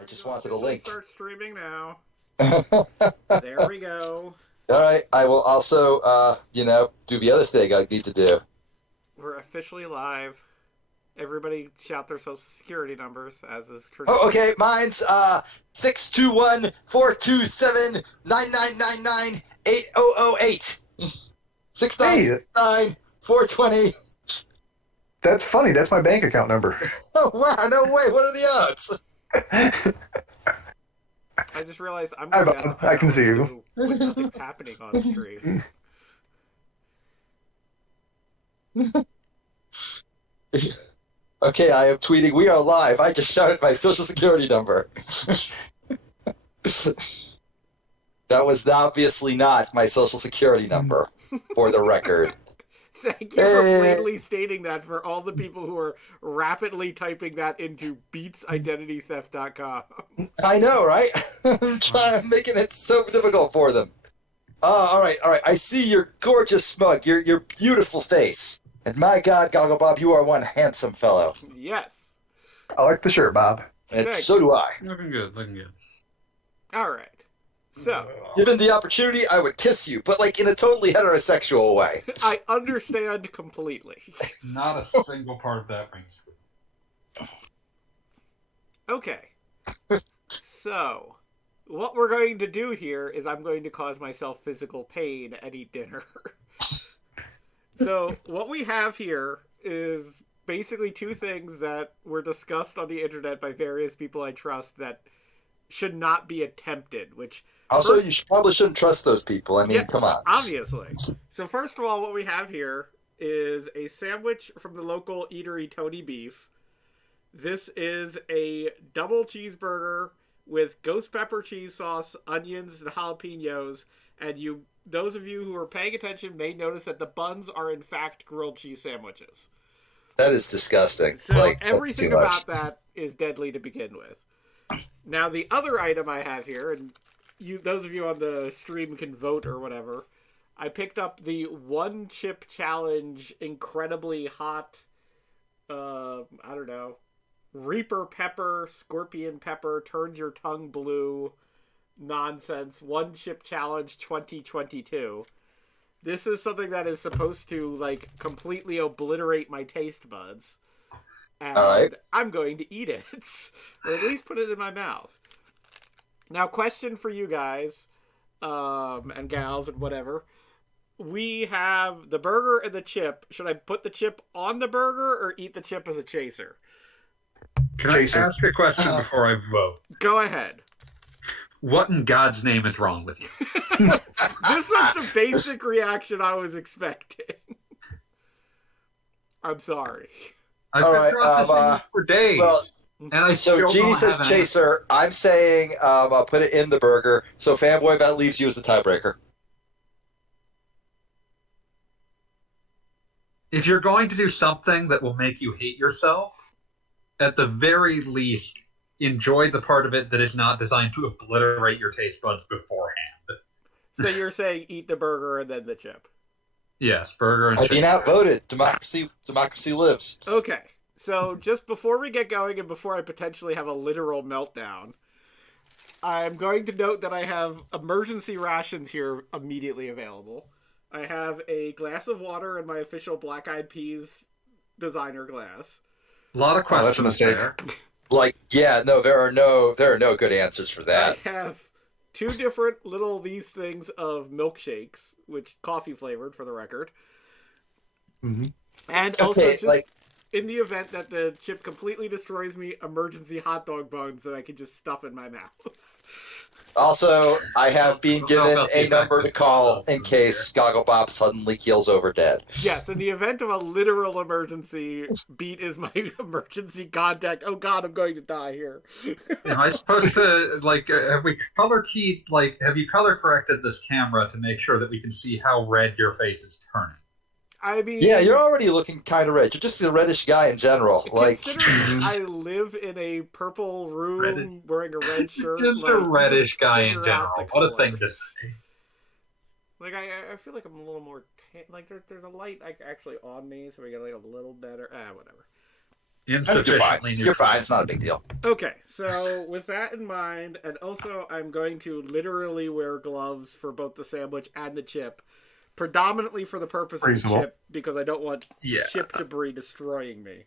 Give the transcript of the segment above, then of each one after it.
I just wanted a link. Start streaming now. All There we go. right. I will also, do the other thing I need to do. We're officially live. Everybody shout their social security numbers, as is tradition. Oh, okay. Mine's 621-427-9999-8008. Hey, 699-420. that's funny. That's my bank account number. Oh, wow. No way. What are the odds? I just realized I'm Hi, going to have Bob. to I can see you. what nothing's happening on stream. Okay, I am tweeting. We are live. I just shouted my social security number. That was obviously not my social security number, for the record. Thank you for plainly stating that for all the people who are rapidly typing that into beatsidentitytheft.com. I know, right? I'm making it so difficult for them. All right. I see your gorgeous smug, your beautiful face. And my God, Goggle Bob, you are one handsome fellow. Yes. I like the shirt, Bob. And so do I. Looking good. All right. So, given the opportunity, I would kiss you, but like in a totally heterosexual way. I understand completely. Not a single part of that rings true. Okay. So, what we're going to do here is I'm going to cause myself physical pain and eat dinner. So, what we have here is basically two things that were discussed on the internet by various people I trust that should not be attempted, which... Also, you probably shouldn't trust those people. I mean, yeah, come on. Obviously. So first of all, what we have here is a sandwich from the local eatery Tony Beef. This is a double cheeseburger with ghost pepper cheese sauce, onions, and jalapenos. And those of you who are paying attention may notice that the buns are in fact grilled cheese sandwiches. That is disgusting. So everything about that is deadly to begin with. Now the other item I have here, and those of you on the stream can vote or whatever. I picked up the One Chip Challenge incredibly hot, Reaper pepper, scorpion pepper, turns your tongue blue nonsense. One Chip Challenge 2022. This is something that is supposed to, completely obliterate my taste buds. And I'm going to eat it. Or at least put it in my mouth. Now, question for you guys, and gals and whatever. We have the burger and the chip. Should I put the chip on the burger or eat the chip as a chaser? Can I ask a question before I vote? Go ahead. What in God's name is wrong with you? This was the basic reaction I was expecting. I'm sorry. I've been processing for days. Well, so Jeannie says chaser. I'm saying I'll put it in the burger. So Fanboy, that leaves you as the tiebreaker. If you're going to do something that will make you hate yourself, at the very least, enjoy the part of it that is not designed to obliterate your taste buds beforehand. So you're saying eat the burger and then the chip? Yes, burger and chip. I've been outvoted. Democracy lives. Okay. So, just before we get going and before I potentially have a literal meltdown, I'm going to note that I have emergency rations here immediately available. I have a glass of water in my official Black Eyed Peas designer glass. A lot of questions. That's a mistake. There. There are no good answers for that. I have two different these things of milkshakes, which coffee flavored for the record. Mm-hmm. And also in the event that the chip completely destroys me, emergency hot dog buns that I can just stuff in my mouth. Also, I have been given a number to call in case Goggle Bob suddenly keels over dead. Yes, in the event of a literal emergency, Beat is my emergency contact. Oh God, I'm going to die here. Am I supposed to, have we have you color corrected this camera to make sure that we can see how red your face is turning? I mean, yeah, you're already looking kind of red. You're just a reddish guy in general. Considering I live in a purple room wearing a red shirt. Just a reddish guy in general. What a thing to say. I feel like I'm a little more... there's a light actually on me, so we get a little better... whatever. insufficiently You're fine. nutritious. It's not a big deal. Okay, so with that in mind, and also I'm going to literally wear gloves for both the sandwich and the chip, predominantly for the purpose of the Reasonable. chip, because I don't want Yeah. chip debris destroying me.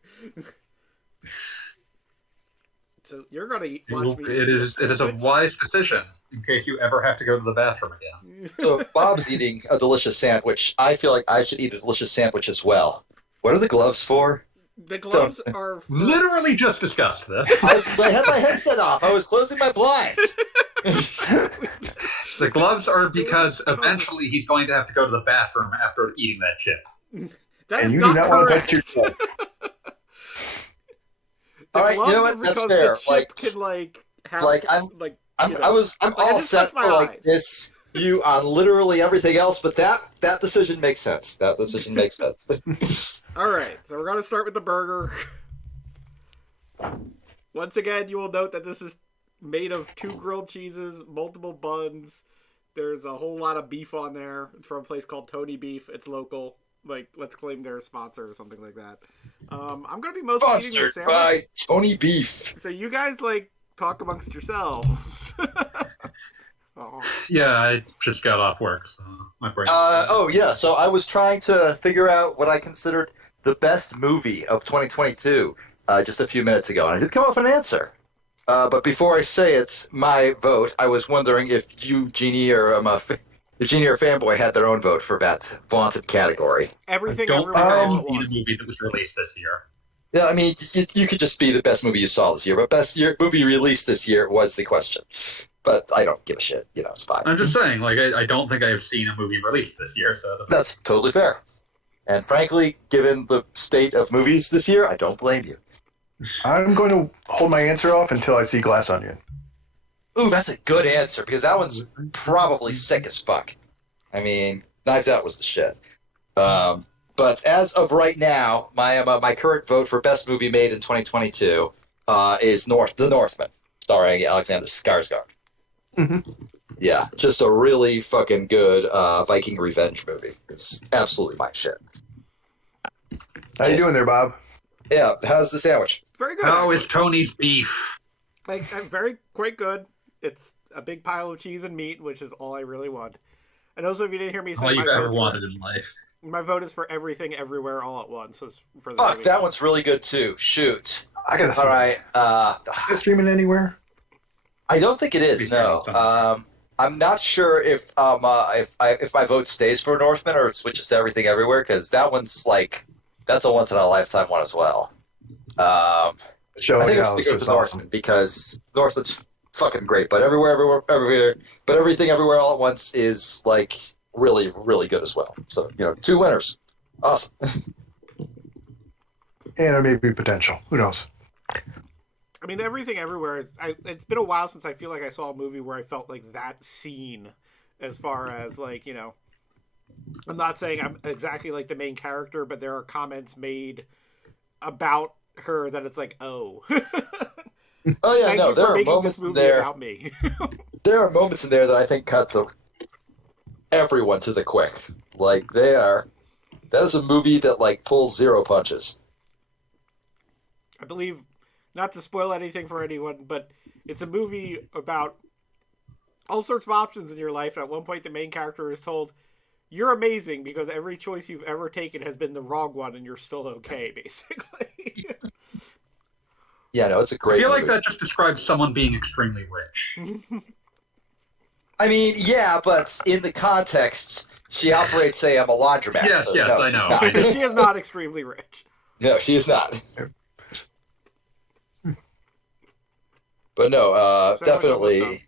So you're gonna watch me. It is a sandwich? wise decision in case you ever have to go to the bathroom again. So Bob's eating a delicious sandwich. I feel like I should eat a delicious sandwich as well. What are the gloves for? The gloves are for... Literally just discussed this. I had my headset off. I was closing my blinds. The gloves are because eventually he's going to have to go to the bathroom after eating that chip. That is And you do not not want to correct. touch your The All right, you know gloves what? are That's because fair. The chip Like- can have like, I'm you know. I'm I all just set touched my for like eyes. this. You on literally everything else, but that decision makes sense. That decision makes sense. All right, so we're gonna start with the burger. Once again, you will note that this is made of 2 grilled cheeses, multiple buns. There's a whole lot of beef on there. It's from a place called Tony Beef. It's local. Like, let's claim they're a sponsor or something like that. I'm gonna be mostly eating the Sponsored sandwich. by Tony Beef. So you guys like talk amongst yourselves. Oh. Yeah, I just got off work, so my brain. Oh yeah, so I was trying to figure out what I considered the best movie of 2022 just a few minutes ago, and I did come up with an answer. But before I say it, my vote, I was wondering if you, Jeannie, or Jeannie or Fanboy had their own vote for that vaunted category. Everything don't think everywhere I've all at seen a once. movie that was released this year. Yeah, I mean, you could just be the best movie you saw this year, but movie released this year was the question. But I don't give a shit. You know, it's fine. I'm just saying, like, I don't think I've seen a movie released this year, so it doesn't... That's totally fair. And frankly, given the state of movies this year, I don't blame you. I'm going to hold my answer off until I see Glass Onion. Ooh, that's a good answer, because that one's probably sick as fuck. I mean, Knives Out was the shit. But as of right now, my current vote for best movie made in 2022 is The Northman, starring Alexander Skarsgård. Mhm. Yeah, just a really fucking good Viking revenge movie. It's absolutely my shit. How you doing there, Bob? Yeah, how's the sandwich? Very good. How is Tony's beef? Like, very quite good. It's a big pile of cheese and meat, which is all I really want. And also, if you didn't hear me say, All you've ever vote's wanted in life. my vote is for everything, everywhere, all at once. So it's for the Fuck, movie. that one's really good too. Shoot. I gotta see. All right. Is it streaming anywhere? I don't think it is. No. I'm not sure if my vote stays for Northman or it switches to everything everywhere, because that one's like that's a once in a lifetime one as well. I Showing think I'm how sticking it's with just the Northman because Northman's fucking great, but everywhere, but everything everywhere all at once is like really, really good as well. So 2 winners, awesome. And there may be potential. Who knows? I mean, everything, everywhere. It's been a while since I feel like I saw a movie where I felt like that scene, as far as like I'm not saying I'm exactly like the main character, but there are comments made about her that it's like, oh. Oh yeah, Thank no, you there for are making moments this in movie there. about me. There are moments in there that I think cut everyone to the quick. Like that is a movie that like pulls 0 punches. I believe, not to spoil anything for anyone, but it's a movie about all sorts of options in your life. And at one point, the main character is told, "You're amazing because every choice you've ever taken has been the wrong one, and you're still okay." Basically. Yeah, no, it's a I great feel like movie. that just describes someone being extremely rich. I mean, yeah, but in the context, she operates, say, a laundromat. Yes, so yes, no, I she's know. not. She is not extremely rich. No, she is not. But no, So definitely.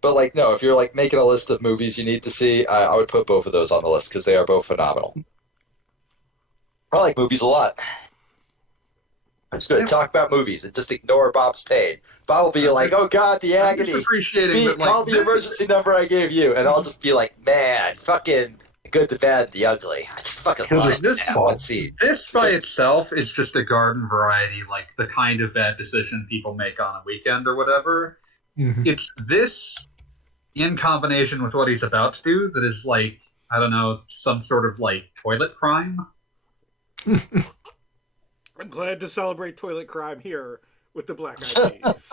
But like, no, if you're like making a list of movies you need to see, I would put both of those on the list because they are both phenomenal. I like movies a lot. I'm just going to talk about movies and just ignore Bob's pain. Bob will be like, "Oh God, the I'm just agony! appreciating B, that, like, call the emergency number I gave you," and I'll just be like, "Man, fucking the good, the bad, the ugly. I just fucking Kill love this that one scene." This by itself is just a garden variety, like the kind of bad decision people make on a weekend or whatever. Mhm. It's this in combination with what he's about to do that is like, I don't know, some sort of like toilet crime. I'm glad to celebrate toilet crime here with the Black Eyed Peas.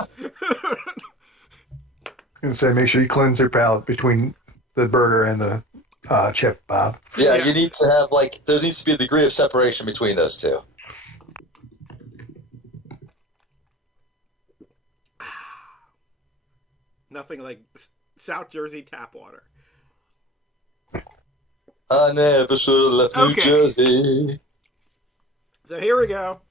And say, make sure you cleanse your palate between the burger and the chip, Bob. Yeah, Yeah. you need to have, like, there needs to be a degree of separation between those two. Nothing like South Jersey tap water. I never should have left New Okay. Jersey. So here we go.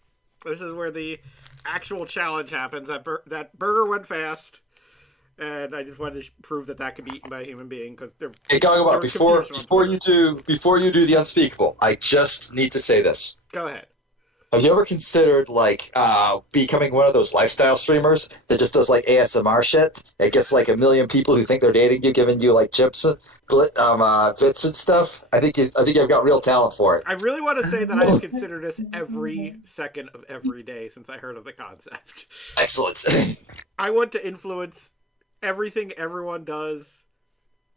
This is where the actual challenge happens. That burger went fast, and I just wanted to prove that could be eaten by a human being because they're. Hey, Gogglebot, there was confusion on before you do the unspeakable, I just need to say this. Go ahead. Have you ever considered like becoming one of those lifestyle streamers that just does like ASMR shit? It gets like 1 million people who think they're dating you, giving you like chips and bits and stuff. I think I've got real talent for it. I really want to say that I consider this every second of every day since I heard of the concept. Excellent. I want to influence everything everyone does,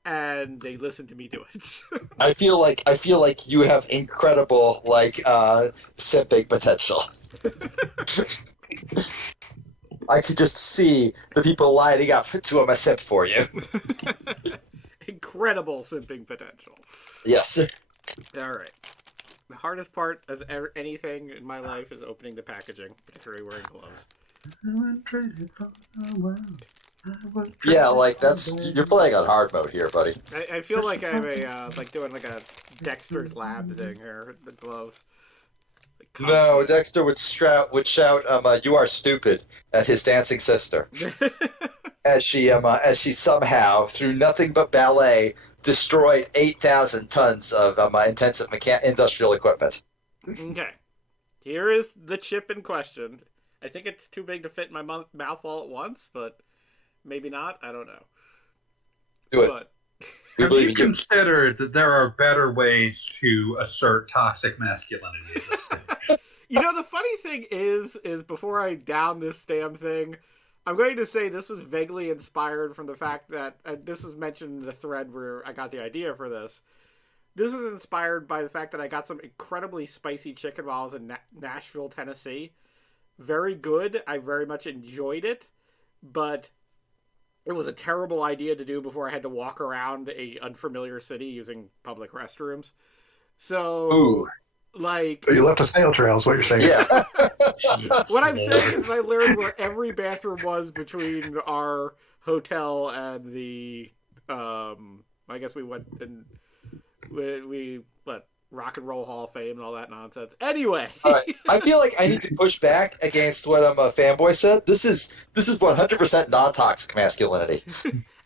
and they listen to me do it. I feel like you have incredible like simping potential. I could just see the people lining up to a simp for you. Incredible simping potential. Yes. All right. The hardest part as anything in my life is opening the packaging, particularly wearing gloves. Yeah, like you're playing on hard mode here, buddy. I feel like I'm like doing like a Dexter's Lab thing here with the gloves. Like, No, Dexter would shout, "You are stupid" at his dancing sister, as she somehow, through nothing but ballet, destroyed 8,000 tons of intensive industrial equipment. Okay. Here is the chip in question. I think it's too big to fit in my mouth all at once, but maybe not. I don't know. Do it. But We Have believe you in you. considered that there are better ways to assert toxic masculinity at this stage? you know, the funny thing is before I down this damn thing, I'm going to say this was vaguely inspired from the fact that this was mentioned in the thread where I got the idea for this. This was inspired by the fact that I got some incredibly spicy chicken while I was in Nashville, Tennessee. Very good. I very much enjoyed it, but it was a terrible idea to do before I had to walk around a unfamiliar city using public restrooms. So, Ooh. like, But you left a snail trail, is what you're saying. Yeah. what I'm saying is I learned where every bathroom was between our hotel and the, I guess we went and we Rock and Roll Hall of Fame and all that nonsense. Anyway. All right. I feel like I need to push back against what a fanboy said. This is 100% non-toxic masculinity.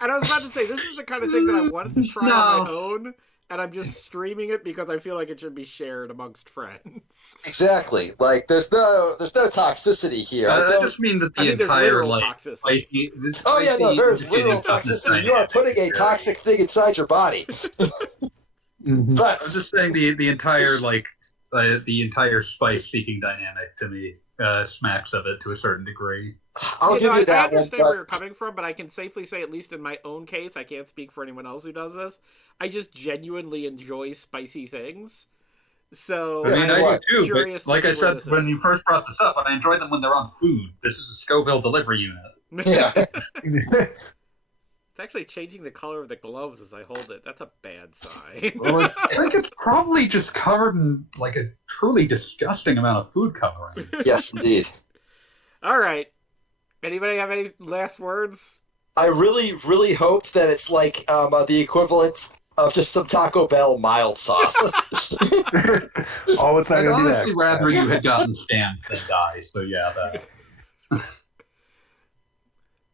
And I was about to say, this is the kind of thing that I wanted to try on my own, and I'm just streaming it because I feel like it should be shared amongst friends. Exactly. Like there's no toxicity here. I just mean that I the think there's entire literal like toxicity. spicy. Oh yeah, no, there's indicative literal toughness toxicity. You are dynamic putting a is very- toxic thing inside your body. Mhm. But I'm just saying the entire the entire spice seeking dynamic to me smacks of it to a certain degree. I'll give I you that one. understand where But you're coming from, but I can safely say, at least in my own case, I can't speak for anyone else who does this. I just genuinely enjoy spicy things. So I mean, Yeah, I do too. curious But like to I see where said this when is. you first brought this up, I enjoy them when they're on food. This is a Scoville delivery unit. yeah. It's actually changing the color of the gloves as I hold it. That's a bad sign. Well, I think it's probably just covered in like a truly disgusting amount of food coloring. Yes, indeed. All right. Anybody have any last words? I really, really hope that it's like the equivalent of just some Taco Bell mild sauce. Oh, it's not I'd going to be honestly that. rather you had gotten stamped than die. So yeah, that.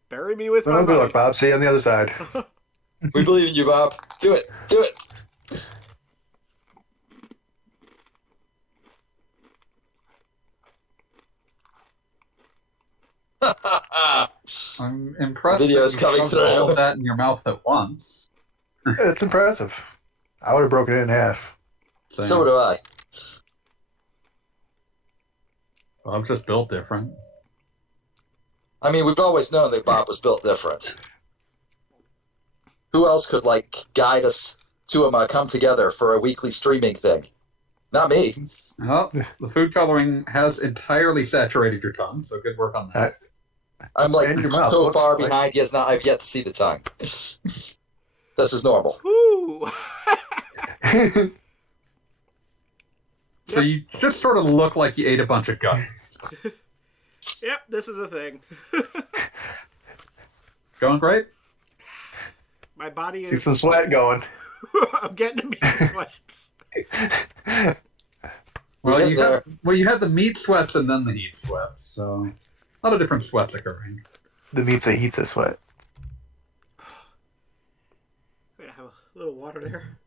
Bury me with my Well, good money. luck, Bob. See you on the other side. We believe in you, Bob. Do it. Do it. I'm impressed Video's that you coming shoved through. all of that in your mouth at once. It's impressive. I would have broken it in half. So do I. I'm just built different. I mean, we've always known that Bob was built different. Who else could like guide us to him come together for a weekly streaming thing? Not me. Well, the food coloring has entirely saturated your tongue, so good work on that. I'm like And your mouth so looks far like- behind. I've yet to see the tongue. This is normal. Woo! So you just sort of look like you ate a bunch of gut. Yep, this is a thing. Going great? My body See is... some sweat going. I'm getting the meat sweats. Well, Get you had the meat sweats and then the heat sweats, so a lot of different sweats occurring. The meat's heats a sweat. Wait, I have a little water there.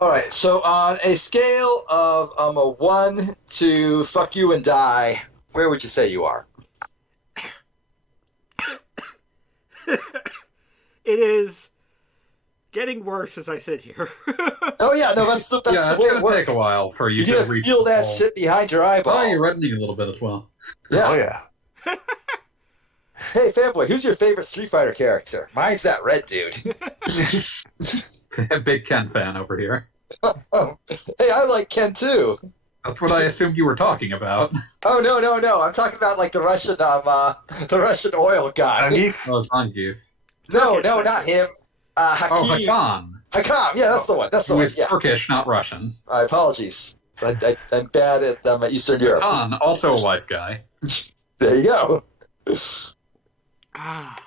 All right. So on a scale of a 1 to fuck you and die, where would you say you are? It is getting worse as I sit here. Oh yeah, no, that's the Yeah, it's way it going to works. take a while for you You're to gonna reach feel the that full- shit behind your eyeballs. Oh, you're reddening a little bit as well. Yeah. Oh yeah. Hey, fanboy, who's your favorite Street Fighter character? Mine's that red dude. Big Ken fan over here. Oh, hey, I like Ken too. That's what I assumed you were talking about. Oh no! I'm talking about like the Russian oil guy. Zangief? Oh, thank you. No, Turkish, not him. Oh, Hakim. Hakan. Hakim. Yeah, that's the one. That's the Who one. is Yeah. Turkish, not Russian. Apologies. I'm bad at Eastern Europe. Hakan, also a white guy. There you go. Ah,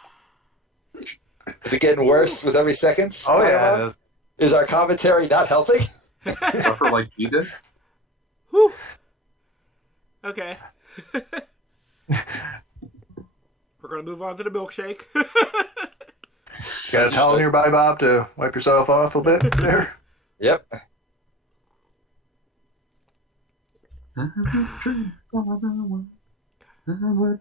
Is it getting worse with every second? Oh yeah, it is. Is our commentary not helping? Suffer like he did. whew. Okay. We're gonna move on to the milkshake. Got a towel nearby, Bob, to wipe yourself off a bit there. Yep. Remember,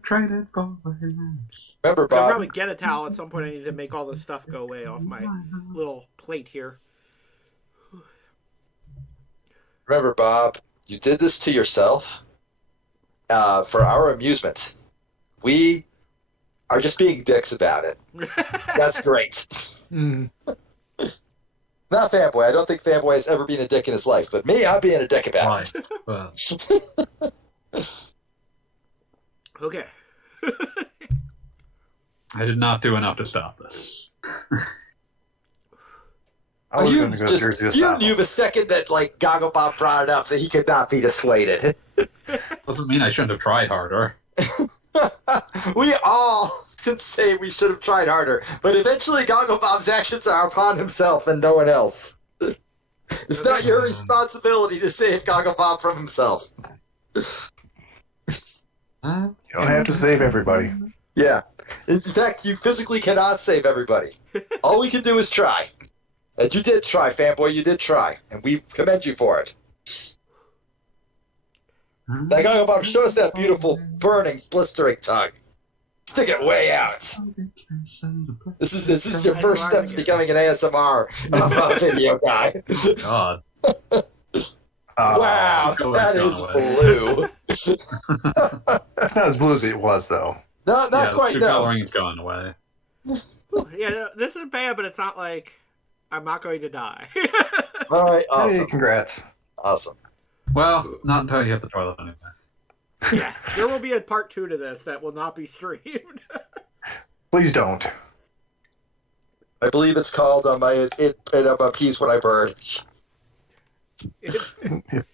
I'll Bob. probably get a towel at some point. I need to make all this stuff go away off my little plate here. Remember, Bob. You did this to yourself for our amusement. We are just being dicks about it. That's great. Mm. Not Fanboy. I don't think Fanboy has ever been a dick in his life, but me, I'm being a dick about it. Right. Okay. I did not do enough to stop this. I was you going to go Jersey to you stop knew him. the second that like Goggle Bob brought it up that he could not be dissuaded. Doesn't mean I shouldn't have tried harder. We all could say we should have tried harder, but eventually Goggle Bob's actions are upon himself and no one else. It's not your responsibility to save Goggle Bob from himself. You don't have to save everybody. Yeah. In fact, you physically cannot save everybody. All we can do is try. And you did try, Fanboy. You did try. And we commend you for it. Now, Goggle Bob, show us that beautiful, burning, blistering tongue. Stick it way out. This is your first step to becoming an ASMR video guy. God. Wow, Oh, that it's is gone away. blue. It's not as blue as it was, though. Not Yeah, quite, the no. coloring is going away. Yeah, no, this is bad, but it's not like I'm not going to die. All right, Hey, awesome. congrats. Awesome. Well, not until you hit the toilet anyway. Yeah, there will be a part 2 to this that will not be streamed. Please don't. I believe it's called it appease what I burned.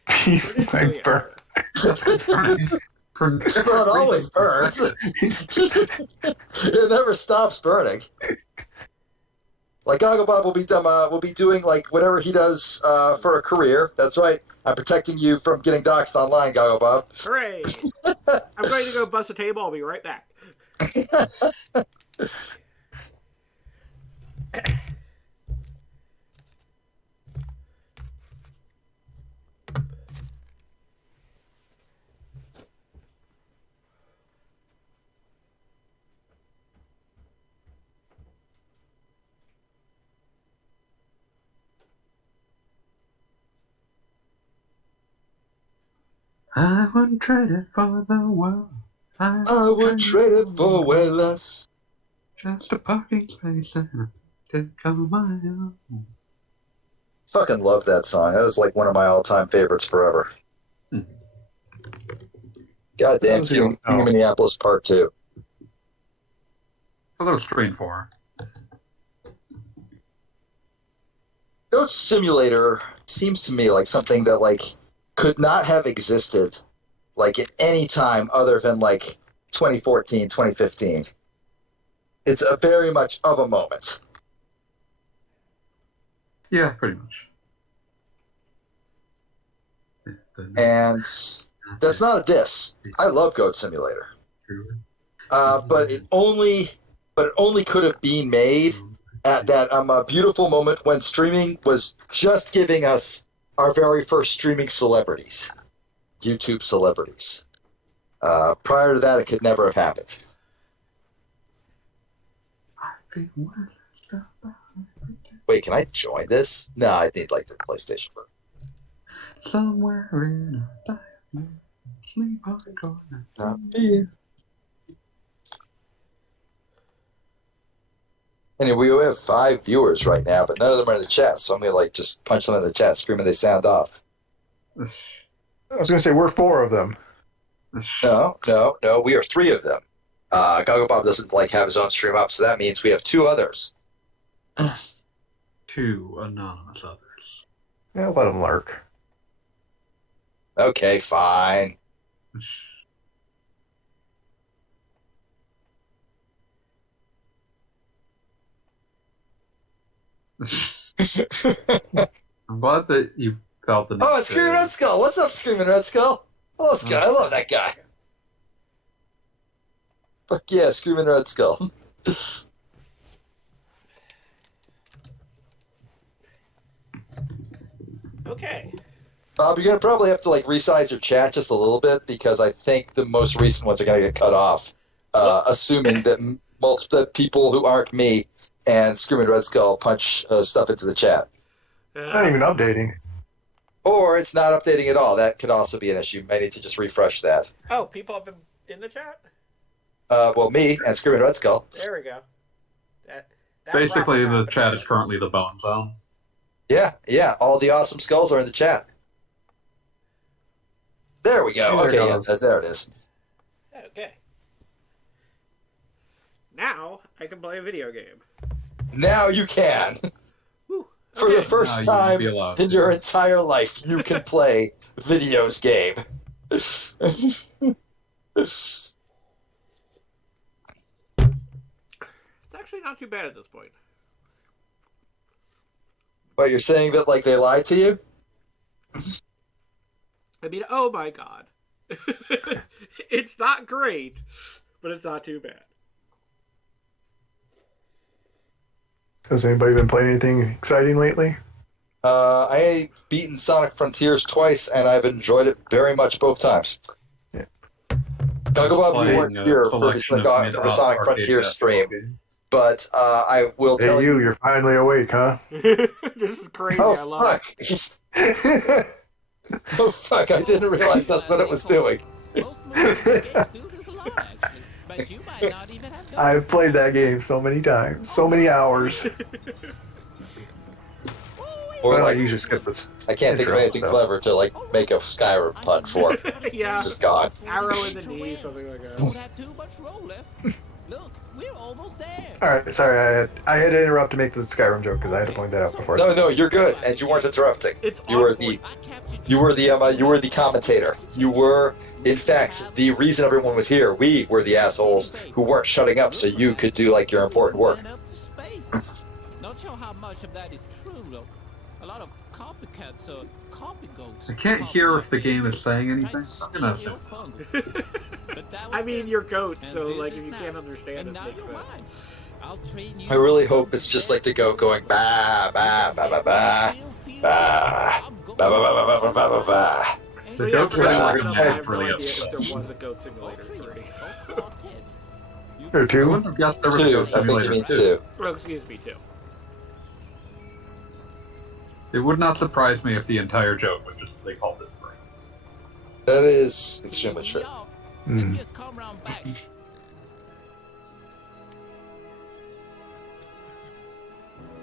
Peace, my bird. Well, it always burns. It never stops burning. Like Goggle Bob will be doing like whatever he does for a career. That's right. I'm protecting you from getting doxxed online, Goggle Bob. Hooray! I'm going to go bust a table. I'll be right back. I wouldn't trade it for the world. I would trade it for way less. Just a parking space and to call my own. Fucking love that song. That is like one of my all-time favorites forever. Goddamn, Those who don't King know. of Minneapolis Part 2. Oh, that was Strain 4. Goat Simulator seems to me like something that like could not have existed like at any time other than like 2014, 2015. It's a very much of a moment. Yeah, pretty much. And that's not a diss. I love Goat Simulator. But it only could have been made at that beautiful moment when streaming was just giving us our very first streaming celebrities, YouTube celebrities. Prior to that, it could never have happened. Wait, can I join this? No, I need like the PlayStation version. Somewhere in a diamond sleep corner. Anyway, we have 5 viewers right now, but none of them are in the chat, so I'm gonna like just punch them in the chat, screaming they sound off. I was going to say, we're 4 of them. No, we are 3 of them. Goggle Bob doesn't like have his own stream up, so that means we have 2 others. 2 anonymous others. Yeah, let them lurk. Okay, fine. I'm glad that you felt the need Oh, it's Screaming Red Skull. What's up, Screaming Red Skull? Hello, Scott. I love that guy. Fuck yeah, Screaming Red Skull. Okay. Bob, you're gonna probably have to like resize your chat just a little bit because I think the most recent ones are gonna get cut off. Assuming that most the people who aren't me and Screaming Red Skull punch stuff into the chat. Not even updating. Or it's not updating at all. That could also be an issue. You may need to just refresh that. Oh, people have been in the chat? Well, me and Screaming Red Skull. There we go. That Basically, proper the chat is currently the bone zone. Yeah. All the awesome skulls are in the chat. There we go. There Okay, it yeah, goes. there it is. Okay. Now I can play a video game. Now you can. Whew. For Okay. the first Now you won't time be allowed in to. your entire life, you can play videos game. It's actually not too bad at this point. But you're saying that like they lied to you? I mean, oh my god. It's not great, but it's not too bad. Has anybody been playing anything exciting lately? I beaten Sonic Frontiers twice, and I've enjoyed it very much both times. Yeah. Gogglebob, you weren't Playing a here for selection of the mid-op Sonic arcade Frontiers stream, basketball games. but I will Hey, tell you. you're finally awake, huh? This is crazy. Oh I love it. fuck! Oh fuck! I didn't realize that's what it was doing. Most movies and games do this a lot, actually. But you might not even have known. I've played that game so many times, so many hours. Or Well, like, you just skip this. I can't think of intro, anything so. clever to like make a Skyrim pun for. Yeah. It's just gone. Arrow in the knee, something like Don't that. have too much roll left. Look, we're almost there. All right, sorry, I had to interrupt to make the Skyrim joke because I had to point that out before. No, you're good, and you weren't interrupting. It's You were on the point. I captured you were the commentator. You were, in fact, the reason everyone was here. We were the assholes who weren't shutting up, so you could do like your important work. Went up to space. Not sure how much of that is true, though. A lot of copycats or copy goats. I can't hear if the game is saying anything. I'm gonna Steal your assume. fun. But that was I mean, then. you're goat, And so this like is if you now. can't understand And it, now makes you're sense. mine. I'll train you I really hope it's just like the goat going ba ba ba ba ba ba ba ba ba ba ba ba ba ba. The So yeah, goat for some simulator reason, I is have no really idea if upset. there was a goat simulator 3. Or I two. wouldn't have guessed there was a Two, Goat I think you Simulator mean 2. two. Oh, excuse me, too. It would not surprise me if the entire joke was just they called it 3. That is extremely true. Hmm. Just come round back.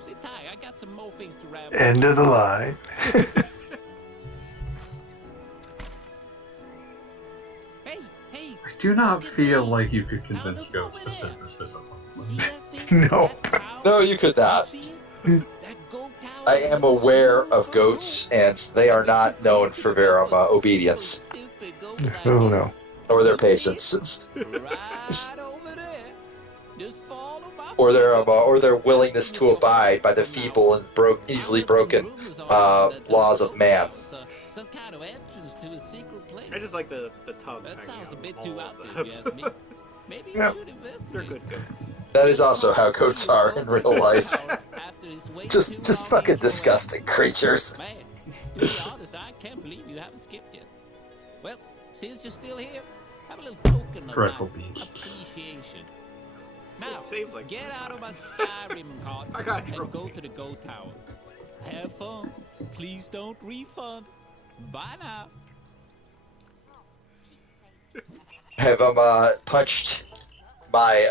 Sit tight, I got some more things to wrap up. End of the line. do not feel like you could convince goats to sit this discipline. No. No, you could not. I am aware of goats, and they are not known for their obedience Oh no. or their patience, or their willingness to abide by the feeble and easily broken laws of man. I just like the tongue. That sounds a bit hanging too out out of there, if you ask me. Maybe you Yeah. should investigate. They're good goats. That is also how goats are in real life. Just fucking disgusting creatures. Man, to be honest, I can't believe you haven't skipped yet. Well, since you're still here, have a little token of Dreadful my beast. appreciation. Now, It saved like get 3 out of my times. Skyrim cart I got and trophy. go to the Go Tower. Have fun. Please don't refund. Bye now. Have punched my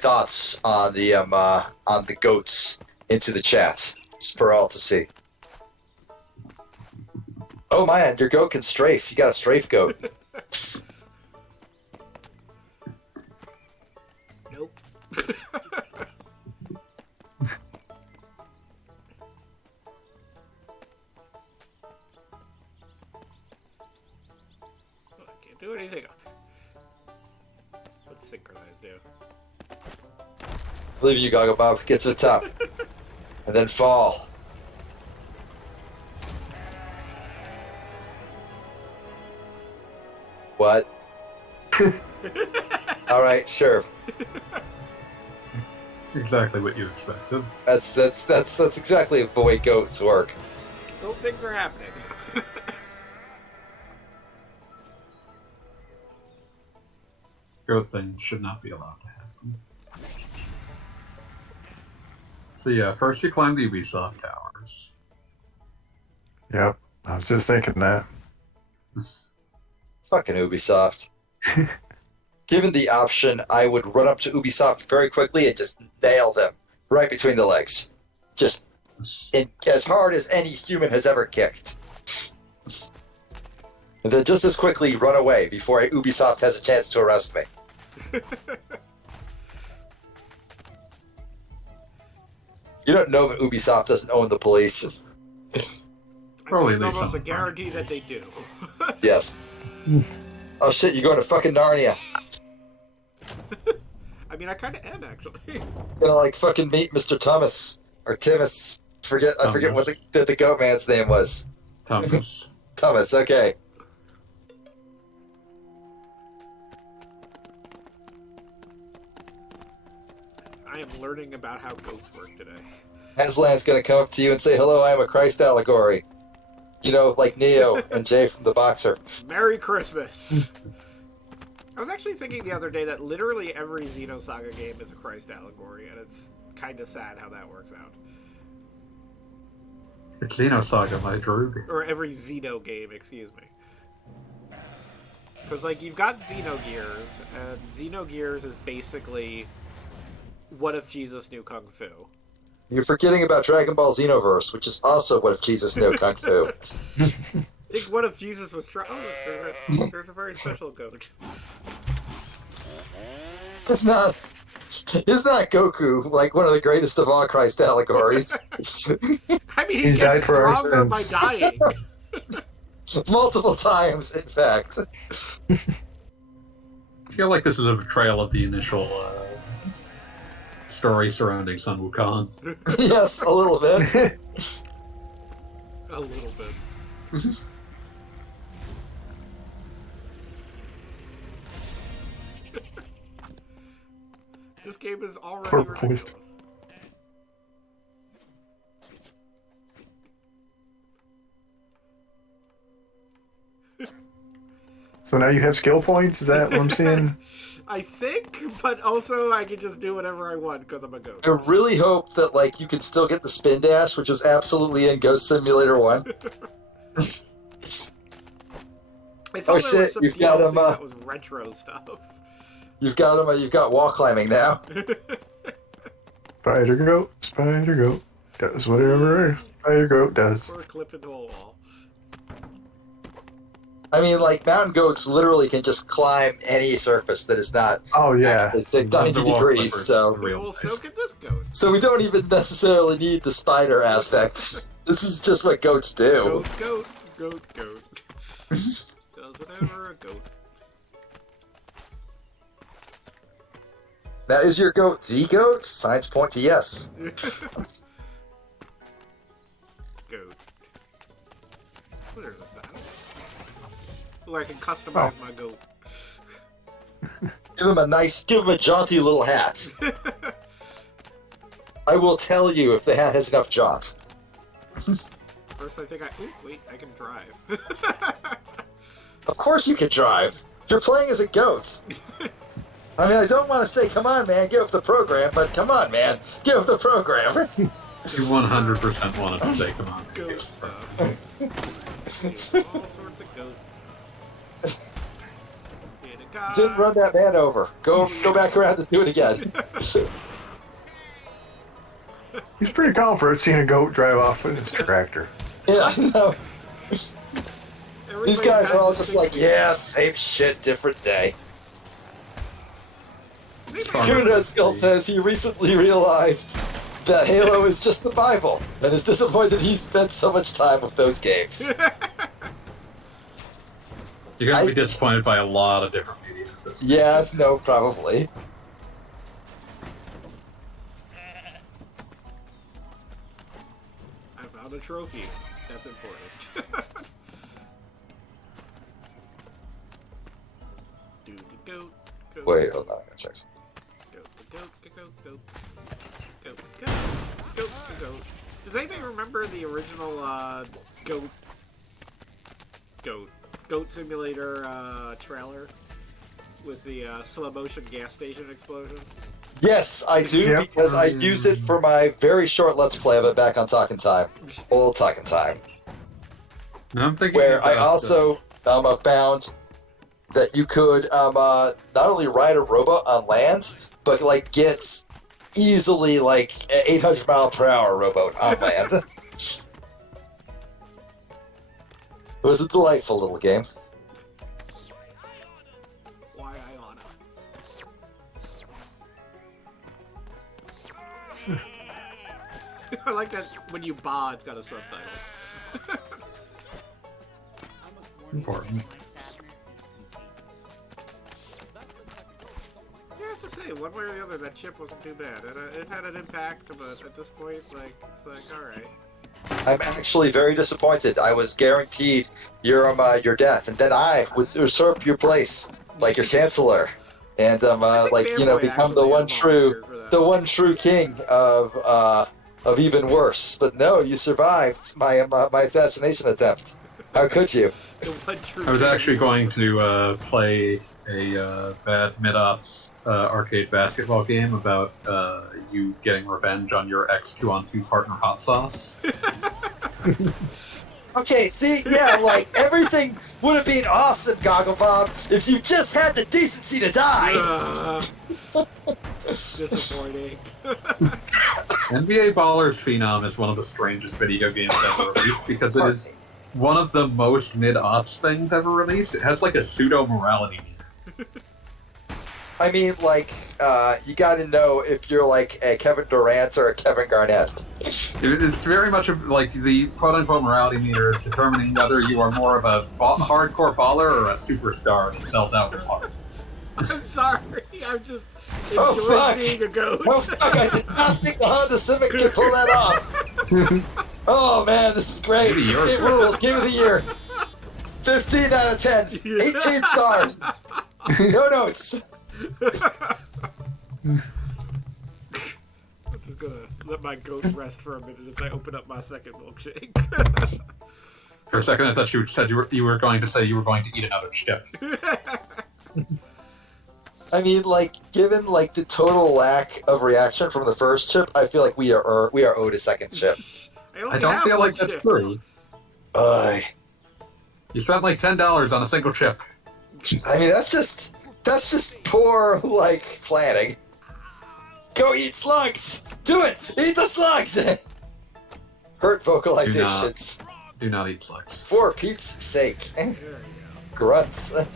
thoughts on the goats into the chat for all to see. Oh man, your goat can strafe. You got a strafe goat. Nope. I can't do anything up. What's synchronize do? Believe you, Goggle Bob. Get to the top, and then fall. What? All right, sure. Exactly what you expected. That's exactly the way goats work. Goat things are happening. Goat things should not be allowed to happen. So yeah, first you climb the Ubisoft towers. Yep. I was just thinking that. Fucking Ubisoft. Given the option, I would run up to Ubisoft very quickly and just nail them right between the legs. Just as hard as any human has ever kicked. And then just as quickly run away before Ubisoft has a chance to arrest me. You don't know that Ubisoft doesn't own the police. I think Probably it's leave almost a something. guarantee that they do. Yes. Oh shit, you're going to fucking Narnia. I mean, I kind of am, actually. You're gonna like fucking meet Mr. Thomas. Or Timus. I forget what the goat man's name was. Thomas. Thomas, okay. I am learning about how goats work today. Aslan's gonna come up to you and say, "Hello, I am a Christ allegory." You know, like Neo and Jay from The Boxer. Merry Christmas! I was actually thinking the other day that literally every Xenosaga game is a Christ allegory, and it's kind of sad how that works out. It's Xenosaga, my droog. Or every Xeno game, excuse me. Because, like, you've got Xenogears, and Xenogears is basically what if Jesus knew Kung Fu? You're forgetting about Dragon Ball Xenoverse, which is also what if Jesus knew Kung Fu. Think what if Jesus was trying... Oh, there's a very special goat. Isn't not Goku like one of the greatest of all Christ allegories? I mean, he He's died gets for our stronger by sins. dying. Multiple times, in fact. I feel like this is a betrayal of the initial story surrounding Sun Wukong. Yes, a little bit. A little bit. This game is already Poor ridiculous. poised. So now you have skill points? Is that what I'm seeing? I think, but also I can just do whatever I want because I'm a goat. I really hope that like you can still get the spin dash, which was absolutely in Ghost Simulator 1. I saw Oh, there was shit, some you've got DLC him, that was retro stuff. You've got wall climbing now. Spider goat does whatever a spider goat does. Or a clip into a wall. I mean, like, mountain goats literally can just climb any surface that is not Oh yeah. actually 90 Underwater degrees, clippers. so... Well, so can this goat. So we don't even necessarily need the spider aspect. This is just what goats do. Goat. Does whatever a goat. Now, is your goat the goat? Signs point to yes. Goat. What is that? Ooh, I can customize my goat. Give him a jaunty little hat. I will tell you if the hat has enough jaunt. First, I think ooh, wait, I can drive. Of course you can drive. You're playing as a goat. I mean, I don't want to say, come on, man, get with the program, but come on, man, get with the program. You 100% wanted to say, come on. Goat stuff. All sorts of goats. Didn't run that man over. Go back around and do it again. He's pretty calm for seeing a goat drive off in his tractor. Yeah, I know. These guys are all has just this like, thing- yeah, same shit, different day. Farmer Scoot Red Skull says he recently realized that Halo is just the Bible, and is disappointed he spent so much time with those games. You're going to be disappointed by a lot of different media. Yeah, no, probably. I found a trophy. That's important. Do the goat. Wait, hold on a second. Goat. Does anybody remember the original Goat Simulator trailer with the slow motion gas station explosion? Yes, I do, Yep. because I used it for my very short Let's Play of it back on Talkin' Time. Old Talkin' Time. No, I'm thinking Where I about, also found that you could not only ride a rowboat on land, but like get easily like an 800 mile per hour rowboat on land. It was a delightful little game. Why I wanna. I like that when you ba, it's got a subtitle. important. I have to say, one way or the other, that chip wasn't too bad. It had an impact, but at this point, it's like, alright. I'm actually very disappointed. I was guaranteed your death, and then I would usurp your place, like your chancellor, and like become the one true king of even worse. But no, you survived my my assassination attempt. How could you? I was actually going to play a bad mid-ops arcade basketball game about you getting revenge on your ex-2-on-2 partner hot sauce. Okay, see, yeah, like everything would have been awesome, Goggle Bob, if you just had the decency to die. Disappointing. NBA Ballers Phenom is one of the strangest video games ever released because it is one of the most mid-ops things ever released. It has like a pseudo-morality meter. I mean, like, you gotta know if you're like a Kevin Durant or a Kevin Garnett. It's very much like the quote-unquote morality meter is determining whether you are more of a hardcore baller or a superstar that sells out your heart. I'm sorry, I'm just Oh, enjoying fuck. being a goat. Oh fuck, I did not think the Honda Civic could pull that off. Oh man, this is great. Maybe This yours game could. rules, game of the year. 15 out of 10. 18 stars. No notes. I'm just gonna let my goat rest for a minute as I open up my second milkshake. For a second, I thought you said you were going to say you were going to eat another chip. I mean, like, given like the total lack of reaction from the first chip, I feel like we are owed a second chip. I don't feel like that's true. You spent like $10 on a single chip. I mean, that's just poor like planning. Go eat slugs. Do it. Eat the slugs. Hurt vocalizations. Do not eat slugs. For Pete's sake. There you grunts.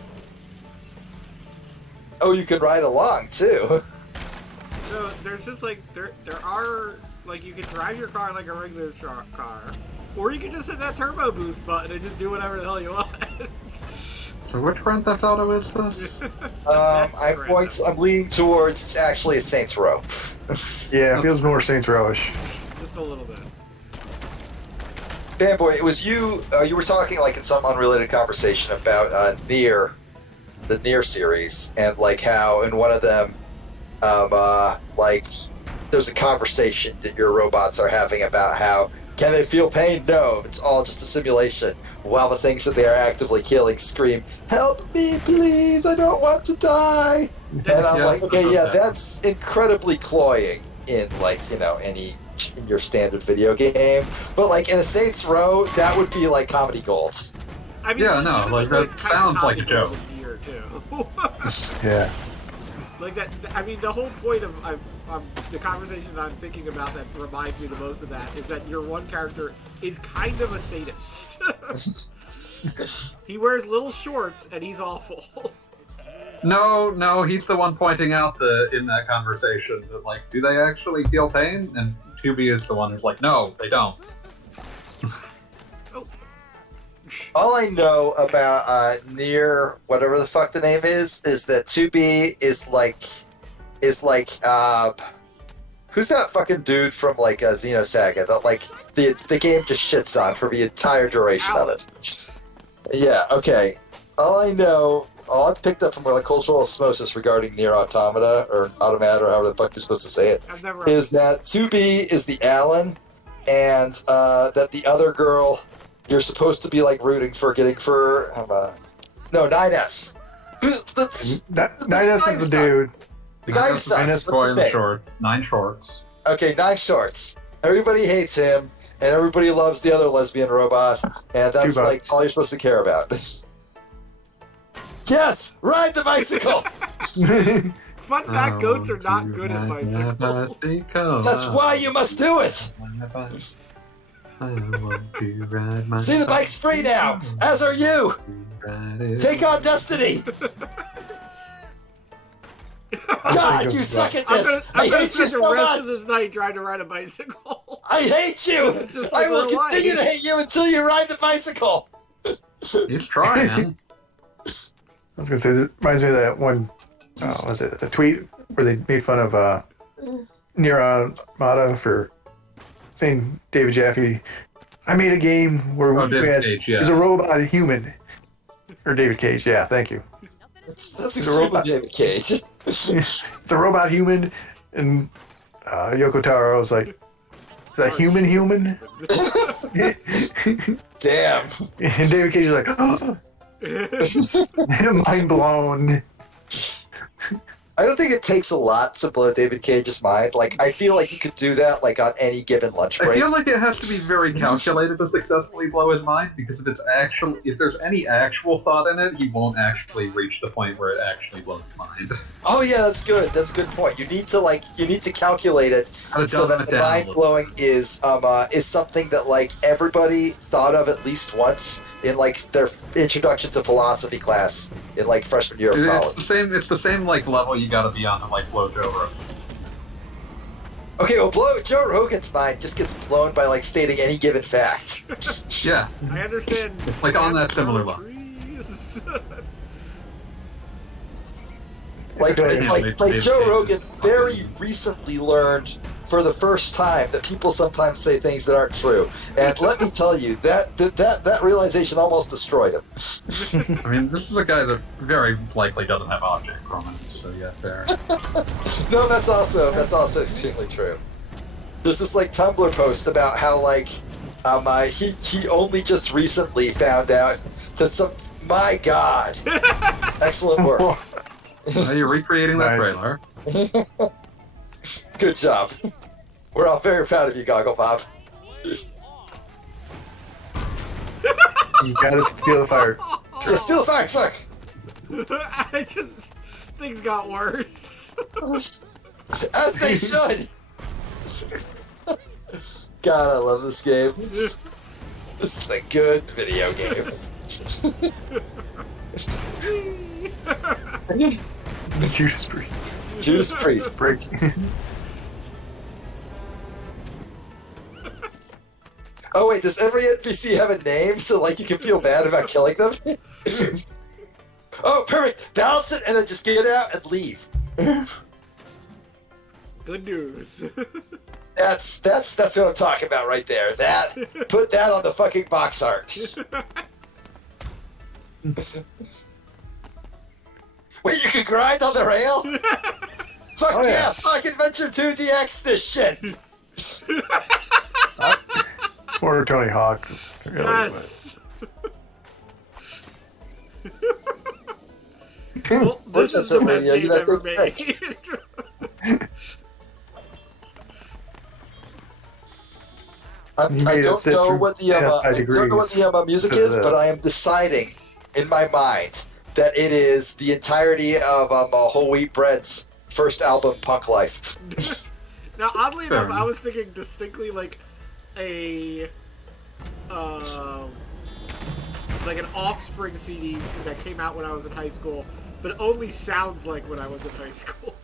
Oh, you can ride along too. So there's just like there are like you can drive your car like a regular car, or you can just hit that turbo boost button and just do whatever the hell you want. So which Grand Theft Auto is this? I'm leaning towards it's actually a Saints Row. Yeah, it feels more Saints Rowish. Just a little bit. Fanboy, it was you. You were talking like in some unrelated conversation about Nier, the Nier series, and like how in one of them, like there's a conversation that your robots are having about how can they feel pain? No, it's all just a simulation. While the things that they are actively killing scream, "Help me, please! I don't want to die!" And I'm like, okay, yeah, that's incredibly cloying in like any in your standard video game, but like in a Saints Row, that would be like comedy gold. I mean, Yeah, no, like that sounds like a joke. Here too. Yeah. Like that. I mean, the whole point of the conversation that I'm thinking about that reminds me the most of that is that your one character is kind of a sadist. He wears little shorts and he's awful. No, he's the one pointing out in that conversation that like, do they actually feel pain? And 2B is the one who's like, no, they don't. All I know about Nier, whatever the fuck the name is that 2B is like who's that fucking dude from like Xenosaga that like the game just shits on for the entire duration of it. Yeah, okay. All I've picked up from like cultural osmosis regarding Nier Automata or Automata or however the fuck you're supposed to say it is that 2B is the Alan and that the other girl you're supposed to be like rooting for getting for 9S. 9S is the dude. The guy who sucks. What's his name? Short. 9 Shorts. Okay, 9 Shorts. Everybody hates him, and everybody loves the other lesbian robot, and that's like all you're supposed to care about. Yes! Ride the bicycle! Fun fact, goats are not good at bicycles. That's why you must do it! See, the bike's free now, as are you! Take on destiny! God, you suck at this! I hate you so the rest much! of this night trying to ride a bicycle. I hate you! Just I like will real continue life. to hate you until you ride the bicycle! He's trying. I was gonna say, this reminds me of that one. Was it a tweet where they made fun of Nier Automata for saying David Jaffe? I made a game where is a robot a human, or David Cage? Yeah, thank you. That's extremely David Cage. It's a robot human, and Yoko Taro was like, "Is that human?" Damn. And David Cage is like, oh, mind blown. I don't think it takes a lot to blow David Cage's mind. Like, I feel like you could do that, like, on any given lunch break. I feel like it has to be very calculated to successfully blow his mind, because if there's any actual thought in it, he won't actually reach the point where it actually blows his mind. Oh yeah, that's good. That's a good point. You need to calculate it so that the mind blowing is something that like everybody thought of at least once in like their introduction to philosophy class in like freshman year of college. It's the same like level you gotta be on to like blow Joe Rogan. Okay, well, Joe Rogan's mind just gets blown by like stating any given fact. Yeah, I understand. Like on that similar level. Like Joe Rogan very recently learned for the first time that people sometimes say things that aren't true, and let me tell you that realization almost destroyed him. I mean, this is a guy that very likely doesn't have object permanence, so yeah, fair. No, that's also extremely true. There's this like Tumblr post about how like he only just recently found out that my God, excellent work. You're recreating that Nice. trailer. Good job. We're all very proud of you, Goggle Bob. You gotta steal the fire. Yeah, steal the fire truck. Things got worse. As they should. God, I love this game. This is a good video game. Judas Priest. Judas Priest. Break. Oh wait, does every NPC have a name so like you can feel bad about killing them? Oh, perfect. Balance it and then just get out and leave. Good news. That's what I'm talking about right there. Put that on the fucking box art. Wait, you can grind on the rail? Fuck Oh, yeah, yeah. Sonic Adventure 2 DX this shit. Or Tony Hawk. Really, Yes. but- Well, this is the best Where's game that ever thing? made. I You made don't us sit know through what the 10 music degrees is, to but the- I am deciding in my mind that it is the entirety of Whole Wheat Bread's first album, Punk Life. Now, oddly Fair enough, I enough. was thinking distinctly like a, like an Offspring CD that came out when I was in high school, but only sounds like when I was in high school.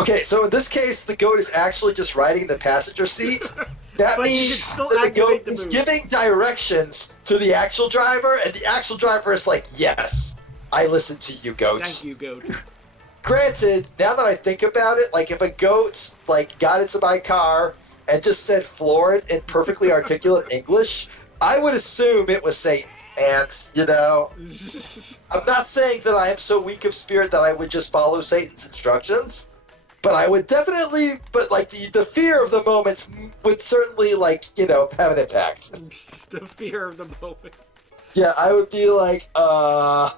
Okay, so in this case, the goat is actually just riding the passenger seat. That But you can means still that the goat activate the is move. giving directions to the actual driver, and the actual driver is like, yes, I listen to you, goat. Thank you, Goat. Granted, now that I think about it, like if a goat like got into my car and just said florid in perfectly articulate English, I would assume it was Satan. And, you know, I'm not saying that I am so weak of spirit that I would just follow Satan's instructions, but I would definitely, but like the fear of the moment would certainly, like, you know, have an impact. The fear of the moment. Yeah, I would be like, I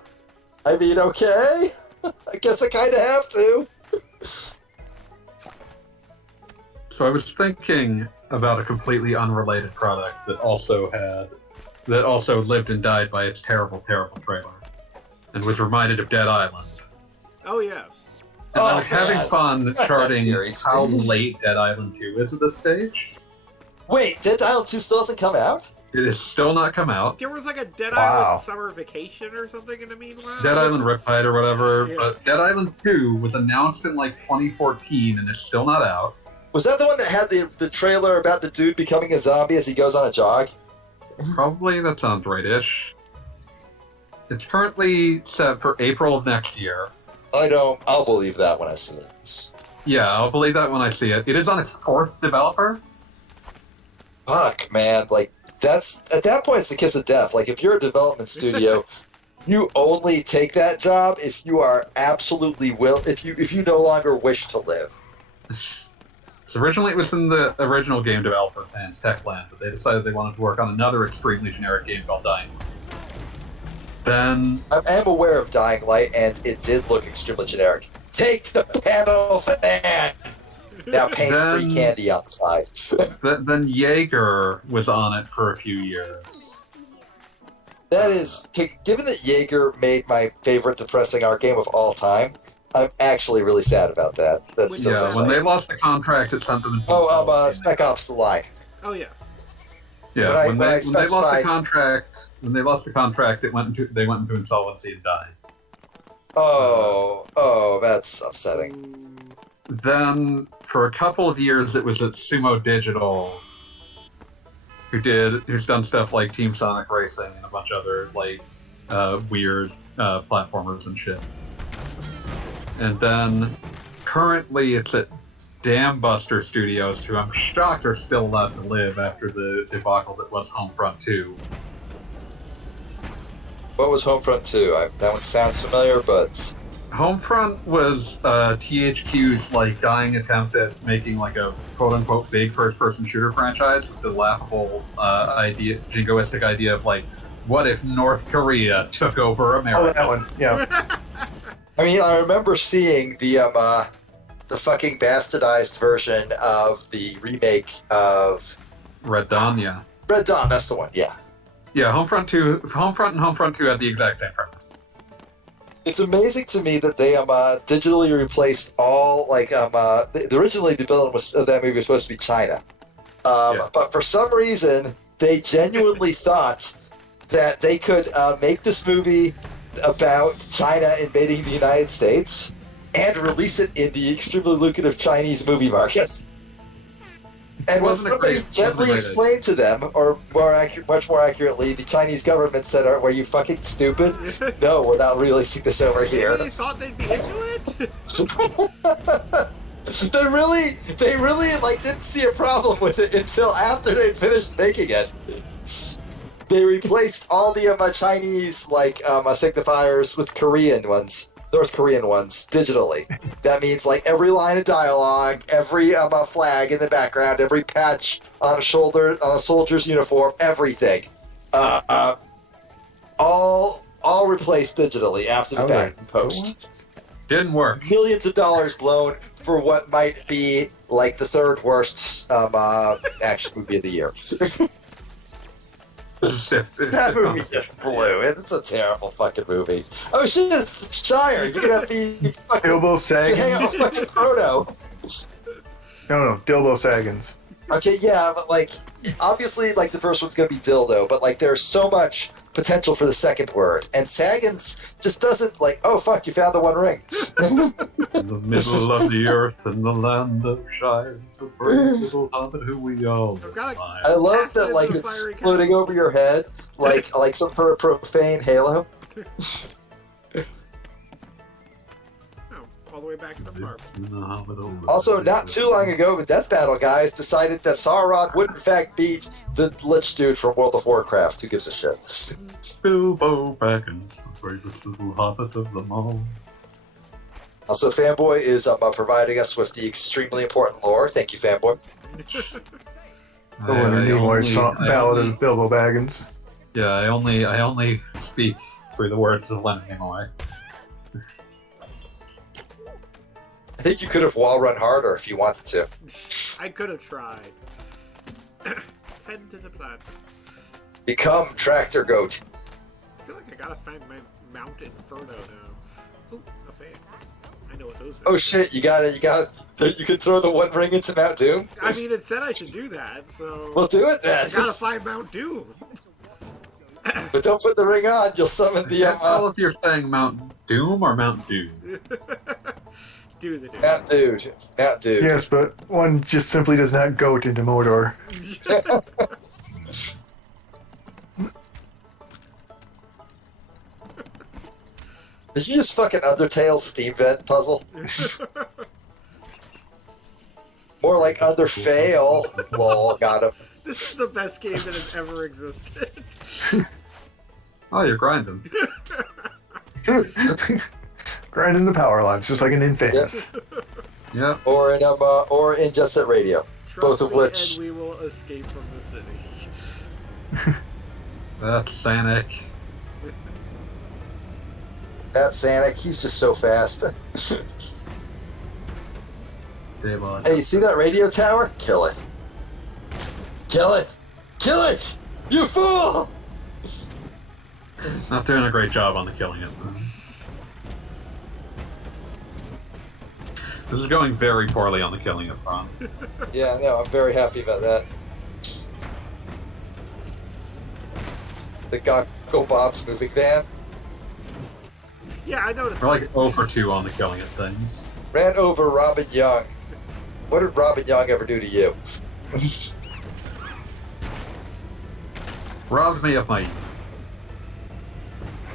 mean, okay, I guess I kind of have to. So I was thinking about a completely unrelated product that also lived and died by its terrible, terrible trailer, and was reminded of Dead Island. Oh, yes. And I was man. having fun charting Series. how late Dead Island 2 is at this stage. Wait, Dead Island 2 still hasn't come out? It has still not come out. There was like a Dead Wow. Island summer vacation or something in the meanwhile. Dead Island Riptide or whatever, Yeah. but Dead Island 2 was announced in like 2014 and is still not out. Was that the one that had the trailer about the dude becoming a zombie as he goes on a jog? Probably that sounds right-ish. It's currently set for April of next year. I'll believe that when I see it. Yeah, I'll believe that when I see it. It is on its fourth developer. Fuck, man, like, that's, at that point, it's the kiss of death. Like, if you're a development studio, you only take that job if you are absolutely if you no longer wish to live. So originally it was in the original game developer's hands, Techland, but they decided they wanted to work on another extremely generic game called Dying Light. Then, I am aware of Dying Light, and it did look extremely generic. Take the panel fan! Now pain-free Then- candy on the side. then Jaeger was on it for a few years. That is, given that Jaeger made my favorite depressing art game of all time, I'm actually really sad about that. That's Which so is Yeah, that? when sad. they lost the contract, it sent them into Oh, insolvency. Spec Ops: The Line. Oh, yes. Yeah, when I when they lost the specified- contract, they went into insolvency and died. Oh, that's upsetting. Mm, Then, for a couple of years, it was at Sumo Digital, who's done stuff like Team Sonic Racing and a bunch of other like weird platformers and shit. And then, currently, it's at Dam Buster Studios, who I'm shocked are still allowed to live after the debacle that was Homefront 2. What was Homefront 2? That one sounds familiar, but Homefront was THQ's like dying attempt at making like a quote-unquote big first-person shooter franchise with the laughable jingoistic idea of like, what if North Korea took over Oh, America? that one. Yeah. I mean, I remember seeing the fucking bastardized version of the remake of Red Dawn, yeah. Red Dawn. That's the one. Yeah. Yeah, Homefront and Homefront 2 had the exact same premise. It's amazing to me that they digitally replaced all originally the villain of that movie was supposed to be China, Yeah. but for some reason they genuinely thought that they could make this movie about China invading the United States and release it in the extremely lucrative Chinese movie markets. And when somebody gently explained to them, or much more accurately, the Chinese government said, "Were you fucking stupid? No, we're not releasing this over here." Maybe they thought they'd be into it. They really like didn't see a problem with it until after they finished making it. They replaced all the Chinese signifiers with Korean ones, North Korean ones, digitally. That means like every line of dialogue, every flag in the background, every patch on a shoulder on a soldier's uniform, everything, all replaced digitally after the fact and post. Didn't work. Millions of dollars blown for what might be like the third worst action movie of the year. That movie just blew. It's a terrible fucking movie. Oh shit, it's the Shire. You're gonna be fucking Bilbo Saggins. hang out with fucking Frodo. No, Dilbo Saggins. Okay, yeah, but like obviously like the first one's gonna be dildo, but like there's so much potential for the second word. And Saggins just doesn't like, oh fuck, you found the one ring. In the middle of the earth in the land of Shires, a brave little hobbit who we all admire. I love that like it's floating over your head like some sort of profane Halo. All the way back to the farm. Also, not too long ago, the Death Battle guys decided that Sauron would in fact beat the Lich dude from World of Warcraft. Who gives a shit? Bilbo Baggins, the bravest little hobbit of them all. Also, Fanboy is providing us with the extremely important lore. Thank you, Fanboy. The Leonard Nimoy ballad of Bilbo Baggins. Yeah, I only speak through the words of Leonard Nimoy. I think you could have wall run harder if you wanted to. I could have tried. Head to the plants. Become Tractor Goat. I feel like I gotta find my Mount Inferno now. Ooh, a fan. I know what those are. Oh shit, you could throw the one ring into Mount Doom? I mean, it said I should do that, so... Well, do it then! I gotta find Mount Doom! But don't put the ring on, you'll summon the... I can't tell if you're saying Mount Doom or Mount Doom. Do the dude. Mount Dude. Yes, but one just simply does not go to Mordor. Did you just fucking Undertale Steam Vent puzzle? More like Underfail. Lol, got him. This is the best game that has ever existed. Oh, you're grinding. Grinding the power lines, just like an Infamous. Yeah. Or in Jet Set Radio. Trust Both of me, which... and we will escape from the city. That's Sanic. That Sanic, he's just so fast. Devon. Hey, you see that radio tower? Kill it. Kill it! Kill it! You fool! Not doing a great job on the killing it. This is going very poorly on the killing it front. Yeah, no, I'm very happy about that. The Gocko Bob's moving van Yeah, I noticed. We're like 0 for 2 on the killing it things. ran over Robin Young. What did Robin Young ever do to you? Robbed me of my youth.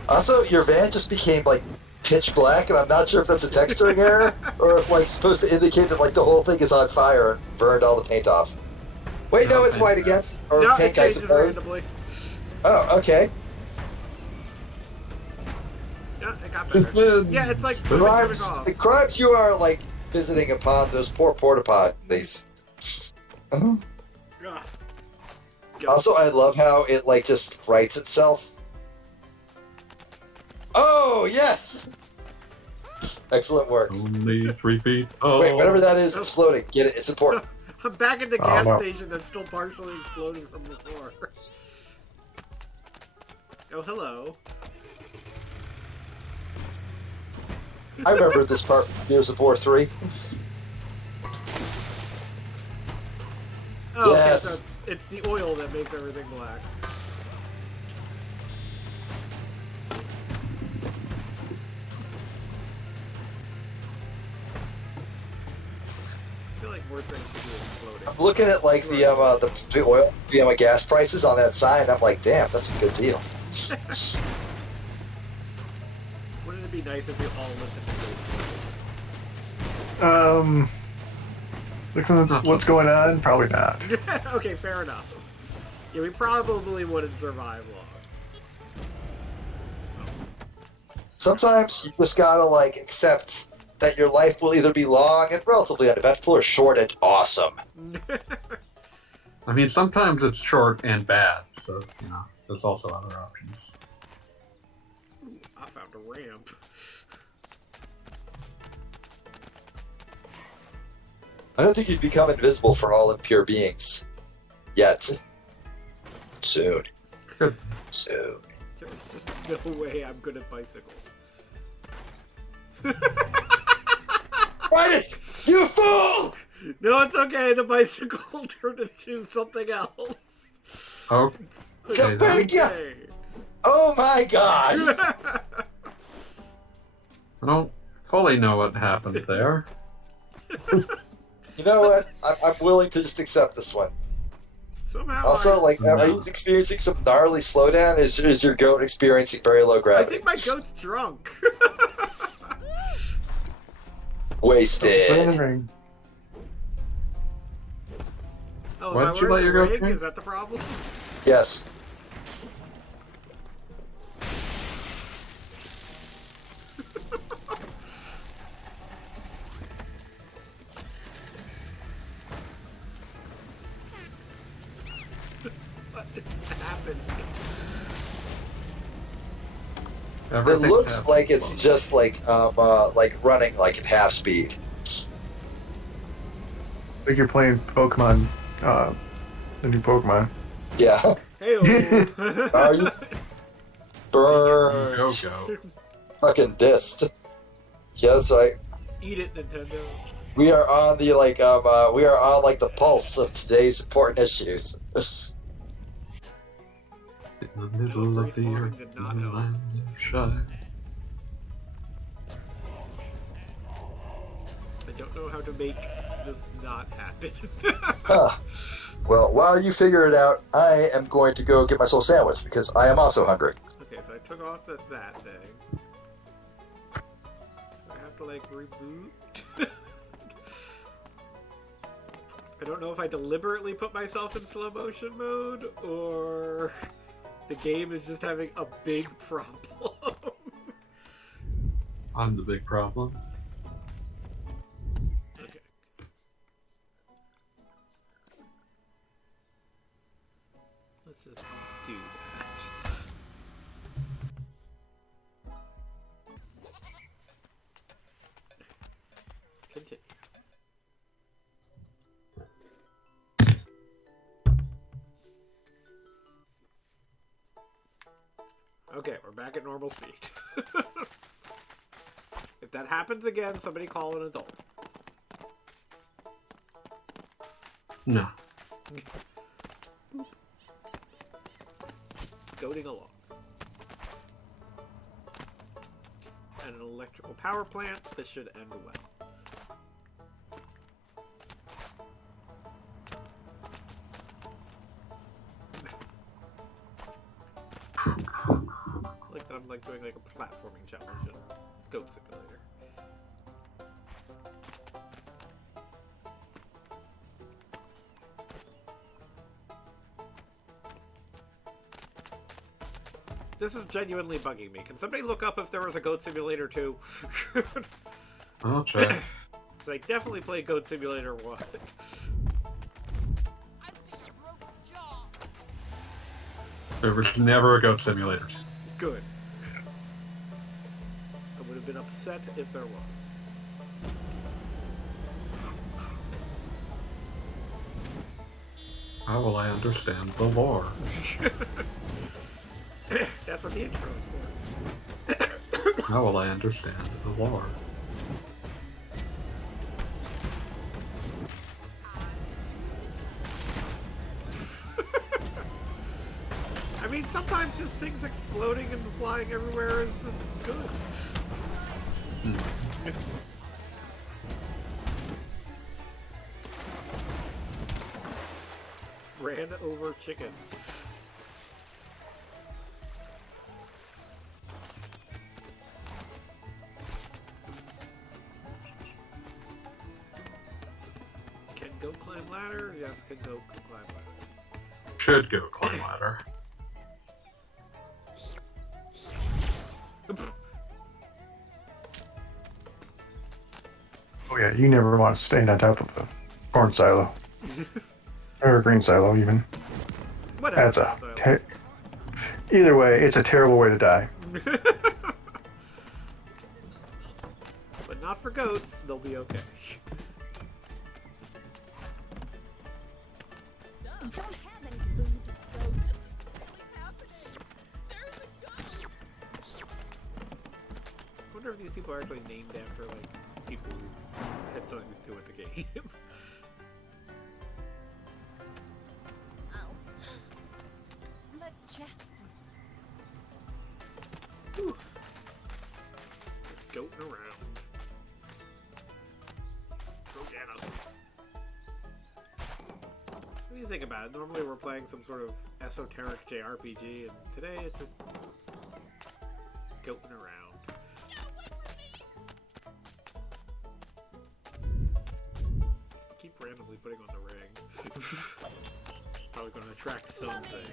Also, your van just became like pitch black, and I'm not sure if that's a texturing error or if like supposed to indicate that like the whole thing is on fire and burned all the paint off. Wait, no, it's white again. Or No, it pink, I changes suppose. randomly. Oh, okay. Yeah, it got better. Yeah, it's like something coming off. The crimes you are like visiting upon those poor porta potties. Ugh. Also, I love how it like just writes itself. Oh yes! Excellent work. Only 3 feet. Oh. Wait, whatever that is, it's floating. Get it? It's important. I'm back at the Oh, gas no. station that's still partially exploded from before. Oh, hello. I remember this part from Gears of War 3. Oh, Yes. okay, so it's the oil that makes everything black. I'm looking at like the oil, the gas prices on that sign. I'm like, damn, that's a good deal. Wouldn't it be nice if we all lived Looking at what's going on, probably not. in the Okay, fair enough. Yeah, we probably wouldn't survive long. Sometimes you just gotta like accept that your life will either be long and relatively uneventful or short and awesome. I mean, sometimes it's short and bad, so, you know, there's also other options. I found a ramp. I don't think you've become invisible for all impure beings. Yet. Soon. Good. Soon. There's just no way I'm good at bicycles. Ride it! You fool! No, it's okay. The bicycle turned into something else. Oh, Come back here! Okay. Oh my god! I don't fully know what happened there. You know what? I'm willing to just accept this one. Somehow Also, like, are No. you experiencing some gnarly slowdown? Is your goat experiencing very low I gravity? think my goat's drunk. Wasted. Ring. Oh, Why am I didn't you wearing let the your goat ring? drink? Is that the problem? Yes. What is happening? It Everything looks happens like it's slowly. just like running like at half speed. Like you're playing Pokemon, the new Pokemon. Yeah. Hey, Are you? Burn. Go, go. Fucking dissed. Yeah, that's right. Eat it, Nintendo. We are on the we are on like the pulse of today's important issues. In the middle of the Respawning earth, did in not the help. land of Shy. I don't know how to make this not happen. Huh. Well, while you figure it out, I am going to go get myself a sandwich because I am also hungry. Okay, so I took off that thing. Do I have to like reboot? I don't know if I deliberately put myself in slow motion mode or the game is just having a big problem. I'm the big problem. Okay. Let's just do that. Continue. Okay, we're back at normal speed. If that happens again, somebody call an adult. No. Goading along. And an electrical power plant. This should end well. I like that I'm like doing like a platforming challenge in Goat Simulator. This is genuinely bugging me. Can somebody look up if there was a Goat Simulator 2? I'll check. I definitely played Goat Simulator 1. There was never a goat simulator. Good. I would have been upset if there was. How will I understand the lore? That's what the intro is for. How will I understand the lore? I mean, sometimes just things exploding and flying everywhere is just good. ran over chicken. Can go climb ladder? Yes, can go climb ladder. Should go climb ladder. Oh yeah, you never want to stand on top of a corn silo. Or a green silo, even. Whatever. That's a... Either way, it's a terrible way to die. But not for goats. They'll be okay. You don't have any food, I wonder if these people are actually named after, like, people who had something to do with the game. Ow. Majestic. Whew. Just goating around. Go get us. What do you think about it? Normally we're playing some sort of esoteric JRPG, and today it's just goating around. Keep randomly putting on the ring. Probably going to attract something.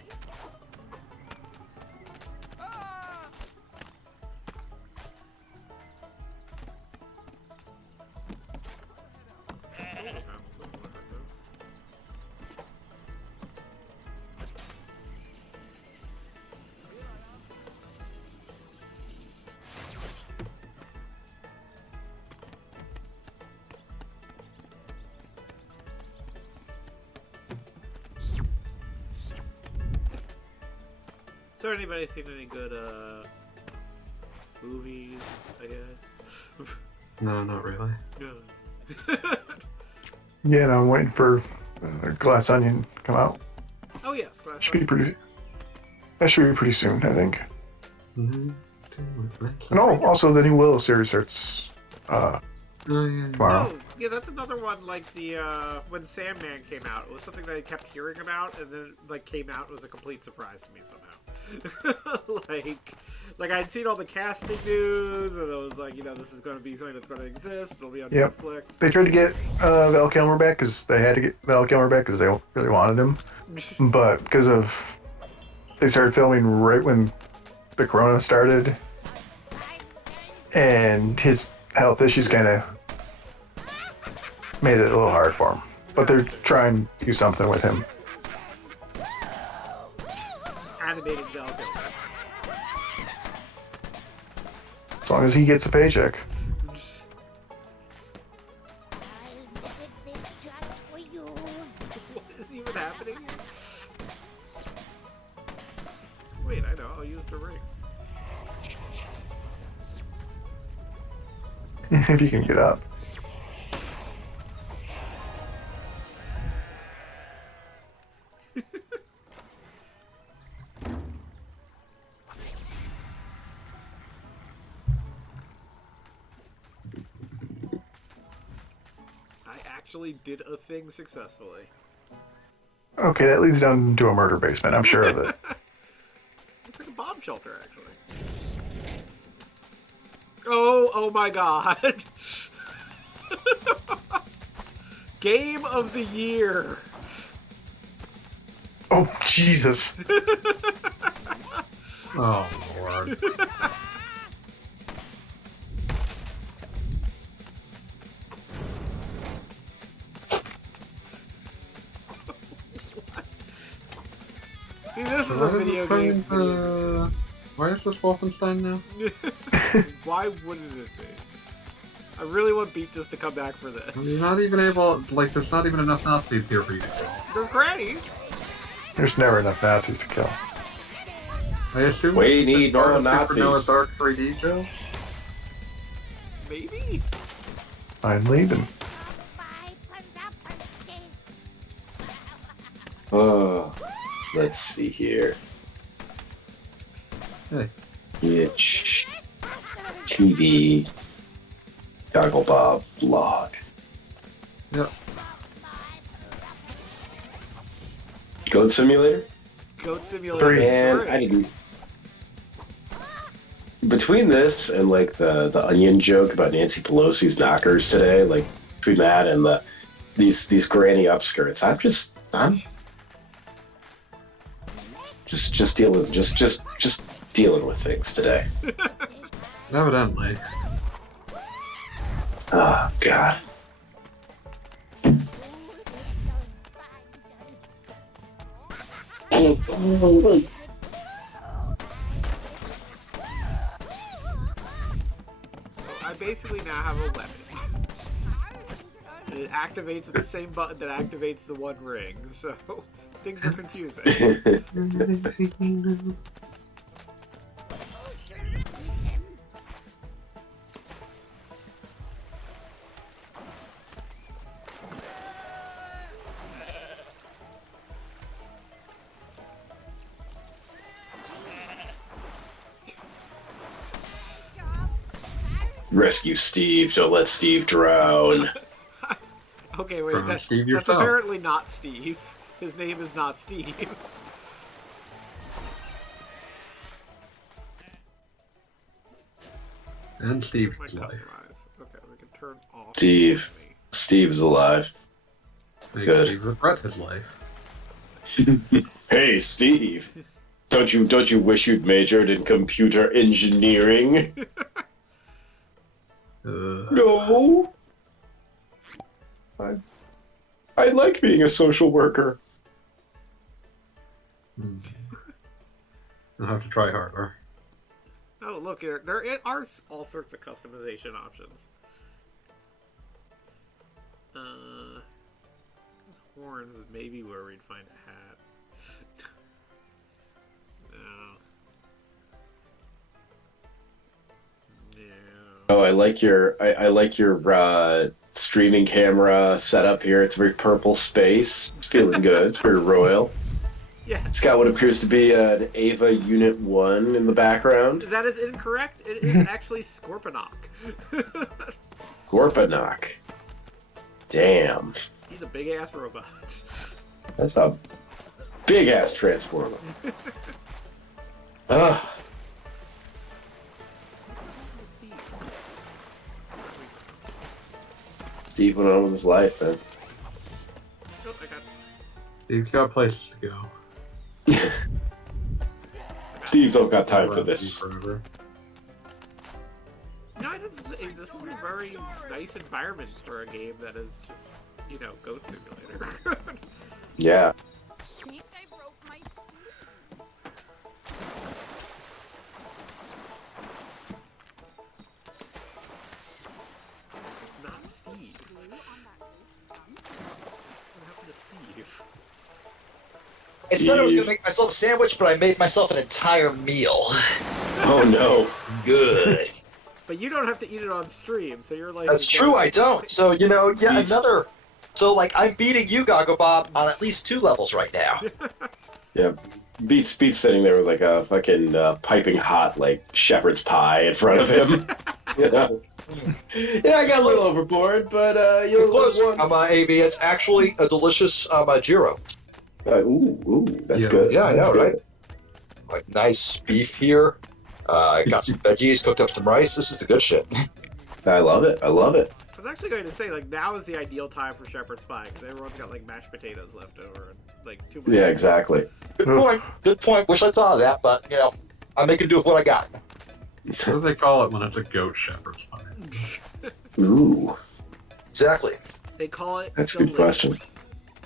So anybody seen any good movies, I guess? No, not really. No. Yeah, and I'm waiting for Glass Onion to come out. Oh yes, Glass Should be Onion. pretty... That should be pretty soon, I think. Mm-hmm. And also the new Willow series starts Oh, yeah. tomorrow. Oh, yeah, that's another one like the when Sandman came out. It was something that I kept hearing about, and then like came out. It was a complete surprise to me somehow. like I'd seen all the casting news, and I was like, you know, this is going to be something that's going to exist. It'll be on Yep. Netflix. They tried to get Val Kilmer back because they had to get Val Kilmer back because they really wanted him. But because of... They started filming right when the corona started. And his health issues kind of made it a little hard for him. But they're trying to do something with him. Animated Val Kilmer. As long as he gets a paycheck. I did this just for you. What is even happening? Wait, I know. I'll use the ring. If you can get up. I actually did a thing successfully. Okay, that leads down to a murder basement. I'm sure of it. Looks like a bomb shelter, actually. Oh my god. Game of the year. Oh, Jesus. Oh, Lord. See, this is a video game. Why is this Wolfenstein now? Why wouldn't it be? I really want Beat just to come back for this. You're not even able, like, there's not even enough Nazis here for you to kill. There's grannies. There's never enough Nazis to kill. I assume We need more Super Noah Nazis. Dark 3D Joe? Maybe. I'm leaving. Oh, let's see here. Hey. Itch. TV. Gogglebob blog. Yep. Goat Simulator? Goat Simulator Three. 3. Man, I didn't. Between this and like the onion joke about Nancy Pelosi's knockers today, like between that and these granny upskirts, I'm just dealing with things today. Evidently. Oh God. I basically now have a weapon. And it activates with the same button that activates the One Ring, so things are confusing. Rescue Steve. Don't let Steve drown. Okay, wait, From that's Steve yourself. apparently not Steve. His name is not Steve. And Steve's My life. customize. Okay, we can turn off. Steve. Steve is alive. Make Good. Steve regret his life. Hey, Steve. Don't you wish you'd majored in computer engineering? No. I like being a social worker. I'll have to try harder. Oh, look, there are all sorts of customization options. Horns is maybe where we'd find a hat. No. Oh, I like your streaming camera setup here. It's very purple space. It's feeling good. It's very royal. Yeah, It's got what appears to be an Ava Unit 1 in the background. that is incorrect. It is actually Scorponok. Gorponok. Damn. He's a big ass robot. That's a big ass transformer. Ugh. Steve went on with his life, man. Oh, I got Steve's got places to go. Steve don't got time for Around this. Steve forever. No, this is a very nice environment for a game that is just, Goat Simulator. Yeah. Think I broke my spoon? Not Steve. What happened to Steve? I said I was going Steve. to make myself a sandwich, but I made myself an entire meal. Oh no. Good. But you don't have to eat it on stream, so you're like... That's true, I don't. So, yet Beast. another... So, I'm beating you, Goggle Bob, on at least 2 levels right now. Yeah. Beats sitting there with like a fucking piping hot shepherd's pie in front of him. Yeah, I got a little overboard, but Close. once. AB, it's actually a delicious gyro. Ooh, that's Yeah. good. Yeah, I That's know, good. right? Nice beef here. I got some veggies, cooked up some rice. This is the good shit. I love it. I was actually going to say, now is the ideal time for shepherd's pie, because everyone's got, mashed potatoes left over and, too much. Yeah, exactly. Good point. Good point. Wish I thought of that, but, I'm making do with what I got. What do they call it when it's a goat shepherd's pie? Ooh, Exactly. They call it... that's a good delicious. question.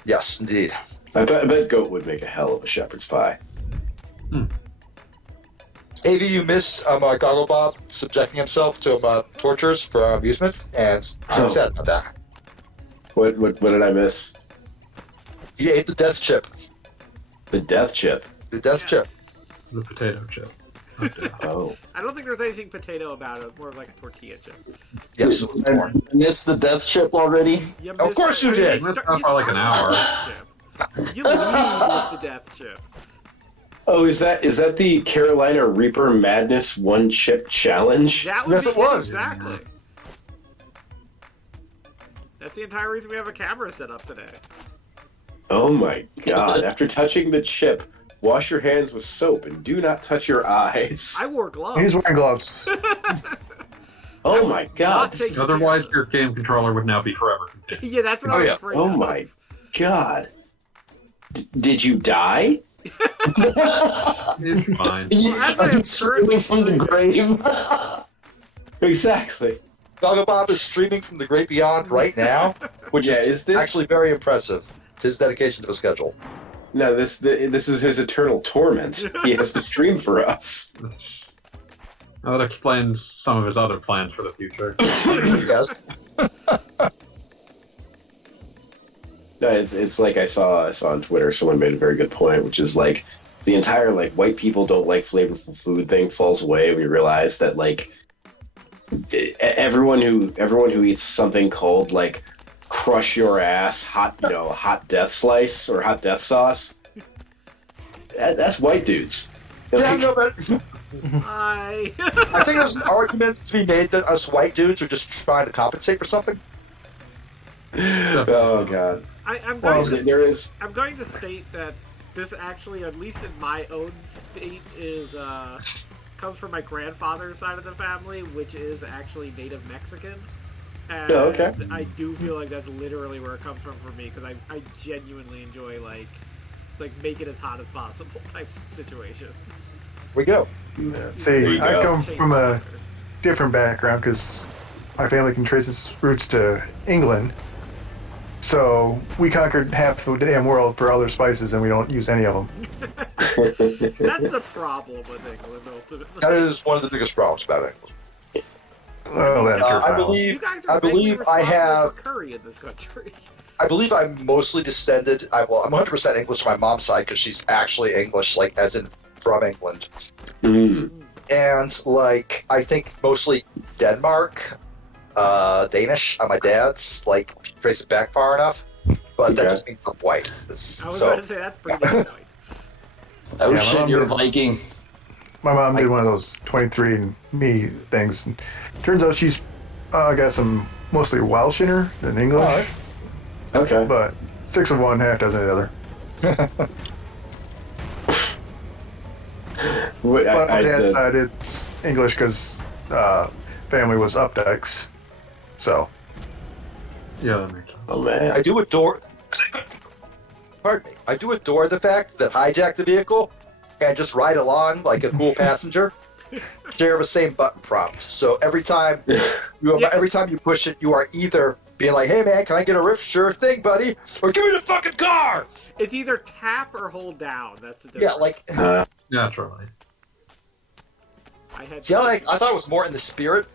Yes, indeed. I bet goat would make a hell of a shepherd's pie. AV, you missed Goggle Bob subjecting himself to tortures for amusement, and I'm Oh. sad about that. What did I miss? He ate the death chip. The death chip. The death Yes. chip. The potato chip. Okay. Oh. I don't think there's anything potato about it. It's more of like a tortilla chip. Yes, it was more. Missed the death chip already? You Of course you did. Missed out by like an hour. You lead with the death chip. Oh, is that the Carolina Reaper Madness one chip challenge? That would Yes, be it was. exactly. That's the entire reason we have a camera set up today. Oh my god. After touching the chip, wash your hands with soap and do not touch your eyes. I wore gloves. He's wearing gloves. Oh my god. not this take- is- Otherwise, your game controller would now be forever continued. Yeah, that's what I was afraid Oh of. my god. Did you die? It's fine. as I I'm am screaming from the grave. Exactly. Doggo Bob is streaming from the great beyond right now, which Yeah, is is this- actually very impressive. It's his dedication to the schedule. No, this is his eternal torment. He has to stream for us. That explains some of his other plans for the future. Yes. No, it's like I saw on Twitter. Someone made a very good point, which is like the entire like white people don't like flavorful food thing falls away when you realize that like everyone who eats something called like crush your ass hot hot death slice or hot death sauce, that's white dudes. Yeah, Like, no, but I I think there's an argument to be made that us white dudes are just trying to compensate for something. oh god. I'm Well, going to There is I'm going to state that this actually, at least in my own state, is comes from my grandfather's side of the family, which is actually native Mexican. And Oh, okay. I do feel like that's literally where it comes from for me, because I genuinely enjoy like make it as hot as possible type situations. We go. See, I go. come from a different background because my family can trace its roots to England. So we conquered half the damn world for other spices, and we don't use any of them. That's the problem with England, ultimately. That is one of the biggest problems about England. Well, that's your I problem. believe You guys I are vaguely believe I responsible have for curry in this country. I believe I'm mostly descended. I'm 100% English from my mom's side because she's actually English, like as in from England, and like I think mostly Denmark, Danish on my dad's. Like if you trace it back far enough, but that Okay. just means I'm white. I was So going to say that's pretty good. Oh Yeah, my shit, mom you're a did. Viking. My mom did one of those 23andMe things. And turns out she's got some mostly Welsh in her than English. All right. Okay. But 6 of one, half dozen of the other. Wait, But my I- dad's the- side, it's English because family was Updikes. So, Yeah, that makes sense. oh man. I do adore. Pardon me. I do adore the fact that hijack the vehicle and just ride along like a cool passenger. Share the same button prompt. So every time every time you push it, you are either being like, "Hey man, can I get a riff? Sure thing, buddy," or "Give me the fucking car." It's either tap or hold down. That's the difference. Yeah, like Naturally. I had. see, I thought it was more in the spirit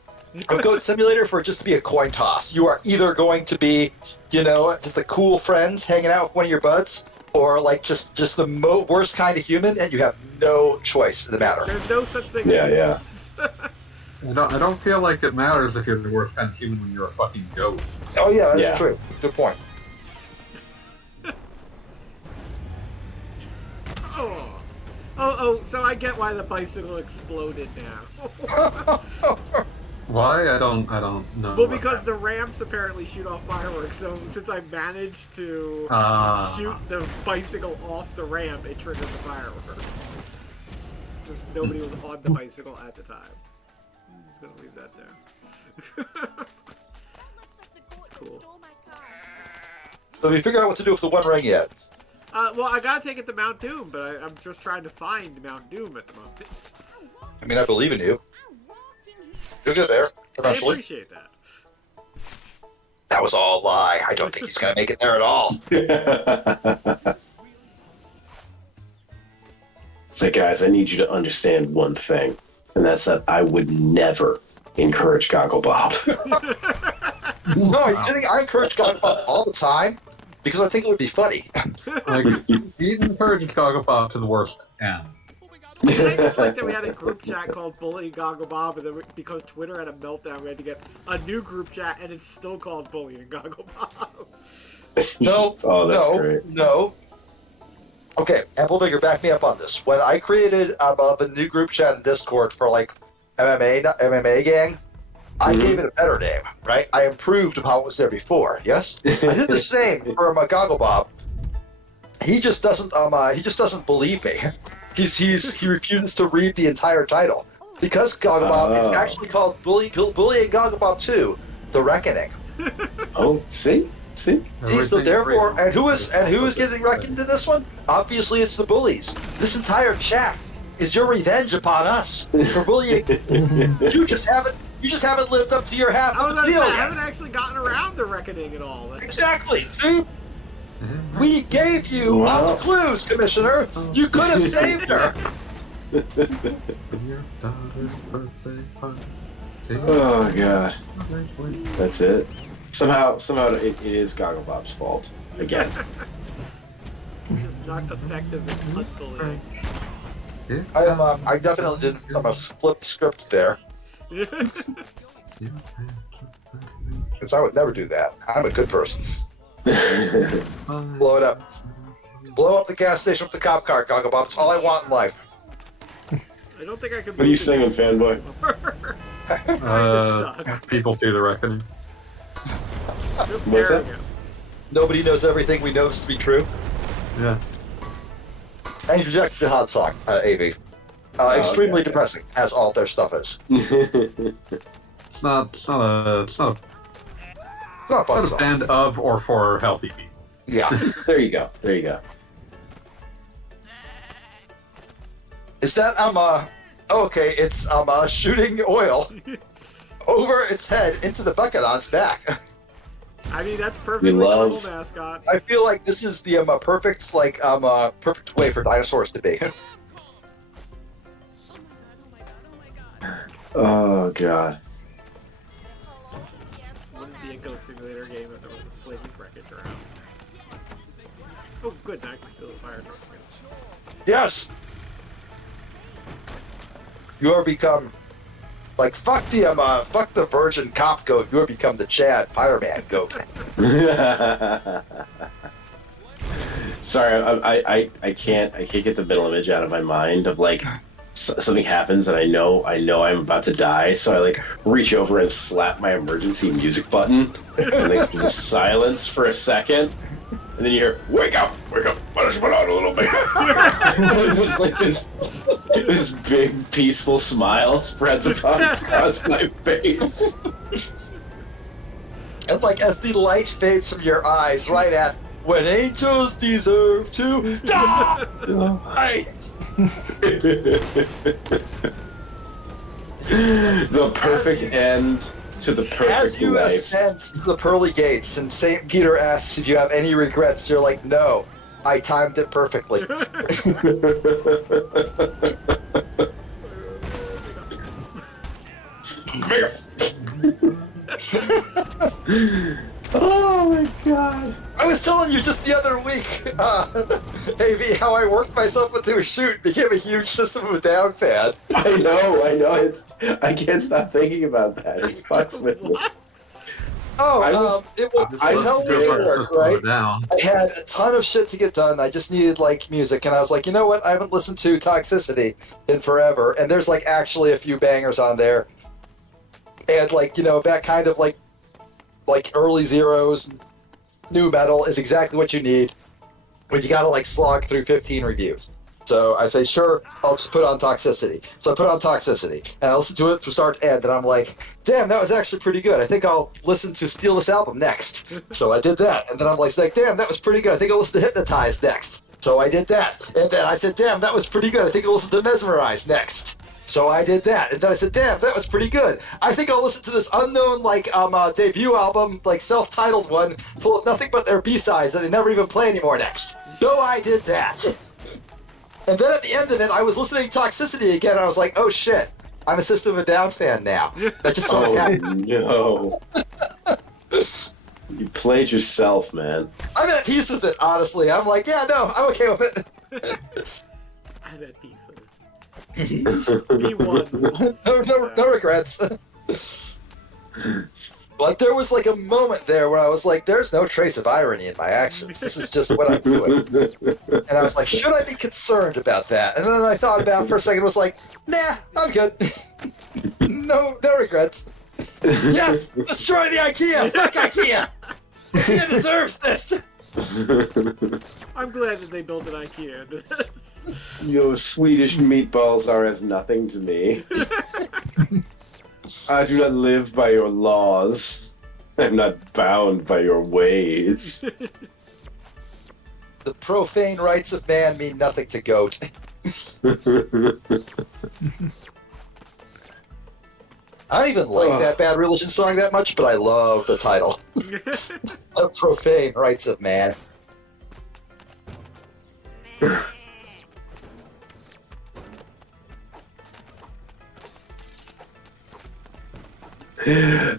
of Goat Simulator for it just to be a coin toss. You are either going to be, just a cool friend hanging out with one of your buds, or like just the worst kind of human, and you have no choice in the matter. There's no such thing. Yeah, as yeah. I don't feel like it matters if you're the worst kind of human when you're a fucking goat. Oh yeah, that's Yeah. true. Good point. Oh, so I get why the bicycle exploded now. Why? I don't know. Well, because the ramps apparently shoot off fireworks, so since I managed to shoot the bicycle off the ramp, it triggered the fireworks. Just nobody was on the bicycle at the time. I'm just gonna leave that there. It's cool. So have you figured out what to do with the One Ring yet? Well, I gotta take it to Mount Doom, but I'm just trying to find Mount Doom at the moment. I mean, I believe in you. You'll get there I eventually. appreciate that. That was all a lie. I don't think he's gonna make it there at all. So guys, I need you to understand one thing, and that's that I would never encourage Goggle Bob. No, are you kidding? I encourage God all the time because I think it would be funny. Like, he encourages Gogglebop to the worst end. I just like that we had a group chat called Bullying Goggle Bob, and then because Twitter had a meltdown, we had to get a new group chat, and it's still called Bullying Goggle Bob. No, Oh, that's no, great. no. Okay, Amplefigure, back me up on this. When I created the new group chat in Discord for like MMA gang, I gave it a better name, right? I improved upon what was there before. Yes, I did the same for my Goggle Bob. he just doesn't believe me. He refuses to read the entire title because Gogglebob. It's actually called Bully and Gogglebob 2: The Reckoning. Oh, see. See, so therefore, and who is getting reckoned in this one? Obviously, it's the bullies. This entire chat is your revenge upon us for bullying. you just haven't lived up to your half of the deal I yet. haven't actually gotten around the reckoning at all. Exactly. See, we gave you all the clues, Commissioner. You could have saved her. Oh god, that's it. Somehow it is Gogglebob's fault again. Just not effective at punt bullying. I definitely didn't. I'm a flip script there because I would never do that. I'm a good person. Blow it up. Blow up the gas station with the cop car, Gogglebob. It's all I want in life. I don't think I could. What are you singing, fanboy? People to the reckoning. What's that? Nobody knows everything we know is to be true. Yeah. And you reject the hot song, AV. Extremely depressing, as all their stuff is. It's not a It's not a fun song. band of or for healthy people. Yeah. There you go. Is that okay, it's shooting oil over its head into the bucket on its back. I mean, that's perfectly normal mascot. I feel like this is the perfect perfect way for dinosaurs to be. Oh god. Wouldn't be a Goat Simulator game if there was a flaming wreckage around. Oh, good. Now I can steal the fire truck again. Yes. You are become like fuck the virgin cop goat. You are become the Chad fireman goat. Sorry, I can't get the mental image out of my mind of like something happens and I know I'm about to die, so I like reach over and slap my emergency music button and like there's silence for a second. And then you hear, wake up, punishment out a little bit. Just like this big, peaceful smile spreads across my face. And like as the light fades from your eyes, right at when angels deserve to die. The perfect end to the perfect As you life. ascend to the pearly gates, and Saint Peter asks if you have any regrets, you're like, no, I timed it perfectly. Oh my god. I was telling you just the other week, AV, how I worked myself into a shoot, became a huge System of a Down fan. I know. I can't stop thinking about that. It fucks with me. Oh, it was hell Let's work, right? down. I had a ton of shit to get done. I just needed like music, and I was like, you know what? I haven't listened to Toxicity in forever, and there's like actually a few bangers on there, and like that kind of like early zeros, new metal is exactly what you need when you gotta like slog through 15 reviews. So I say, sure, I'll just put on Toxicity. So I put on Toxicity, and I listen to it from start to end, and I'm like, damn, that was actually pretty good. I think I'll listen to Steal This Album next. So I did that, and then I'm like, damn, that was pretty good. I think I'll listen to Hypnotize next. So I did that, and then I said, damn, that was pretty good. I think I'll listen to Mesmerize next. So I did that, and then I said, damn, that was pretty good. I think I'll listen to this unknown, debut album, self-titled one, full of nothing but their B-sides that they never even play anymore next. So I did that. And then at the end of it, I was listening to Toxicity again, and I was like, oh shit, I'm a System of a Down fan now. That just sort of happened. No. You played yourself, man. I'm at peace with it, honestly. I'm like, yeah, no, I'm okay with it. I'm at peace with it. B1. No regrets. Like, there was like a moment there where I was like, there's no trace of irony in my actions. This is just what I'm doing. And I was like, should I be concerned about that? And then I thought about it for a second, was like, nah, I'm good. No regrets. Yes, destroy the IKEA. Fuck IKEA. IKEA deserves this. I'm glad that they built an IKEA into this. Your Swedish meatballs are as nothing to me. I do not live by your laws. I'm not bound by your ways. The profane rights of man mean nothing to Goat. I don't even like that Bad Religion song that much, but I love the title. The profane rights of man.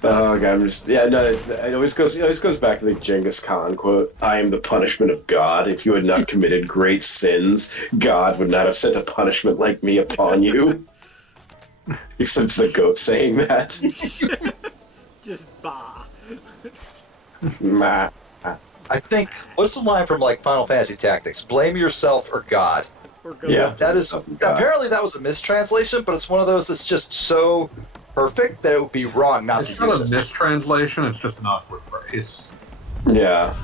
Oh god, I'm just it always goes back to the Genghis Khan quote. I am the punishment of God. If you had not committed great sins, God would not have sent a punishment like me upon you. Except it's the goat saying that. Just bah. Nah. I think, what's the line from like Final Fantasy Tactics? Blame yourself or God. Or go Yeah. That is, apparently that was a mistranslation, but it's one of those that's just so perfect that it would be wrong not It's to not use a it. mistranslation, it's just an awkward phrase. Yeah.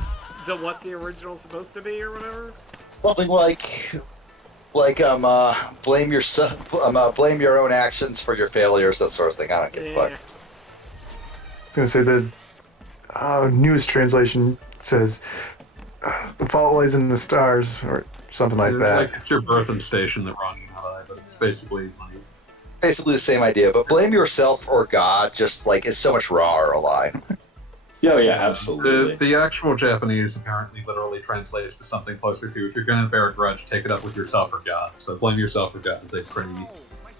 So what's the original supposed to be, or whatever? Something like blame yourself, blame your own actions for your failures, that sort of thing. I don't give a fuck. I was going to say the newest translation says the fault lies in the stars or something like It's that. like it's your birthing station that wrong you know, but it's basically like, Basically the same idea, but blame yourself or God just like is so much rawer a line. Oh yeah, absolutely. the actual Japanese apparently literally translates to something closer to if you're gonna bear a grudge, take it up with yourself or God. So blame yourself or God is a pretty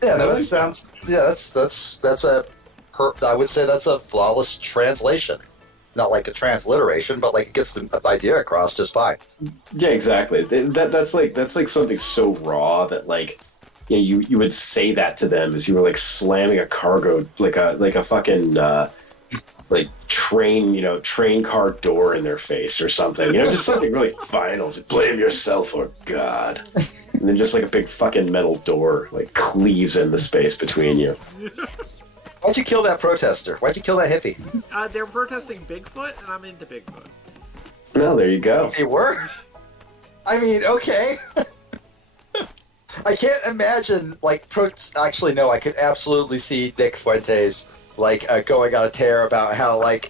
Yeah, that sounds. Yeah, that's a. I would say that's a flawless translation. Not like a transliteration, but like it gets the idea across just fine. Yeah, exactly. That's like something so raw that like you would say that to them as you were like slamming a cargo like a fucking like train car door in their face or something. Just something really final. It's like, blame yourself or God. And then just like a big fucking metal door like cleaves in the space between you. Why'd you kill that protester? Why'd you kill that hippie? They're protesting Bigfoot, and I'm into Bigfoot. Well, there you go. They were? I mean, okay. I can't imagine, like, actually, no, I could absolutely see Nick Fuentes, like, going on a tear about how, like,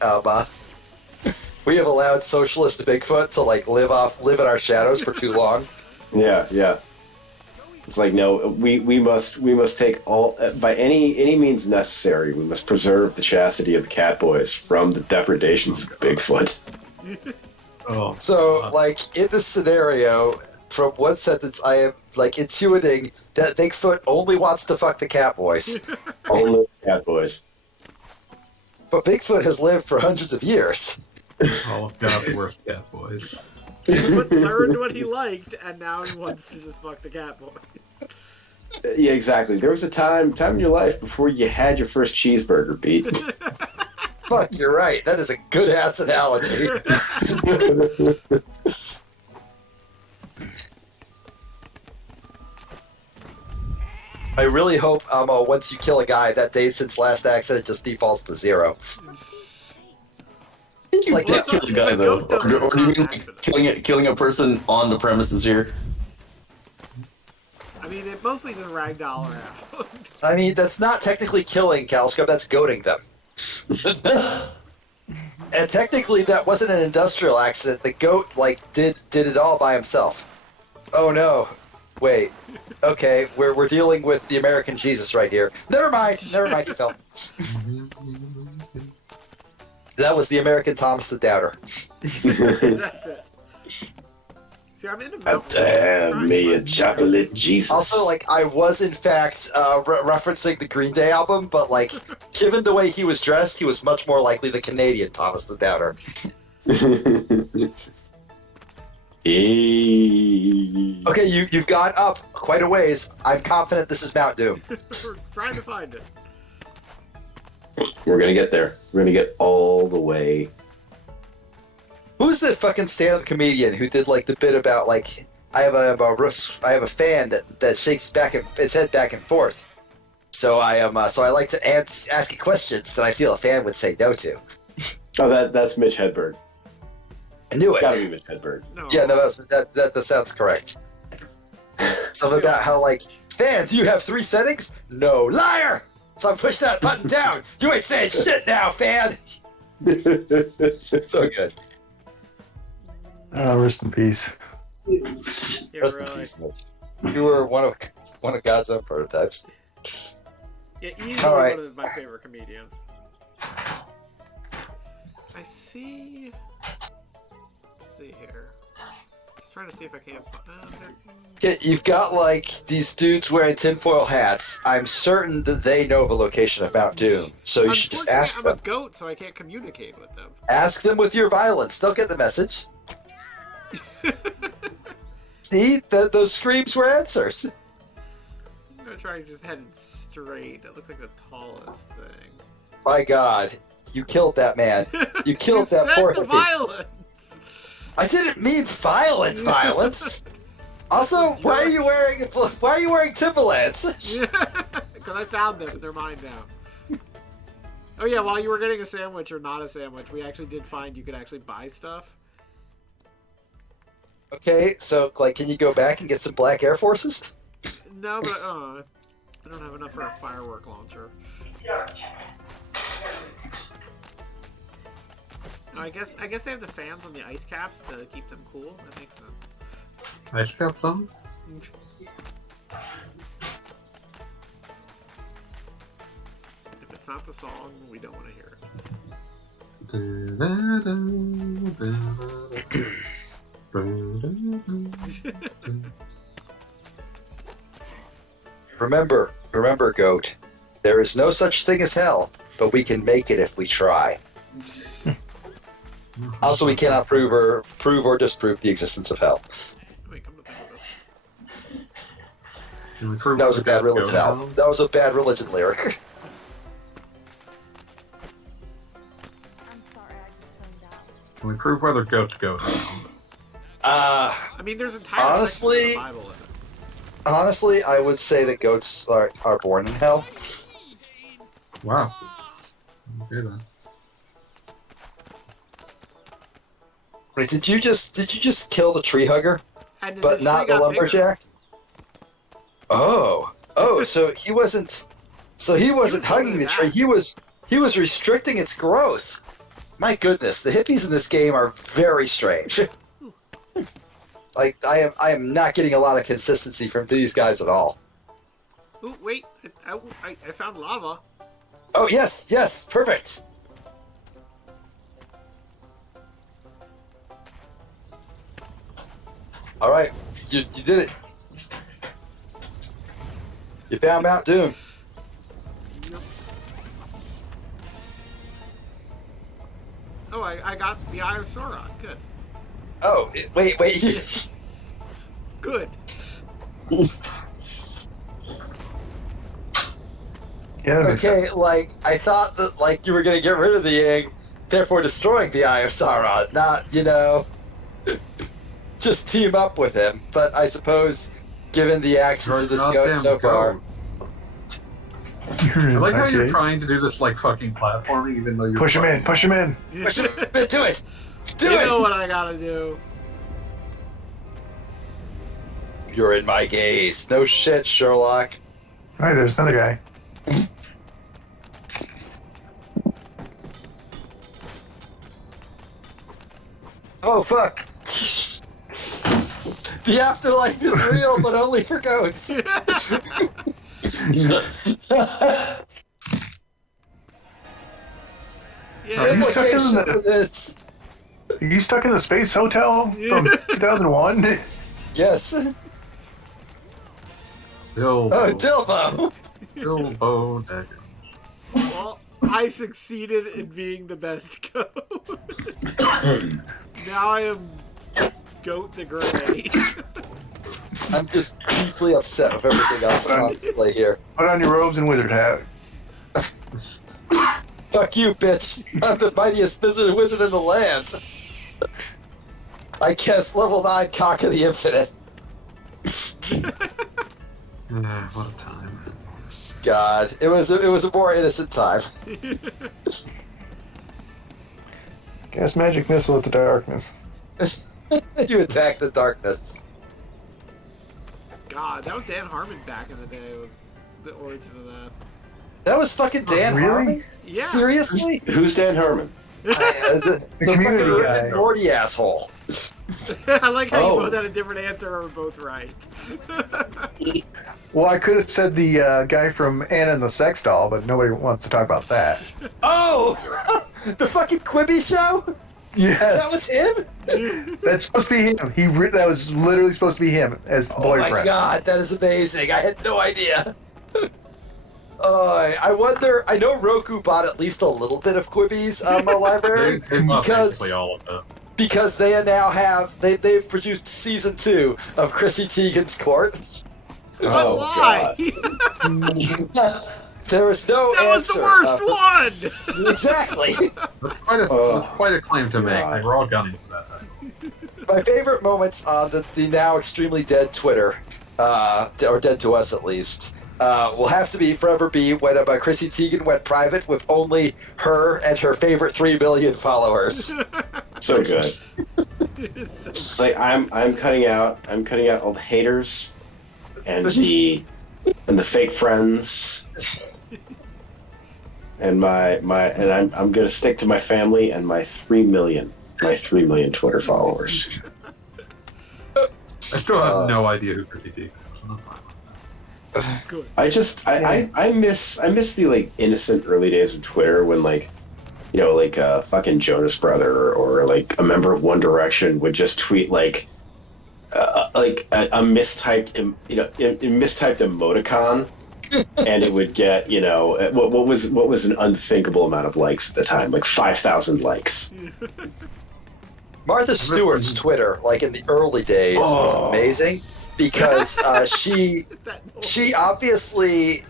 we have allowed socialist Bigfoot to, like, live in our shadows for too long. Yeah. It's like, no, we must take all by any means necessary. We must preserve the chastity of the Catboys from the depredations of Bigfoot. oh. So, like, in this scenario, from one sentence, I am, like, intuiting that Bigfoot only wants to fuck the Catboys. Only the Catboys. But Bigfoot has lived for hundreds of years. Oh god, the worst cat boys. Bigfoot learned what he liked, and now he wants to just fuck the Catboys. Yeah, exactly. There was a time in your life before you had your first cheeseburger, Pete. Fuck, you're right. That is a good ass analogy. I really hope once you kill a guy, that day since last accident just defaults to 0. It's like like that. kill a guy though, or do you mean like killing a person on the premises here? I mean, it mostly just ragdoll around. I mean, that's not technically killing, Calscrub, that's goading them. And technically, that wasn't an industrial accident. The goat, like, did it all by himself. Oh no. Wait. Okay, we're dealing with the American Jesus right here. Never mind, you fell. That was the American Thomas the Doubter. That's it. See, I'm into mountain. Damn me a chocolate Jesus. Also, like, I was in fact referencing the Green Day album, but like, given the way he was dressed, he was much more likely the Canadian Thomas the Doubter. Okay, you've gone up quite a ways. I'm confident this is Mount Doom. We're trying to find it. We're gonna get there. We're gonna get all the way. Who's the fucking stand-up comedian who did like the bit about like I have a fan that shakes its head back and forth. So I like to ask it questions that I feel a fan would say no to. Oh, that's Mitch Hedberg. I knew it. Gotta be Mitch Hedberg. No. Yeah, no, that sounds correct. Something about how, like, fan, do you have 3 settings? No, liar! So I pushed that button down. You ain't saying shit now, fan. So good. Rest in peace. Yeah, Rest in really. peace, Mitch. You were one of God's own prototypes. Yeah, easily All right. one of my favorite comedians. I see. Let's see here. Just trying to see if I can't. Yeah, you've got, like, these dudes wearing tinfoil hats. I'm certain that they know the location of Mount Doom, so you should just ask I'm them. a goat, so I can't communicate with them. Ask them with your violence. They'll get the message. See? Those screams were answers. I'm gonna try just heading straight. That looks like the tallest thing. My God. You killed that man. You killed that said poor the hippie. violence. I didn't mean violence. Also, why are you wearing Timberlands? Because I found them. They're mine now. Oh yeah, while you were getting a sandwich or not a sandwich, we actually did find you could actually buy stuff. Okay, so, like, can you go back and get some black Air Forces? No, but I don't have enough for a firework launcher. Oh, I guess they have the fans on the ice caps to keep them cool. That makes sense. Ice cap them? If it's not the song, we don't want to hear it. Remember, Goat. There is no such thing as hell, but we can make it if we try. Also, we cannot prove or disprove the existence of hell. Wait, come to think of it. That was a bad religion album. That was a bad religion lyric. I'm sorry, I just zoned out. Can we prove whether goats go? I mean, there's entire Honestly- sections of the Bible in it. Honestly, I would say that goats are born in hell. Wow. Okay then. Wait, did you just kill the tree hugger, And then but tree not the got bigger. lumberjack? Oh, so he wasn't hugging the tree. He was restricting its growth. My goodness, the hippies in this game are very strange. Like, I am not getting a lot of consistency from these guys at all. Ooh, wait, I found lava. Oh, yes, perfect. All right, you did it. You found Mount Doom. Yep. Oh, I got the Eye of Sauron. Good. Oh, wait. Good. Yeah. That makes sense. Okay, like, I thought that, like, you were gonna get rid of the egg, therefore destroying the Eye of Sauron, not, just team up with him. But I suppose, given the actions of this goat so far... I like how you're Okay. trying to do this like fucking platforming, even though you're Push him in. Push him in. Push it, do it! Do You it! know what I gotta do. You're in my gaze. No shit, Sherlock. All right, there's another guy. Oh, fuck. The afterlife is real, but only for goats. Yeah, Are you stuck in Implications the- of this. Are you stuck in the space hotel from 2001? Yes. Bilbo. Oh, Dilbo. Bilbo Baggins. well, I succeeded in being the best goat. Now I am Goat the Grey. I'm just deeply upset with everything else on display here. Put on your robes and wizard hat. Fuck you, bitch. I'm the mightiest wizard in the land. I cast level 9 Cock of the Infinite. What a time. God, it was a more innocent time. Cast magic missile at the darkness. You attack the darkness. God, that was Dan Harmon back in the day. Was the origin of that? That was fucking Dan Really? Harmon? Yeah. Seriously? Who's Dan Herman? The community fucking Rick guy. and Morty asshole. I like how Oh. you both had a different answer or were both right. Well, I could have said the guy from Anna and the Sex Doll, but nobody wants to talk about that. Oh! The fucking Quibi show? Yes, That was him? that's supposed to be him. That was literally supposed to be him as the Oh boyfriend. my god, that is amazing. I had no idea. I wonder, I know Roku bought at least a little bit of Quibi's library They bought because basically all of them. they now have they've produced season 2 of Chrissy Teigen's Court. But Oh, why? There was no That was answer. the worst one! Exactly. That's quite a claim to make. We're all gunning for that. My favorite moments on the now extremely dead Twitter, or dead to us at least, will have to forever be when Chrissy Teigen went private with only her and her favorite 3 million followers. So good. It's like I'm cutting out all the haters and the fake friends. And I'm gonna stick to my family and my 3 million Twitter followers. I still have no idea who Chrissy Teigen is. I'm not fine with that. Good. I miss the like innocent early days of Twitter when like a fucking Jonas Brother or like a member of One Direction would just tweet like a mistyped mistyped emoticon. And it would get, what was an unthinkable amount of likes at the time, like 5,000 likes. Martha Stewart's Twitter, like in the early days, was amazing because she obviously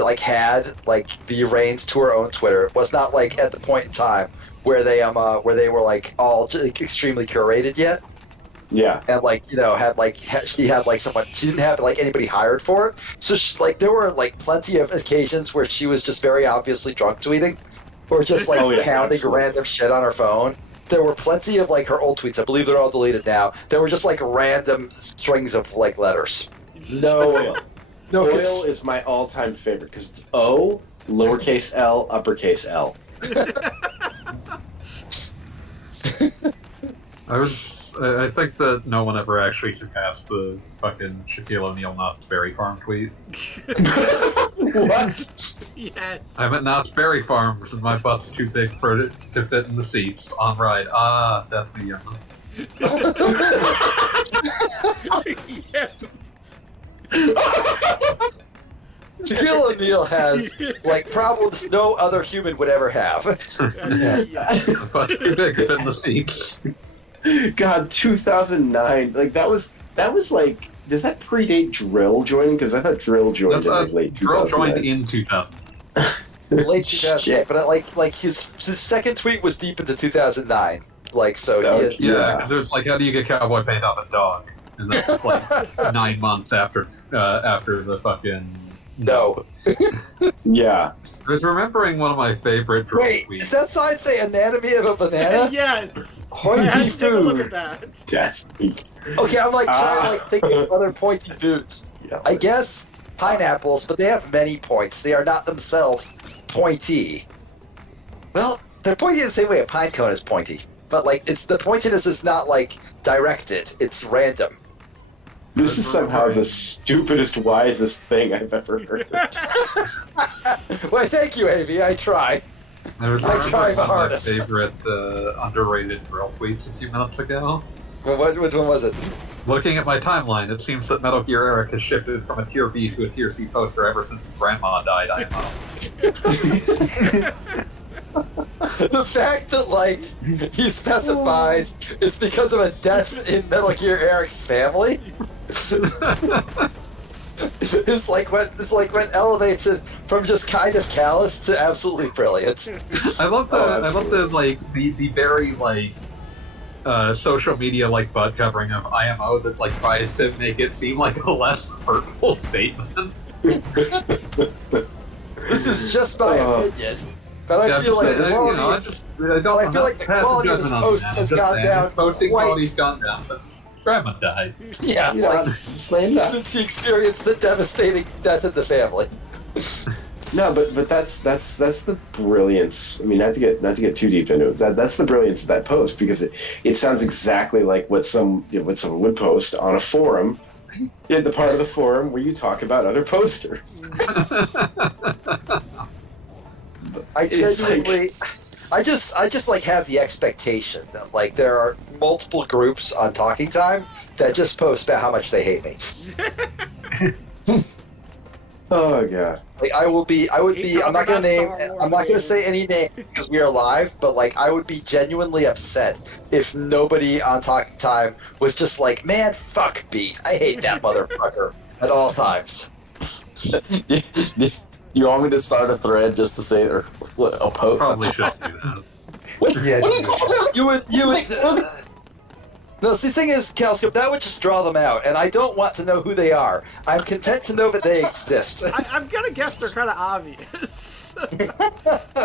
like had like the reins to her own Twitter. It was not like at the point in time where they were like all extremely curated yet. Yeah. And she had like someone, she didn't have like anybody hired for it, so there were like plenty of occasions where she was just very obviously drunk tweeting or just like pounding absolutely. random shit on her phone. There were plenty of like her old tweets, I believe they're all deleted now. There were just like random strings of like letters. Oil No is my all-time favorite because it's O, lowercase l, uppercase L. I think that no one ever actually surpassed the fucking Shaquille O'Neal Knott's Berry Farm tweet. What? Yes. I'm at Knott's Berry Farms and my butt's too big for it to fit in the seats. On ride. Ah, that's me, young. Yes. Shaquille O'Neal has like problems no other human would ever have. The butt's too big to fit in the seats. God, 2009. Like that was like. Does that predate Drill joining? Because I thought Drill joined in like late 2009. Drill joined in 2000. Late 2008, but like his second tweet was deep into 2009. Like so, he had, Yeah, because it was like, how do you get cowboy paint off a dog? And that was like 9 months after the fucking. No. Yeah. I was remembering one of my favorite Drill Wait, tweets. does that sign say anatomy of a banana? Yes. I Pointy had to take a look at food. that. That's Okay, I'm like trying to like think of other pointy foods. yeah, I guess pineapples, but they have many points. They are not themselves pointy. Well, they're pointy in the same way a pine cone is pointy, but like it's the pointiness is not like directed. It's random. This is somehow the stupidest, wisest thing I've ever heard. Well, thank you, Avi. I try. I was I try remembering the one of my hardest. favorite underrated Drill tweets a few minutes ago. Well, which one was it? Looking at my timeline, it seems that Metal Gear Eric has shifted from a tier B to a tier C poster ever since his grandma died. IMO. The fact that like he specifies it's because of a death in Metal Gear Eric's family. It's like when elevates it from just kind of callous to absolutely brilliant. I love the like the very like social media like butt covering of IMO that like tries to make it seem like a less hurtful statement. This is just my opinion. But I Yeah, feel like I the quality, don't I feel like the quality of his posts has gone down Posting quite. quality's gone down, but Grandma died. Yeah, You know, like just lame enough. since he experienced the devastating death of the family. No, but that's the brilliance. I mean, not to get too deep into it. That's the brilliance of that post because it sounds exactly like what someone would post on a forum, in the part of the forum where you talk about other posters. I It's genuinely, I just like have the expectation that like there are multiple groups on Talking Time that just post about how much they hate me. Oh god. Like I would be. I'm not gonna name. I'm not gonna say any name because we are live. But like, I would be genuinely upset if nobody on Talking Time was just like, "Man, fuck Beat. I hate that motherfucker at all times." You want me to start a thread just to say or a post? Probably should do that. Yeah, What do you call that? You would. No, see, the thing is, Calscope, that would just draw them out, and I don't want to know who they are. I'm content to know that they exist. I'm gonna guess they're kind of obvious.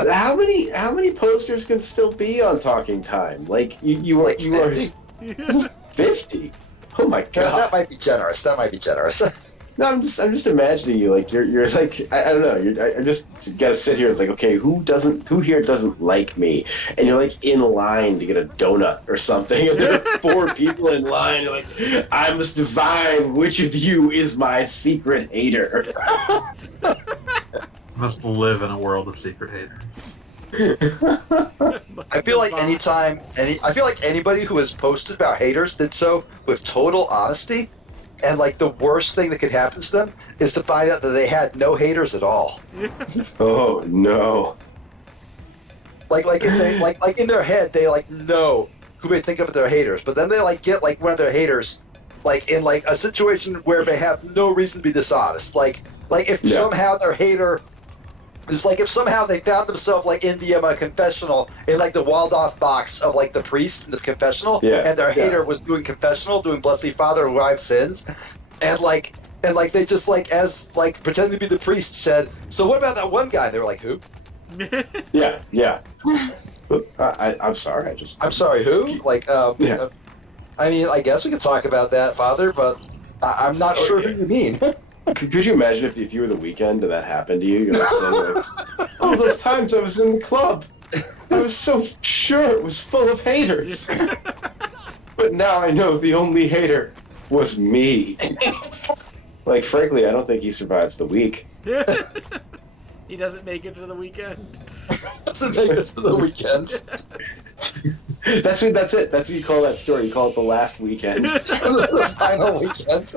How many posters can still be on Talking Time? Like you are 50? 50. Oh my god. That might be generous. That might be generous. No, I'm just imagining you like you're like I don't know. I just gotta sit here. It's like, okay, who here doesn't like me? And you're like in line to get a donut or something, and there are 4 people in line. You're like, I must divine which of you is my secret hater. Must live in a world of secret haters. I feel like I feel like anybody who has posted about haters did so with total honesty. And like the worst thing that could happen to them is to find out that they had no haters at all. Oh no. Like if they like in their head they like know who they think of their haters, but then they like get like one of their haters like in like a situation where they have no reason to be dishonest. Like if somehow their hater it's like if somehow they found themselves like in the confessional in like the walled off box of like the priest in the confessional, and their hater was doing confessional, doing "Blessed be Father who I have sins," and like they just like as like pretending to be the priest said, "So what about that one guy?" And they were like, "Who?" Yeah. I'm sorry. I'm sorry, who? Like, Yeah. I mean, I guess we could talk about that, Father, but I'm not sure who you mean. Could you imagine if you were the Weekend and that happened to you? You're saying like, all those times I was in the club, I was so sure it was full of haters. But now I know the only hater was me. Like, frankly, I don't think he survives the week. He doesn't make it to the weekend. Doesn't make it to the weekend. That's it. That's what you call that story. You call it the last weekend. The final weekend.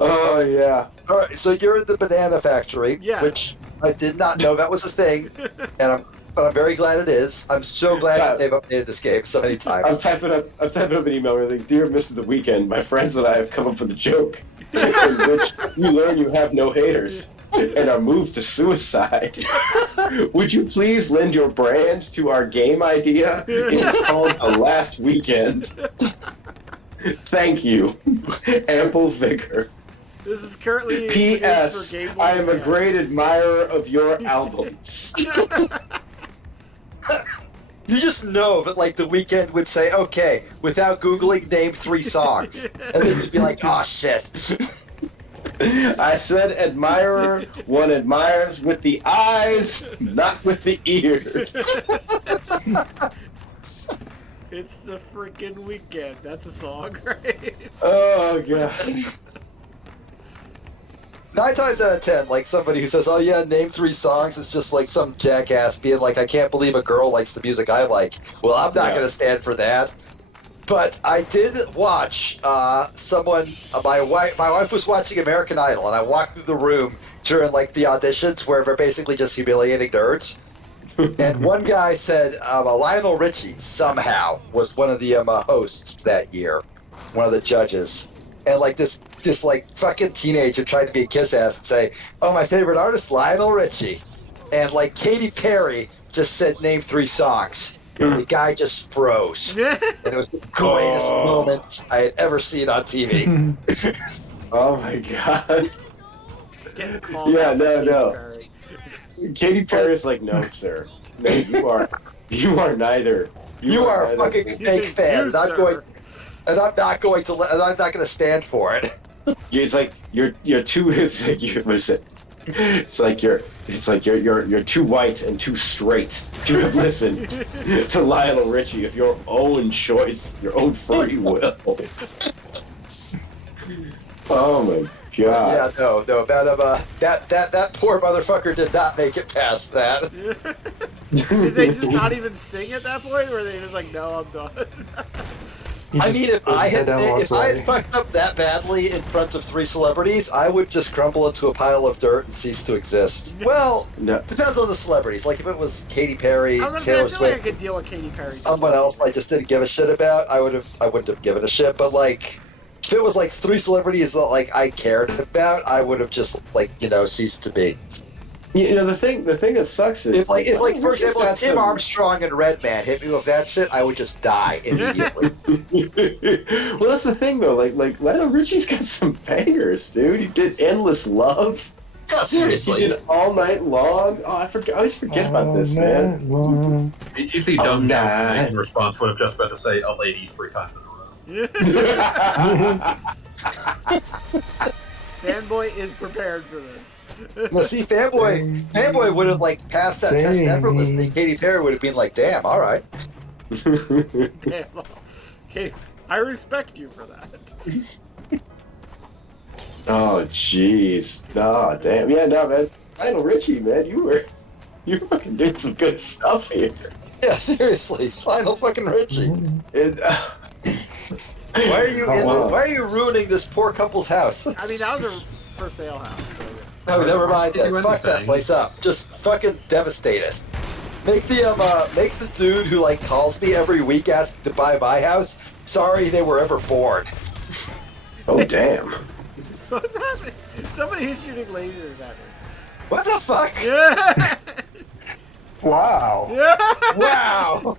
Oh yeah. All right, so you're at the banana factory, which I did not know that was a thing, but I'm very glad it is. I'm so glad that they've updated this game so many times. I'm typing up an email where like, "Dear Mr. The Weekend, my friends and I have come up with a joke in which you learn you have no haters and are moved to suicide. Would you please lend your brand to our game idea? It is called The Last Weekend. Thank you. Ample vigor. This is currently P.S. I am a great admirer of your albums." You just know that, like, the Weekend would say, "Okay," without Googling, name 3 songs. And then you'd be like, "Oh, shit." I said admirer. One admires with the eyes, not with the ears. It's the freaking Weekend. That's a song, right? Oh, God. 9 times out of 10, like, somebody who says, "Oh, yeah, name 3 songs," it's just like some jackass being like, "I can't believe a girl likes the music I like." Well, I'm not going to stand for that. But I did watch my wife was watching American Idol, and I walked through the room during, like, the auditions where they're basically just humiliating nerds. And one guy said Lionel Richie somehow was one of the hosts that year, one of the judges. And, like, this like, fucking teenager tried to be a kiss-ass and say, "Oh, my favorite artist, Lionel Richie." And, like, Katy Perry just said, "Name 3 songs." And the guy just froze. And it was the greatest moment I had ever seen on TV. Oh, my God. Getting called Yeah, out no. Perry. Katy Perry is like, no, sir. No, you are neither. You are a neither. fucking fake fan. You, Not sir. going, and I'm not going to. And I'm not going to stand for it. It's like you're too. It's like you listen. It's like you're too white and too straight to have listened to Lionel Richie of your own choice, your own free will. Oh my god! Yeah, no, that poor motherfucker did not make it past that. Did they just not even sing at that point? Or were they just like, no, I'm done? I mean, if I had fucked up that badly in front of 3 celebrities, I would just crumble into a pile of dirt and cease to exist. Well, No. depends on the celebrities. Like if it was Katy Perry, I was gonna say, Taylor I feel like I Swift, could deal with Katy Perry. someone else I just didn't give a shit about, I wouldn't have given a shit. But like, if it was like 3 celebrities that like I cared about, I would have just like ceased to be. You know the thing that sucks is If like for Richie's example, got if Tim some- Armstrong and Redman hit me with that shit, I would just die immediately. Well, that's the thing though. Like Lionel Richie's got some bangers, dude. He did "Endless Love." Yeah, seriously. He did "All Night Long." Oh, I always forget about this, man. Easy Oh, dumb nah. in response would have just been to say a lady 3 times in a row. Fanboy is prepared for this. No, see, fanboy would have like passed that test effortlessly. Katy Perry would have been like, "Damn, all right." Damn. Okay, I respect you for that. Oh, jeez. Oh, damn. Yeah, no, man. Lionel Richie, man, you fucking did some good stuff here. Yeah, seriously, Lionel fucking Richie. It, Why are you wow. why are you ruining this poor couple's house? I mean, that was a for sale house. So No, never mind Did that. you Fuck that anything? place up. Just fucking devastate it. Make the dude who like calls me every week asking to buy my house. Sorry they were ever born. oh, damn. What's happening? Somebody is shooting lasers at me. What the fuck? Yeah. Wow. Yeah. Wow.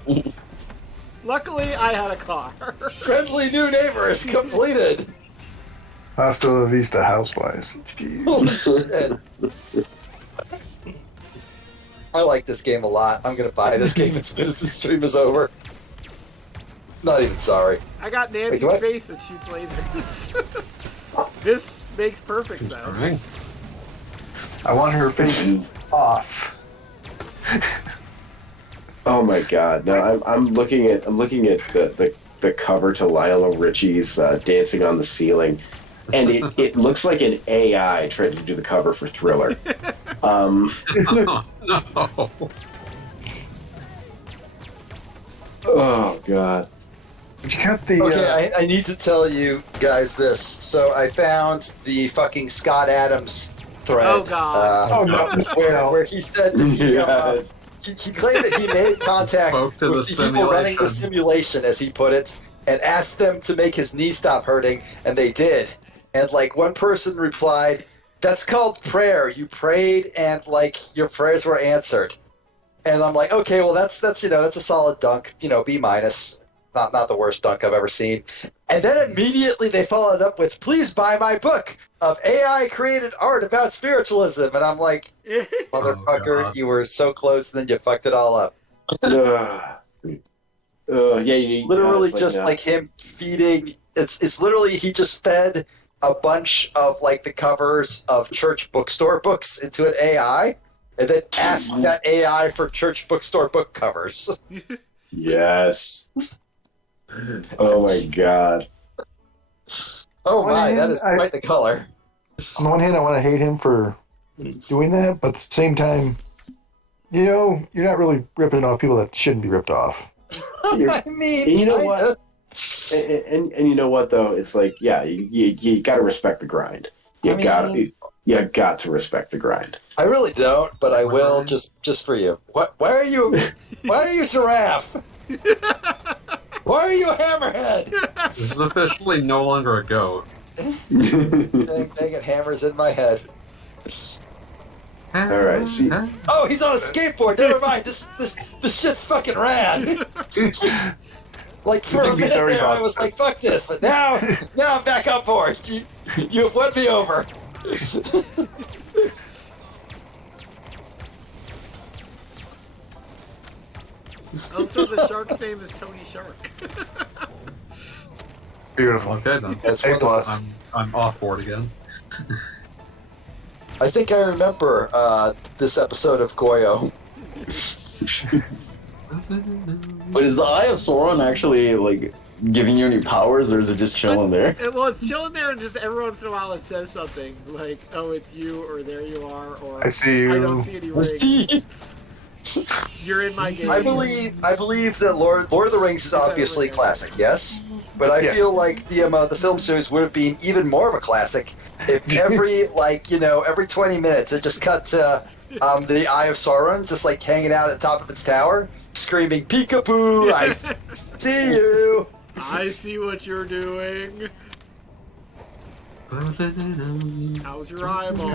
Luckily, I had a car. Friendly new neighbors completed. Hasta la vista, housewives. Jeez. Holy shit. I like this game a lot. I'm gonna buy this game as soon as the stream is over. Not even sorry. I got Nancy's what? face which shoots lasers. This makes perfect sense. I want her face off. Oh my god! No, I'm looking at the cover to Lionel Richie's "Dancing on the Ceiling," and it looks like an AI tried to do the cover for Thriller. No. Oh god! But you got the. Okay, I need to tell you guys this. So I found the fucking Scott Adams thread. Oh, God. oh no! Where he said that Yes. he claimed that he made contact Spoke to with the the people running the simulation. simulation, as he put it, and asked them to make his knee stop hurting, and they did. And like one person replied, "That's called prayer. You prayed, and like your prayers were answered." And I'm like, okay, well that's that's a solid dunk, B minus. Not the worst dunk I've ever seen. And then immediately they followed up with, "Please buy my book of AI created art about spiritualism." And I'm like, motherfucker, God. you were so close, and then you fucked it all up. Yeah, Literally, it's just no. like him feeding. It's literally he just fed a bunch of like the covers of church bookstore books into an AI, and then asked that AI for church bookstore book covers. Yes. Oh my god. Oh my, Man, that is I- quite the color. On the one hand, I want to hate him for doing that, but at the same time, you're not really ripping off people that shouldn't be ripped off. I mean, And you know kinda. what? And you know what though? It's like, yeah, you got to respect the grind. You got to respect the grind. I really don't, but I will just for you. What? Why are you giraffe? Why are you a hammerhead? This is officially no longer a goat. Dang it, hammers in my head. All right, see. Oh, he's on a skateboard. Never mind. This shit's fucking rad. Like for a You'd be minute sorry there, I about was like, "Fuck this," but now I'm back on board. You have won me over. Also, the shark's name is Tony Shark. Beautiful. Okay then. That's A wonderful. plus. I'm off board again. I think I remember this episode of Goyo. But is the Eye of Sauron actually like giving you any powers, or is it just chilling there? Well, it's chilling there, and just every once in a while it says something like, "Oh, it's you," or "There you are," or I see you. "I don't see any rings." You're in my game. I believe that Lord of the Rings is obviously classic, yes, but I Yeah. feel like the film series would have been even more of a classic if every every 20 minutes it just cut to the Eye of Sauron just like hanging out at the top of its tower, screaming "Peekaboo! I see you!" I see what you're doing. How's your eyeball?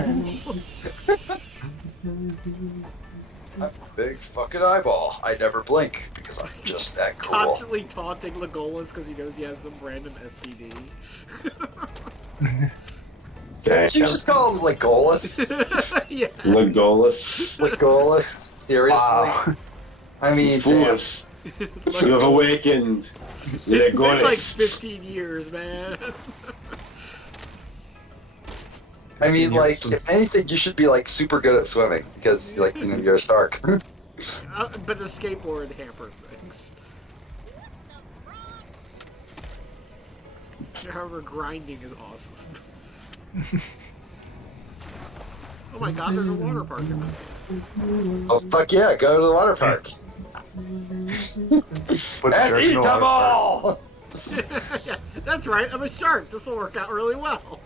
I'm a big fucking eyeball. I never blink because I'm just that cool. Constantly taunting Legolas because he knows he has some random STD. Did you just call him Legolas? Yeah. Legolas. Legolas? Seriously? Wow. I mean, damn. Fools. You have awakened. It's been like Legolas. 15 years, man. I mean, like, if anything, you should be like super good at swimming because, like, you're a shark. But the skateboard hampers things. However, grinding is awesome. Oh my god, there's a water park in that. Oh fuck yeah! Go to the water park Put the and shark in eat the them water all. Yeah, that's right, I'm a shark. This will work out really well.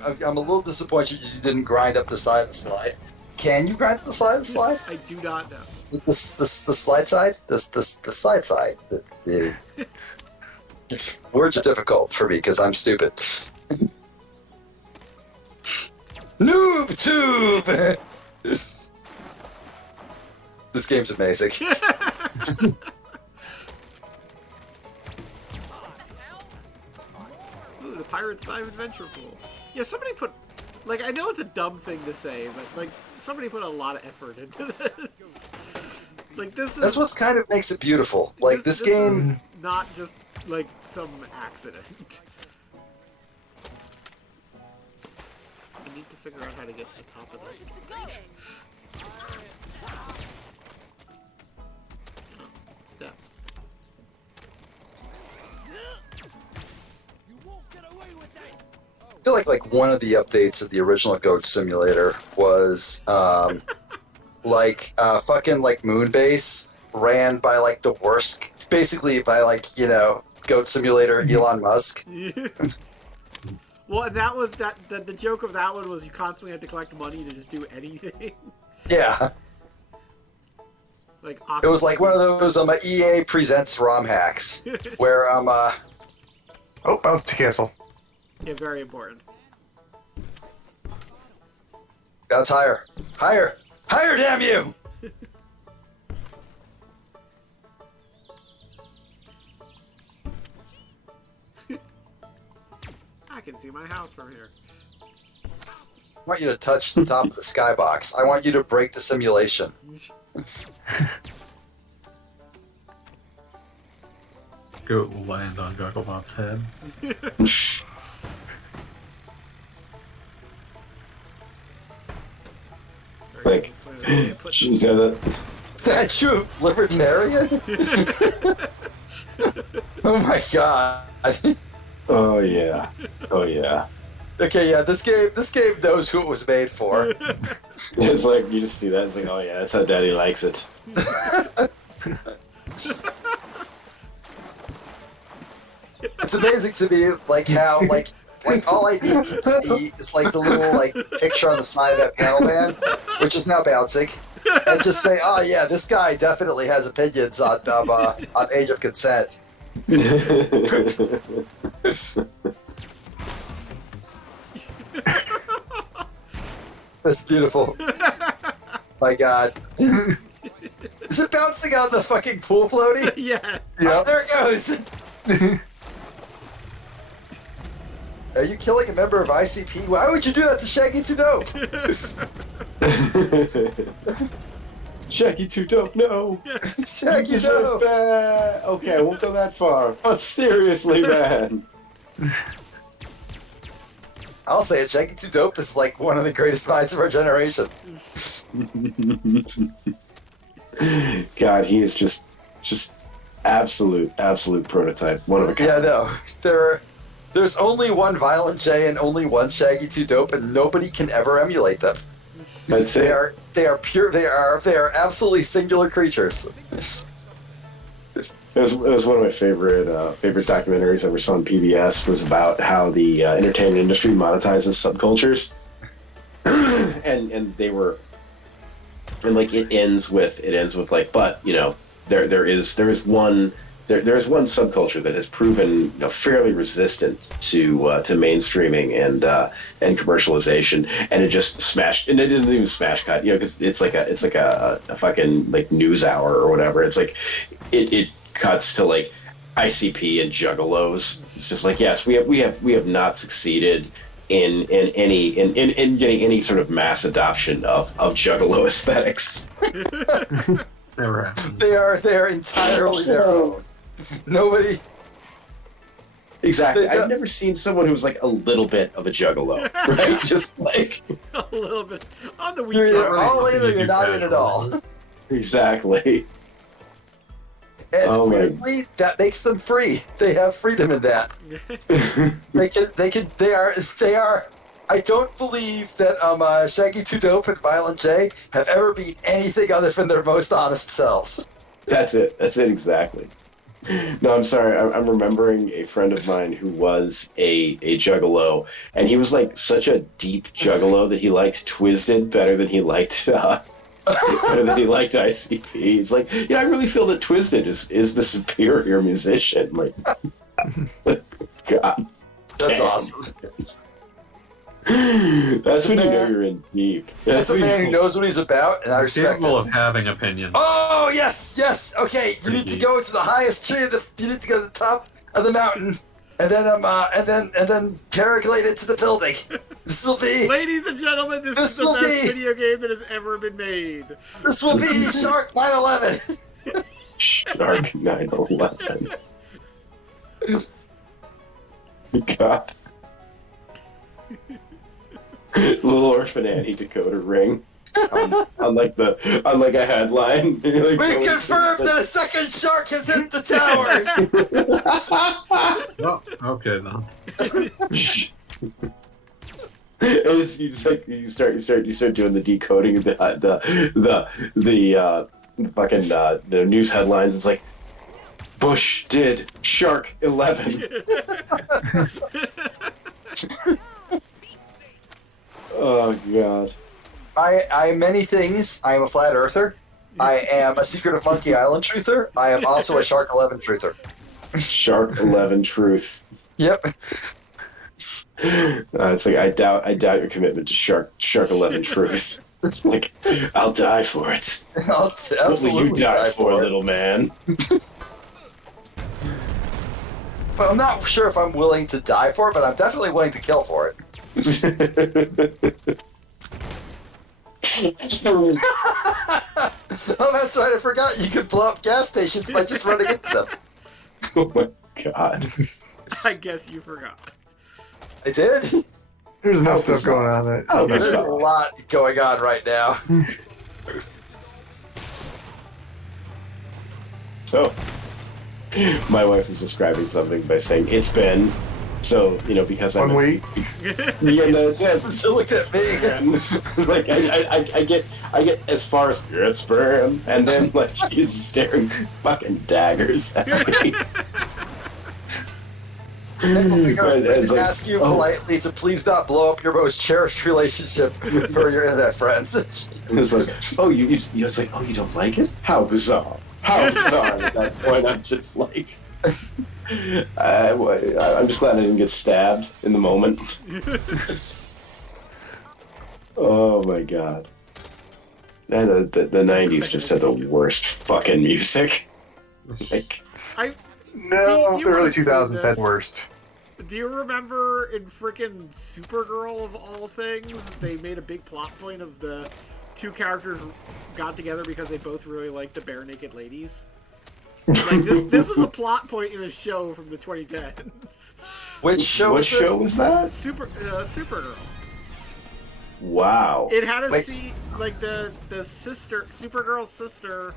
park. I'm a little disappointed you didn't grind up the side of the slide. Can you grind up the side of the slide? I do not know. The slide side? The slide side. The words are difficult for me because I'm stupid. Noob tube! This game's amazing. Ooh, the Pirates Dive Adventure Pool. Yeah, somebody put... Like, I know it's a dumb thing to say, but, like, somebody put a lot of effort into this. Like, this is... That's what kind of makes it beautiful. Like, this game... is not just, like, some accident. I need to figure out how to get to the top of that. Oh, steps. I feel like one of the updates of the original Goat Simulator was fucking like Moonbase ran by like the worst, basically by like Goat Simulator Elon Musk. Well, and that was the joke of that one was you constantly had to collect money to just do anything. Yeah, Like it was like one of those EA presents ROM hacks where Oh, bouncy castle. Yeah, very important. God's higher, higher, higher! Damn you! I can see my house from here. I want you to touch the top of the skybox. I want you to break the simulation. Goat will land on Gogglebob's head. Like, she's got that. Statue of Libertarian? Oh my god. Oh yeah. Oh yeah. Okay, yeah, this game knows who it was made for. It's like you just see that. It's like, oh yeah, that's how Daddy likes it. It's amazing to me, like how, like all I need to see is like the little like picture on the side of that panel van, which is now bouncing, and just say, oh yeah, this guy definitely has opinions on age of consent. That's beautiful. My god. Is it bouncing on the fucking pool floaty? Yeah. Oh, there it goes. Are you killing a member of ICP? Why would you do that to Shaggy 2 Dope? Shaggy 2 Dope, no. Shaggy You deserve Dope. bad. Okay, I won't go that far. But seriously, man. I'll say it. Shaggy 2 Dope is like one of the greatest minds of our generation. God, he is just absolute prototype. One of a kind. Yeah, no. There's only one Violent J and only one Shaggy 2 Dope, and nobody can ever emulate them. That's it. They are pure. They are absolutely singular creatures. It was one of my favorite documentaries I ever saw on PBS. Was about how the entertainment industry monetizes subcultures, and they were, and like it ends with like, but you know, there is one subculture that has proven fairly resistant to mainstreaming and commercialization, and it just smashed. And it isn't even smash cut, because it's like a fucking like news hour or whatever. It's like it cuts to like ICP and juggalos. It's just like, yes, we have not succeeded in getting any sort of mass adoption of juggalo aesthetics. Never happened. They are entirely their own. Nobody. Exactly. I've never seen someone who's like a little bit of a juggalo, right? Just like A little bit on the You're weekend. either all in or You you're do not in at casual. all. exactly. And Oh my- weirdly, that makes them free. They have freedom in that. They are. I don't believe that Shaggy 2 Dope and Violent J have ever been anything other than their most honest selves. That's it. That's it exactly. No, I'm sorry. I'm remembering a friend of mine who was a juggalo, and he was like such a deep juggalo that he liked Twisted better than he liked ICP. He's like, I really feel that Twisted is the superior musician. Like, God, That's damn. awesome. That's when you know Man. you're in deep. That's a when man you- who knows what he's about, and I respect Capable it. of having opinions. Oh yes. Okay, you need to go to the highest tree. You need to go to the top of the mountain, and then and then paraglide into the building. This will be Ladies and gentlemen, this This is the will best be- video game that has ever been made. Shark 9/11. Shark 9/11. God. Little Orphan Annie Dakota ring. on like a headline. You're like, We confirmed that a second shark has hit the towers. Oh, okay then. You start doing the decoding of the fucking the news headlines. It's like Bush did Shark 11. Oh God. I am many things. I am a flat earther. I am a Secret of Monkey Island truther. I am also a Shark 11 truther. Shark 11 truth. Yep. It's like I doubt your commitment to Shark 11 truth. It's like I'll die for it. I'll What will absolutely you die die for, for it. little man? But I'm not sure if I'm willing to die for it, but I'm definitely willing to kill for it. Oh, that's right. I forgot you could blow up gas stations by just running into them. Oh my God. I guess you forgot. I did. There's enough How stuff going on that. How There's a bizarre. lot going on right now. So, my wife is describing something by saying it's been so because I'm 1 week. Yeah, no, it's She looked at me. like I get as far as it's been, and then like she's staring fucking daggers at me. I'm going It's to like, ask you oh. politely to please not blow up your most cherished relationship for your internet friends. It's like, it's like, oh, you don't like it? How bizarre! How bizarre! At that point, I'm just like, I'm just glad I didn't get stabbed in the moment. Oh my God! And the '90s just had the worst fucking music. Like, No, You the early would've seen 2000s had this. worst. Do you remember in frickin' Supergirl of all things, they made a big plot point of the two characters got together because they both really liked the bare naked ladies? Like this was a plot point in a show from the 2010s. Which show? What was show this? was that? Supergirl. Wow. It had a Wait. scene like the sister, Supergirl's sister,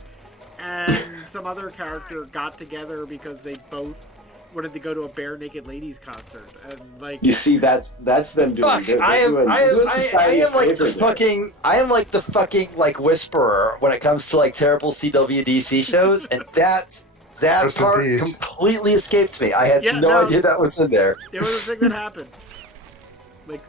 and some other character got together because they both wanted to go to a bare naked ladies concert, and like You see, that's them doing. Fuck, they're I am doing society a like the favor there. fucking like whisperer when it comes to like terrible CWDC shows, and that Rest in part peace. completely escaped me. I had Yeah, no no. idea that was in there. it was a thing that happened. Like,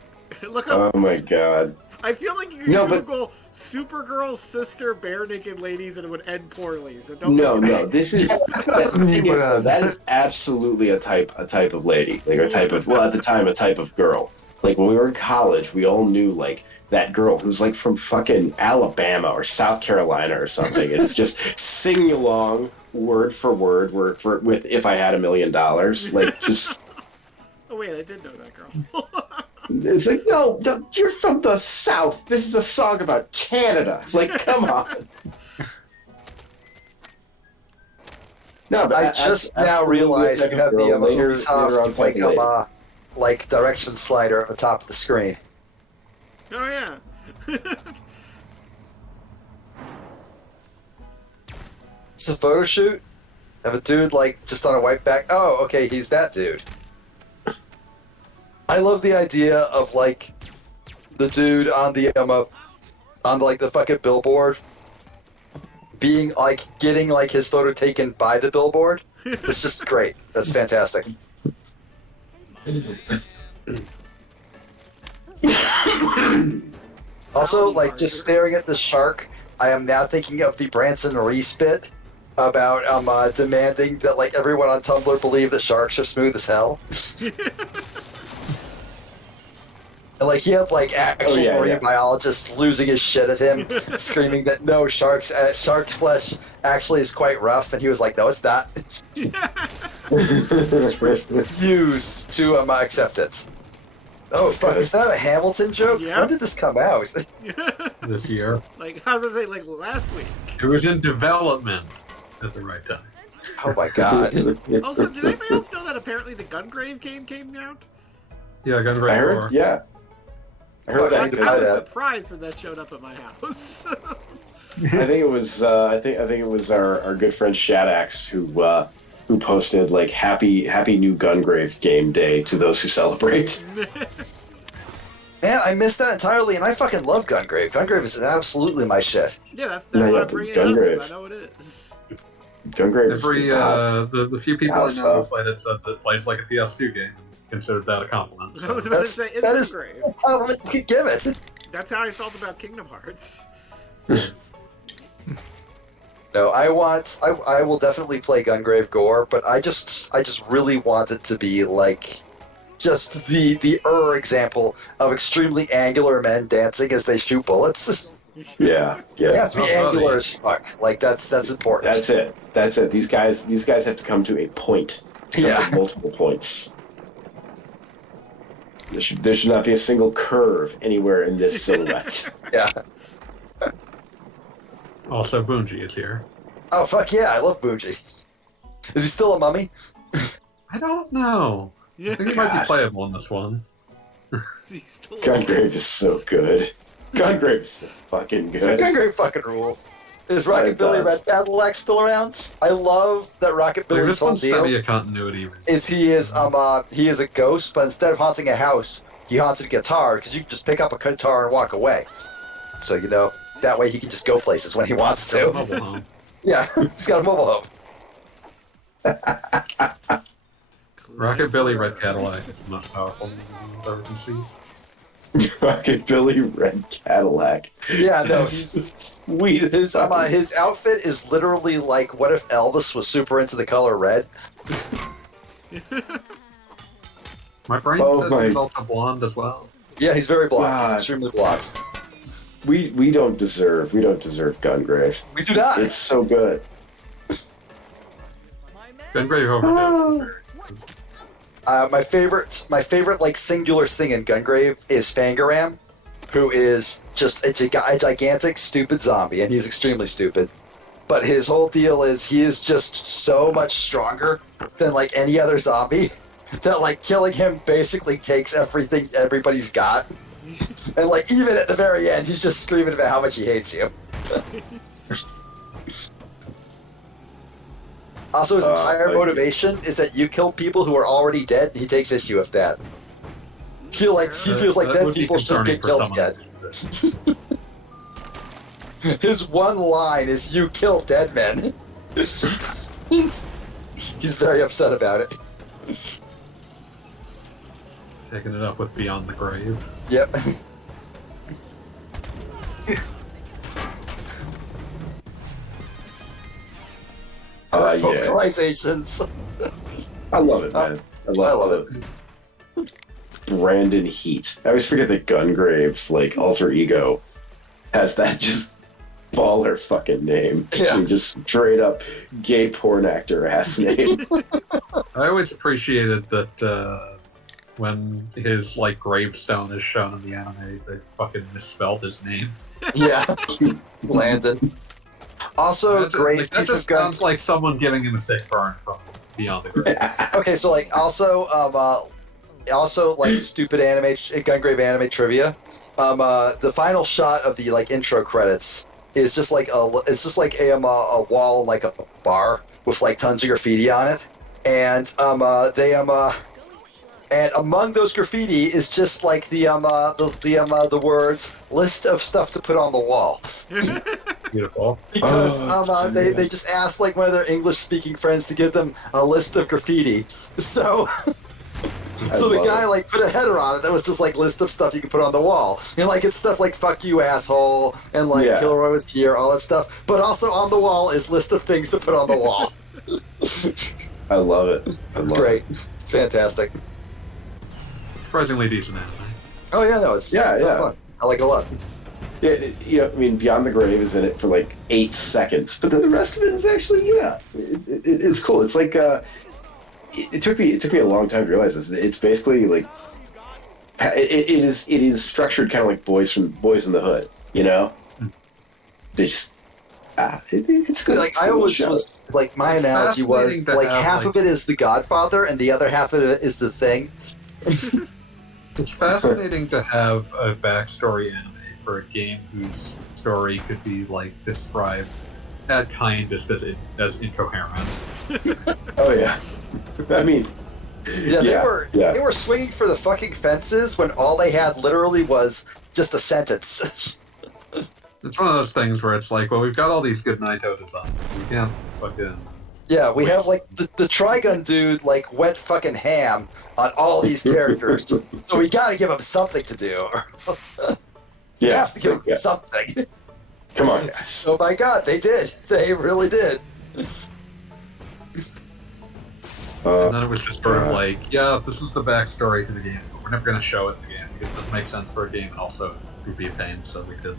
look up. Oh my god. I feel like you could No, but- Google Supergirl's sister bare naked ladies and it would end poorly. So don't. No, look it no. up. This is the thing is, though, that is absolutely a type of lady, like a type of at the time a type of girl. Like when we were in college, we all knew like that girl who's like from fucking Alabama or South Carolina or something, and it's just singing along word for word with "If I Had $1 Million," like just. Oh wait, I did know that girl. It's like, no, you're from the South. This is a song about Canada. Like, come on. No, but I just now absolutely realized type you of have the girl, later Ubisoft on like direction slider at the top of the screen. Oh yeah. It's a photo shoot of a dude like just on a white back. Oh, okay, he's that dude. I love the idea of like the dude on the like the fucking billboard being like getting like his photo taken by the billboard. It's just great. That's fantastic. Also, like just staring at the shark, I am now thinking of the Branson Reese bit about demanding that like everyone on Tumblr believe that sharks are smooth as hell. And like he had like actual marine biologists losing his shit at him, screaming that no, shark flesh actually is quite rough, and he was like, no, it's not. Refused to accept it. Oh fuck, is that a Hamilton joke? Yeah. When did this come out? This year. Like how was it like last week? It was in development at the right time. Oh my god. Also, did anybody else know that apparently the Gungrave game came out? Yeah, Gungrave I heard, War. yeah. I heard Okay. that. I was that. surprised when that showed up at my house. I think it was. I think it was our good friend Shadax who posted like happy new Gungrave game day to those who celebrate. Man, I missed that entirely, and I fucking love Gungrave. Gungrave is absolutely my shit. Yeah, that's No, why yeah, I'm bringing it Gungrave. up. I know it is. Gungrave is Every hot. the few people I House know who stuff. played it said that it plays like a PS2 game. Considered that a compliment. I was So. about to That's- say, it's that is- Gungrave. How you could give it? That's how I felt about Kingdom Hearts. No, I will definitely play Gungrave Gore, but I just really want it to be like just the example of extremely angular men dancing as they shoot bullets. Yeah, They yeah. have to be Oh, angular yeah. as fuck. Like that's important. That's it. That's it. These guys have to come to a point. To come Yeah. to multiple points. There should not be a single curve anywhere in this silhouette. Yeah. Also, Bungie is here. Oh fuck yeah, I love Bougie. Is he still a mummy? I don't know. I Yeah, think it might be God. playable in this one. he's still Gungrave is so good. Gungrave is so fucking good. Gungrave fucking rules. Is It Rockabilly does. Red Cadillac still around? I love that Like, Rockabilly's this whole one's deal semi a continuity. is he is a ghost, but instead of haunting a house, he haunts a guitar because you can just pick up a guitar and walk away. So that way he can just go places when he wants to. Mobile home. Yeah, he's got a mobile home. Rockabilly Red Cadillac is the most powerful I've ever conceived. Rockabilly Red Cadillac. Yeah, no, That's he's, sweet. as his fuck. his outfit is literally like what if Elvis was super into the color red? My brain Oh says my- he's also blonde as well. Yeah, he's very blonde. He's God. extremely blonde. We don't deserve Gungrave. We do not. It's so good. Gungrave overdose. My favorite like singular thing in Gungrave is Fangaram, who is just a gigantic, stupid zombie, and he's extremely stupid. But his whole deal is he is just so much stronger than like any other zombie that like killing him basically takes everything everybody's got. And like even at the very end, he's just screaming about how much he hates you. Also, his entire motivation is that you kill people who are already dead. He takes issue with that. He feels like dead people should get killed again. His one line is "You kill dead men." He's very upset about it. Taking it up with Beyond the Grave. Yep. Vocalizations. I love it, man. I love it. Brandon Heat. I always forget that Gungrave's like alter ego has that just baller fucking name. Yeah. Just straight up gay porn actor ass name. I always appreciated that when his like gravestone is shown in the anime, they fucking misspelled his name. Yeah. Landon. Also, great that piece just of gun. sounds like someone giving him a sick burn from Beyond the Grave. Okay, so like also like stupid Gungrave anime trivia. The final shot of the like intro credits is just like a wall in, like a bar with like tons of graffiti on it, and and among those graffiti is just like the words "list of stuff to put on the wall." Beautiful. Because they just asked like one of their English speaking friends to give them a list of graffiti. So the guy like put a header on it that was just like list of stuff you can put on the wall. And like it's stuff like "fuck you asshole" and like "Kilroy was here," all that stuff. But also on the wall is list of things to put on the wall. I love it. Great. It's fantastic. Surprisingly decent anime. Oh yeah, no, it's fun. I like it a lot. Yeah, I mean, Beyond the Grave is in it for like 8 seconds, but then the rest of it is actually, it's cool. It's like, it took me a long time to realize this. It's basically like, it is structured kind of like Boys in the Hood, you know? They just, it's good. Like I always was like my analogy was like half of it is The Godfather and the other half of it is The Thing. It's fascinating to have a backstory anime for a game whose story could be like described at times as incoherent. Oh yeah, I mean, they were swinging for the fucking fences when all they had literally was just a sentence. It's one of those things where it's like, well, we've got all these good Naito designs, so we can't fucking. Yeah, we have like the Trigun dude like went fucking ham on all these characters, so we gotta give him something to do. You have to give him something. Come on, guys. So my God, they did. They really did. And then it was just sort of like, yeah, this is the backstory to the game, but we're never going to show it in the game because it doesn't make sense for a game, and also it would be a pain, so we didn't.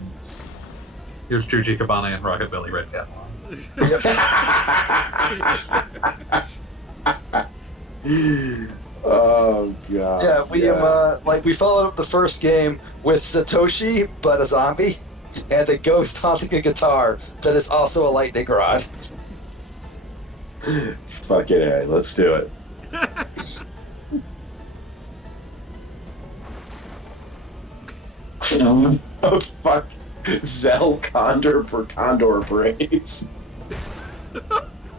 Here's Juji Kabane and Rockabilly Red Catalan. Oh god. Yeah, we followed up the first game with Satoshi, but a zombie, and a ghost haunting a guitar that is also a lightning rod. Fuck it, hey, let's do it. Oh fuck. Zell Condor per Condor Braves.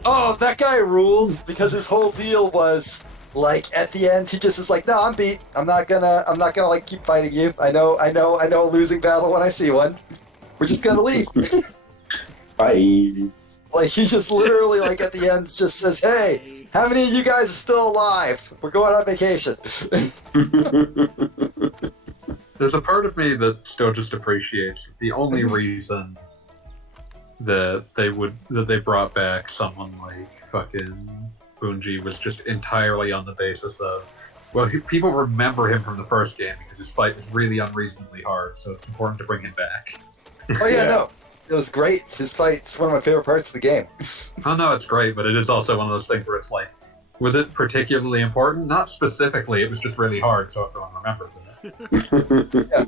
Oh, that guy ruled because his whole deal was like at the end he just is like, no, I'm beat. I'm not gonna like keep fighting you. I know a losing battle when I see one. We're just gonna leave. Bye. Like he just literally like at the end just says, hey, how many of you guys are still alive? We're going on vacation. There's a part of me that still just appreciates the only reason that they brought back someone like fucking Bungie was just entirely on the basis of, well, people remember him from the first game because his fight was really unreasonably hard, so it's important to bring him back. Oh yeah, no, it was great. His fight's one of my favorite parts of the game. Oh no, it's great, but it is also one of those things where it's like, Was it particularly important? Not specifically. It was just really hard, so everyone remembers it. Yeah.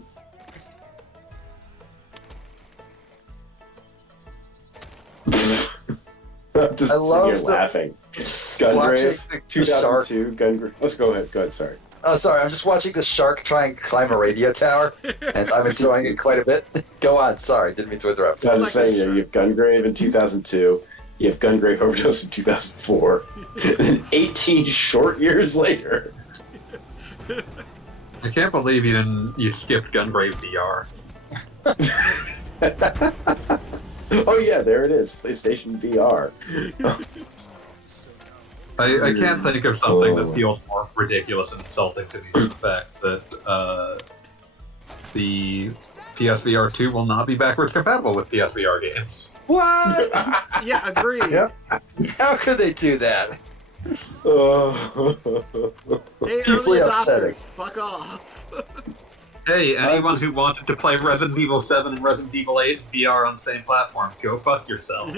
I'm just I sitting love here laughing. Gungrave, the 2002. Gungrave. Let's go ahead. Go ahead. Sorry. Oh, sorry. I'm just watching the shark try and climb a radio tower, and I'm enjoying it quite a bit. Go on. Sorry, didn't mean to interrupt. I was just saying, you have Gungrave in 2002. You have Gungrave Overdose in 2004. And 18 short years later. I can't believe you skipped Gungrave VR. Oh yeah, there it is. PlayStation VR. I can't think of something that feels more ridiculous and insulting to me than the fact that the PSVR 2 will not be backwards compatible with PSVR games. What? Yeah, agreed. Yep. How could they do that? Hey, Deeply early upsetting. adopters, fuck off. Hey, anyone who wanted to play Resident Evil 7 and Resident Evil 8 in VR on the same platform, go fuck yourself.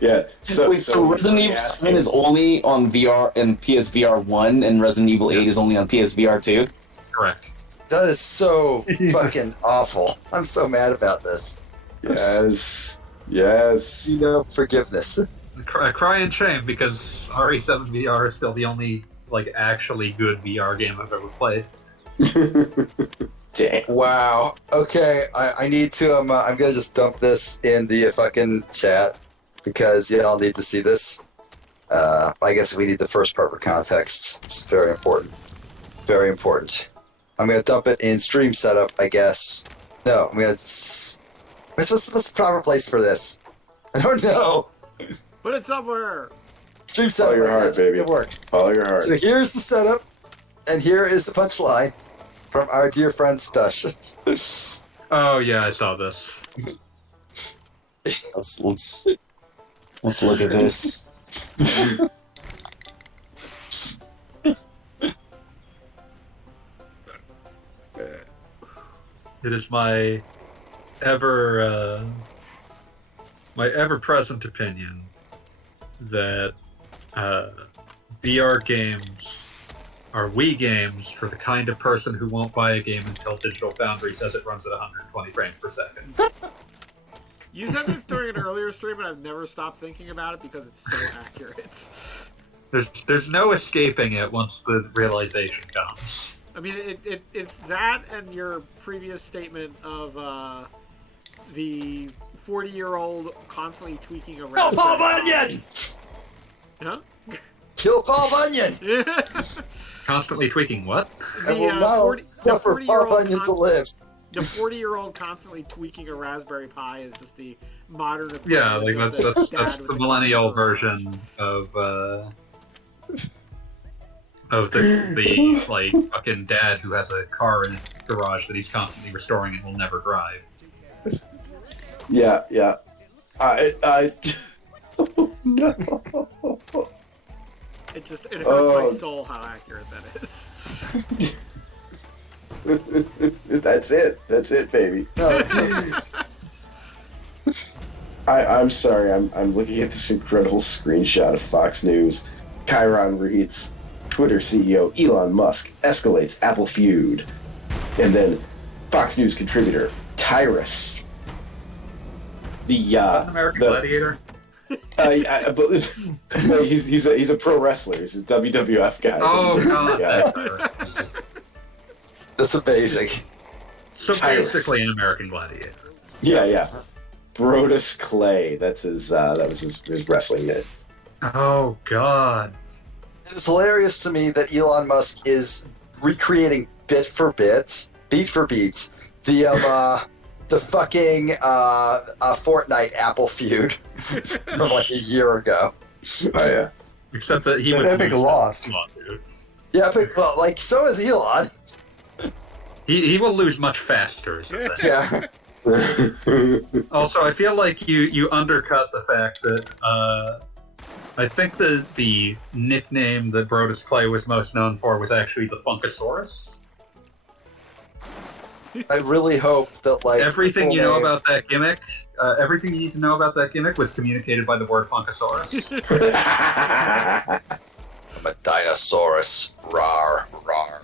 Yeah. So Resident Evil 7 is only on VR and PSVR 1, and Resident Evil 8 is only on PSVR 2? Correct. That is so fucking awful. I'm so mad about this. Yes. Yes. No forgiveness. I cry in shame because RE7 VR is still the only actually good VR game I've ever played. Damn. Wow. Okay, I need to. I'm gonna just dump this in the fucking chat because y'all need to see this. I guess we need the first part for context. It's very important. Very important. I'm gonna dump it in stream setup. I guess. No, I'm gonna. What's the proper place for this? I don't know. Put it somewhere. Stream setup. Follow your I heart, guess. baby. It works. Follow your heart. So here's the setup, and here is the punchline from our dear friend Stush. Oh yeah, I saw this. Let's look at this. It is my ever present opinion that VR games are Wii games for the kind of person who won't buy a game until Digital Foundry says it runs at 120 frames per second. You said this during an earlier stream, and I've never stopped thinking about it because it's so accurate. There's no escaping it once the realization comes. I mean, it's that and your previous statement of the 40-year-old constantly tweaking around. Kill Paul Bunyan! Huh? Kill Paul Bunyan! Constantly tweaking what? I will not allow for Paul Bunyan to live. The 40-year-old constantly tweaking a Raspberry Pi is just the modern equivalent. Yeah, of that's the dad the with millennial computer. version of the fucking dad who has a car in his garage that he's constantly restoring and will never drive. Yeah. I. Oh, no. It hurts my soul how accurate that is. That's it. That's it, baby. No, it's I'm sorry. I'm looking at this incredible screenshot of Fox News. Chiron reads, Twitter CEO Elon Musk escalates Apple feud. And then Fox News contributor Tyrus. American Gladiator? I believe he's a pro wrestler. He's a WWF guy. Oh god, Yeah. That's amazing. So Tyrus. basically an American Gladiator. Yeah. Brodus Clay. That's his. That was his wrestling name. Oh god. It's hilarious to me that Elon Musk is recreating bit for bit, beat for beat, the fucking Fortnite Apple feud from like a year ago. Oh yeah. Except that he That would Epic lose lost. Come on, dude. Yeah, but well, like so is Elon. He will lose much faster. Is the thing. Yeah. Also, I feel like you undercut the fact that I think the nickname that Brodus Clay was most known for was actually the Funkasaurus. I really hope that like Everything the you full know name- about that gimmick, everything you need to know about that gimmick was communicated by the word Funkasaurus. Funkasaurus. Rar, rar.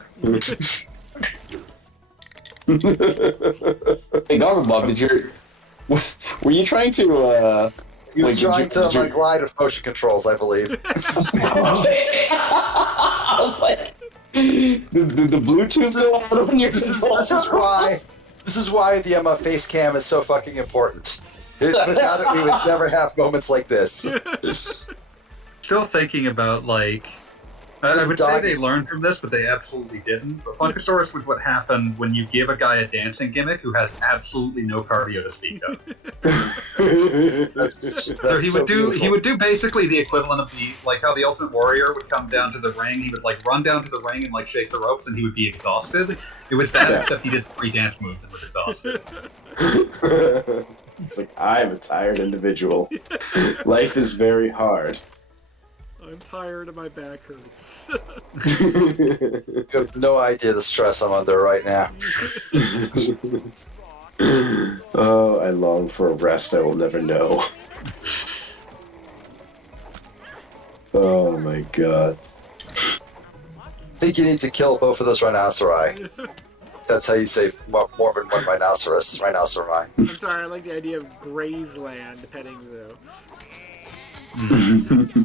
Hey, Gogglebug, were you trying to, He was Wait, did trying you- to did you- glide with motion controls, I believe. I was like, the Bluetooth go out on your This controls? is why the face cam is so fucking important. Without it, we would never have moments like this. Still thinking about, like... I It's would say dog- they learned from this, but they absolutely didn't. But Funkasaurus was what happened when you give a guy a dancing gimmick who has absolutely no cardio to speak of. So he would do basically the equivalent of like how the Ultimate Warrior would come down to the ring. He would like run down to the ring and like shake the ropes, and he would be exhausted. It was that, except he did 3 dance moves and was exhausted. It's like, I'm a tired individual. Life is very hard. I'm tired and my back hurts. You have no idea the stress I'm under right now. Oh, I long for a rest I will never know. Oh my god. I think you need to kill both of those rhinoceri. That's how you say more than one rhinoceri. I'm sorry, I like the idea of Grazeland petting zoo.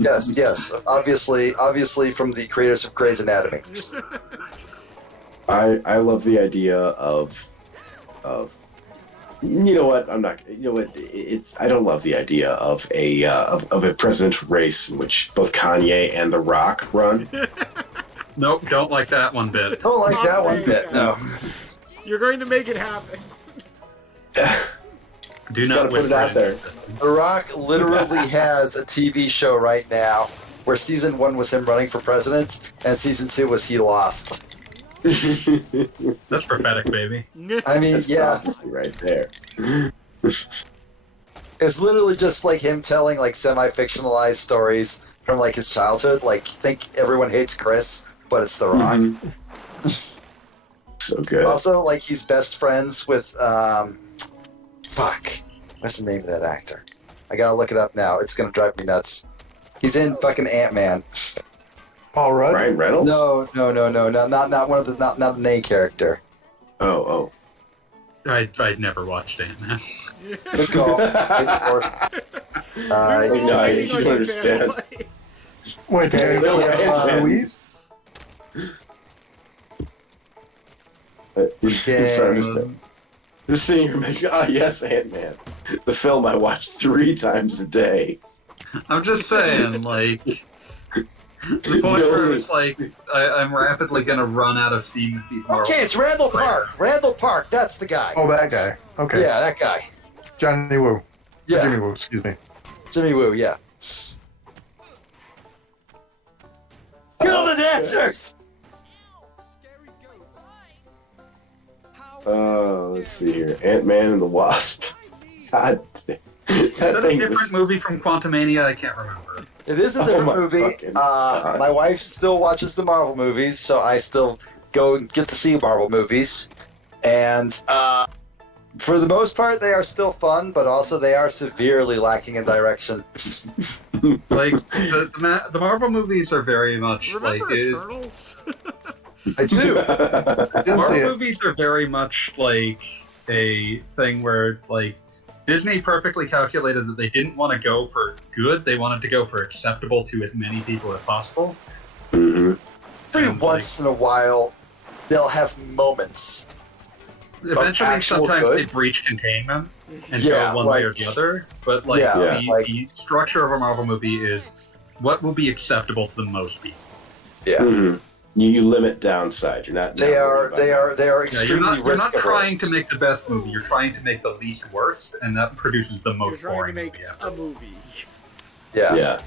Yes. Obviously from the creators of Grey's Anatomy. I love the idea of you know what, I'm not, you know what, I don't love the idea of a presidential race in which both Kanye and The Rock run. Nope, don't like that one bit. Don't like that one bit, no. You're going to make it happen. Do Just not gotta put it out there. The Rock literally has a TV show right now where season 1 was him running for president, and season 2 was he lost. That's prophetic, baby. I mean, That's yeah, prophecy right there. it's literally just like him telling like semi-fictionalized stories from like his childhood. Like, think Everyone Hates Chris, but it's The Rock. So good. Also, like he's best friends with fuck, what's the name of that actor? I gotta look it up now. It's gonna drive me nuts. He's in fucking Ant-Man. Paul Rudd? Ryan Reynolds? No, not one of the not a main character. Oh. I'd never watched Ant-Man. Good call. We were all no, waiting you on you, understand. family. Wait, Hey, Louise? Okay. Just sitting here making, yes, Ant-Man. The film I watched 3 times a day. I'm just saying, like, the point where it's like, I'm rapidly gonna run out of steam with these Marvel. Okay, it's Randall Park. Randall Park, that's the guy. Oh, that guy. Okay. Yeah, that guy. Johnny Woo. Yeah, Jimmy Woo, excuse me. Jimmy Woo. Yeah. Kill the dancers. Let's see here. Ant-Man and the Wasp. God damn. Is that a thing different was... movie from Quantumania? I can't remember. It is a Oh different my movie. fucking God. My wife still watches the Marvel movies, so I still go and get to see Marvel movies. And for the most part, they are still fun, but also they are severely lacking in direction. Like, the Marvel movies are very much Remember like... Eternals? I do. Didn't see Marvel it. movies are very much like a thing where, like, Disney perfectly calculated that they didn't want to go for good, they wanted to go for acceptable to as many people as possible. Mhm. Every And, once in a while, they'll have moments. Eventually, actual sometimes good? they breach containment and Yeah, go one like- way or the other. But like, Yeah, the, like- the structure of a Marvel movie is what will be acceptable to the most people. Yeah. Mhm. You limit downside. You're not. They are Yeah, extremely you're not risk trying averse. to make the best movie. You're trying to make the least worst, and that produces the You're most trying to boring make movie ever. a movie. Yeah. Yeah.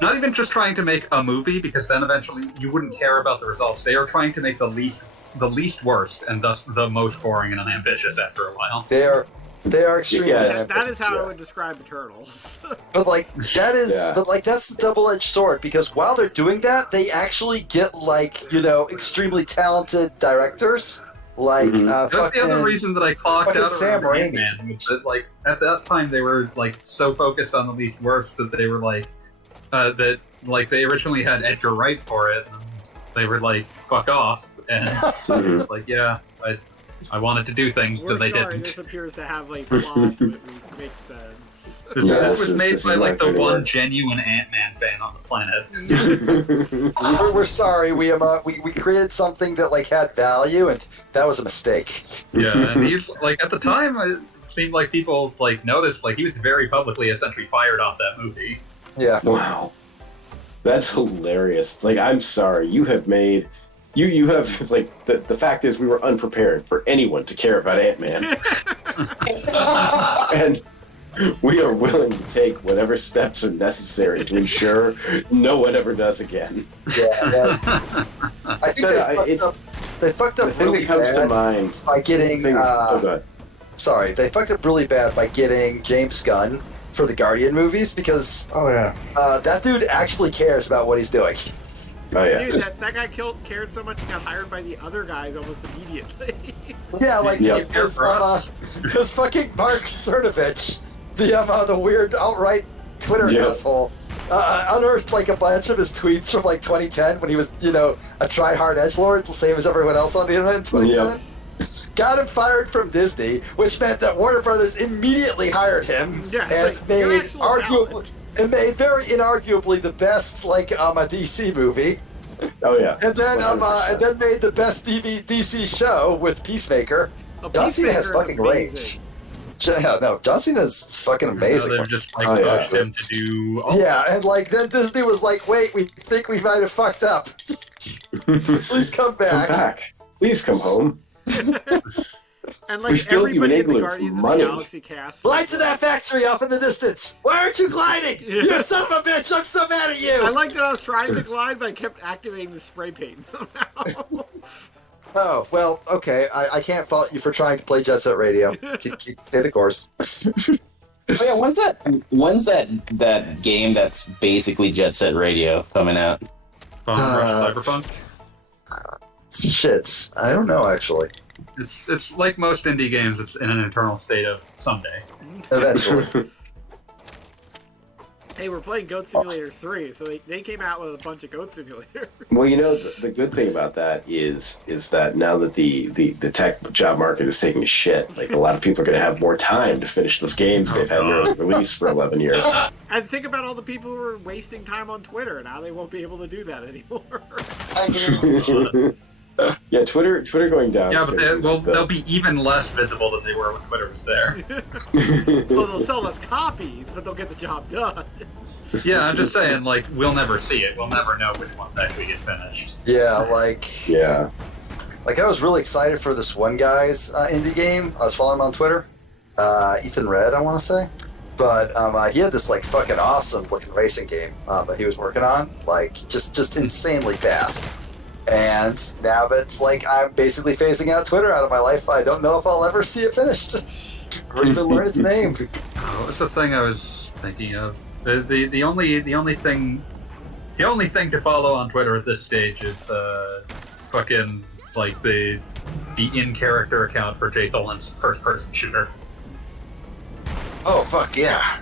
Not even just trying to make a movie, because then eventually you wouldn't care about the results. They are trying to make the least worst, and thus the most boring and unambitious after a while. They are extremely Yeah, ambitious, That is how yeah. I would describe Eternals. But like Yeah. that's the double-edged sword, because while they're doing that, they actually get like, extremely talented directors like Mhm. That's the other fucking reason that I clocked fucking out Sam of Raimi. Ant-Man was that, like, at that time they were like so focused on the least worst that they were like that like they originally had Edgar Wright for it, and they were like, "Fuck off," and so it was like, "Yeah, I wanted to do things, We're but they sorry, didn't." this appears to have like plot that makes sense. This, Yeah, this this was made is by not like the going to one work. genuine Ant-Man fan on the planet. We're sorry. We created something that like had value, and that was a mistake. Yeah, and he's like at the time, it seemed like people like noticed like he was very publicly essentially fired off that movie. Yeah. Wow. That's hilarious. Like, I'm sorry, you have made you have it's like the fact is we were unprepared for anyone to care about Ant-Man. And we are willing to take whatever steps are necessary to ensure no one ever does again. Yeah. I think they fucked up The thing really that comes to bad mind by getting. oh god. Sorry, they fucked up really bad by getting James Gunn for the Guardian movies because Oh yeah. that dude actually cares about what he's doing. Oh yeah. Dude, that guy cared so much he got hired by the other guys almost immediately. Yeah, like Yeah. because fucking Mark Cernovich, the weird outright Twitter Yeah. asshole, unearthed like a bunch of his tweets from like 2010 when he was a try-hard edgelord, the same as everyone else on the internet in 2010. Yeah. Got him fired from Disney, which meant that Warner Brothers immediately hired him Yeah, and it's like, you're made actually arguably valid. and made very inarguably the best a DC movie, Oh yeah. and then 100%. made the best DC show with Peacemaker. Oh, John Cena has Peacemaker is fucking range. amazing. Yeah, no, John Cena's fucking amazing. They've just like Oh, yeah. pushed him to do. All Yeah, and like then Disney was like, "Wait, we think we might have fucked up. Please come Come back." back. Please come home. And We like filled you everybody an in the igloo for Guardians of money. the Galaxy cast. Lights of that factory off in the distance. Why aren't you gliding? You son of a bitch! I'm so mad at you. I like that I was trying to glide, but I kept activating the spray paint somehow. Oh well, okay. I can't fault you for trying to play Jet Set Radio. Stay the course. Oh yeah, when's that game that's basically Jet Set Radio coming out? Cyberpunk. Shit, I don't know actually. It's like most indie games. It's in an eternal state of someday. Eventually. Hey, we're playing Goat Simulator 3, so they came out with a bunch of Goat Simulator. Well, the good thing about that is that now that the tech job market is taking a shit, like a lot of people are going to have more time to finish those games they've had in early release for 11 years. And think about all the people who are wasting time on Twitter. Now they won't be able to do that anymore. Yeah, Twitter going down. Yeah, is but gonna be they'll be even less visible than they were when Twitter was there. Well, they'll sell less copies, but they'll get the job done. Yeah, I'm just saying, like, we'll never see it. We'll never know which ones actually get finished. Yeah, like Yeah. I was really excited for this one guy's indie game. I was following him on Twitter, Ethan Red, I want to say. But he had this like fucking awesome looking racing game that he was working on, like just insanely fast. And now it's like I'm basically phasing out Twitter out of my life. I don't know if I'll ever see it finished or even learn its name. What was the thing I was thinking of? The only thing to follow on Twitter at this stage is fucking like the in-character account for Jay Tholen's first-person shooter. Oh fuck yeah!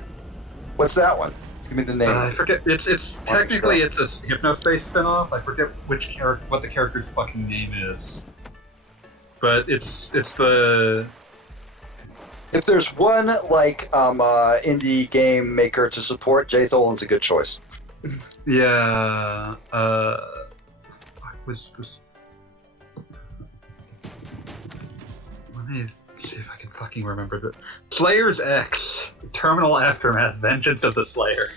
What's that one? Give me the name. I forget. It's technically it's a Hypnospace spin-off. I forget what the character's fucking name is. But it's the If there's one indie game maker to support, Jay Tholen's a good choice. yeah. Was let me see if I can fucking remember the Slayer's X Terminal Aftermath Vengeance of the Slayer.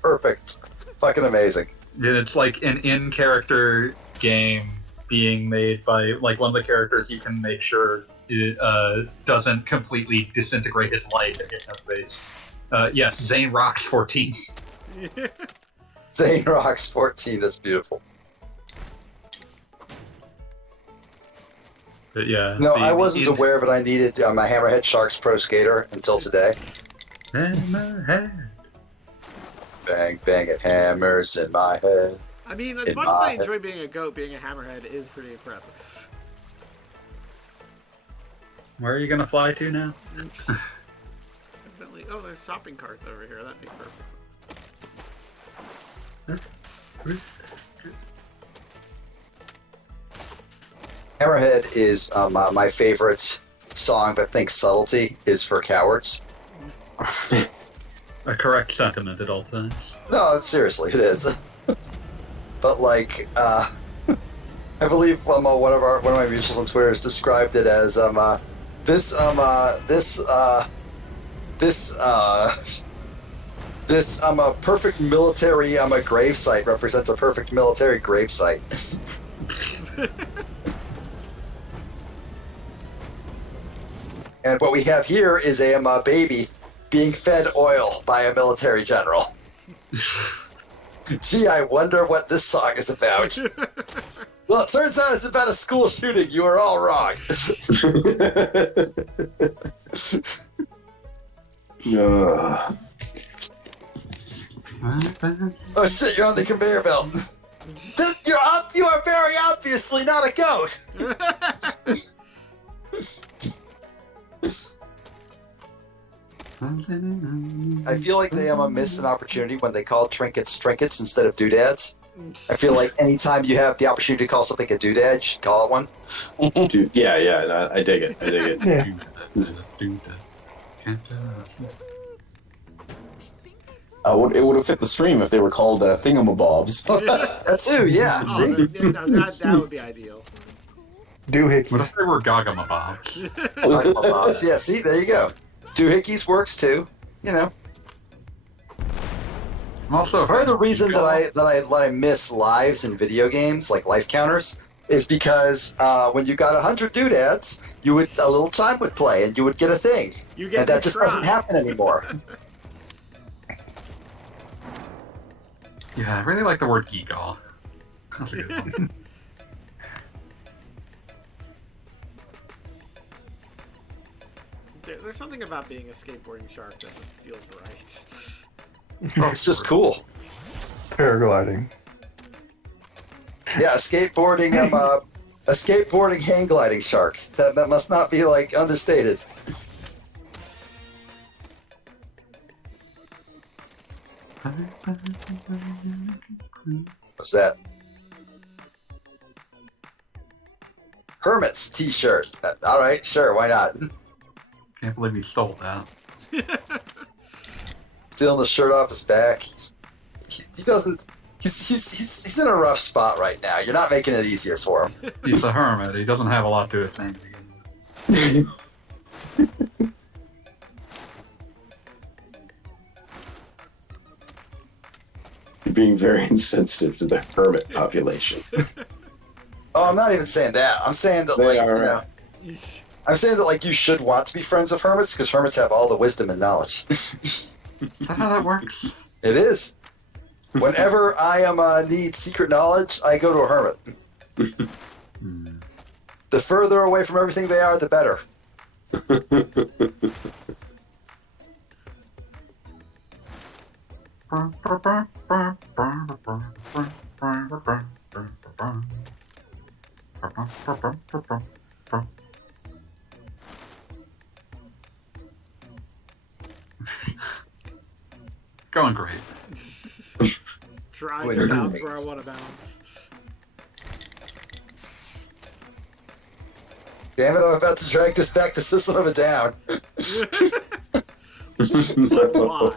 Perfect. Fucking amazing. And it's like an in-character game being made by like one of the characters. You can make sure it doesn't completely disintegrate his life in Hypnospace. Yes, Zane Rocks 14. Zane Rocks 14. That's beautiful. But yeah. No, I wasn't aware, but I needed my Hammerhead Sharks Pro Skater until today. Hammerhead. Bang, bang at hammers in my head. I mean, as In much as I my- enjoy being a goat, being a hammerhead is pretty impressive. Where are you gonna fly to now? Definitely. Oh, there's shopping carts over here. That makes perfect sense. Hammerhead is my favorite song, but think Subtlety is for cowards. A correct sentiment at all times. No, seriously, it is. But like, I believe one of my mutuals on Twitter has described it as this a perfect military gravesite represents a perfect military gravesite. And what we have here is a baby being fed oil by a military general. Gee, I wonder what this song is about. Well, it turns out it's about a school shooting. You are all wrong. Oh shit, you're on the conveyor belt. You are very obviously not a goat. I feel like they missed an opportunity when they called trinkets instead of doodads. I feel like anytime you have the opportunity to call something a doodad, you should call it one. Dude, yeah, no, I dig it. Yeah. It would have fit the stream if they were called thingamabobs. That too, yeah. See? That would be ideal. Doohickeys. What if they were Gagamabobs? Bobs. Yeah, see, there you go. Doohickeys works too. You know. I'm also Part of the reason that I miss lives in video games, like life counters, is because when you got 100 doodads, a little time would play and you would get a thing. You get And that to just try. doesn't happen anymore. Yeah, I really like the word geegaw. That's a good one. There's something about being a skateboarding shark that just feels right. It's just cool. Paragliding. Yeah, a skateboarding hang gliding shark. That must not be like understated. What's that? Hermit's t-shirt. All right, sure, why not? Can't believe he stole that. Stealing the shirt off his back. He doesn't. He's in a rough spot right now. You're not making it easier for him. He's a hermit. He doesn't have a lot to his name to begin with. You're being very insensitive to the hermit population. Oh, I'm not even saying that. I'm saying that They like are. you know, I'm saying that like you should want to be friends with hermits because hermits have all the wisdom and knowledge. Is that how that works? It is. Whenever I need secret knowledge, I go to a hermit. The further away from everything they are, the better. Going great. Drive Wait, to no, bounce wait. where I want to bounce. Damn it, I'm about to drag this back to System of a Down. Why?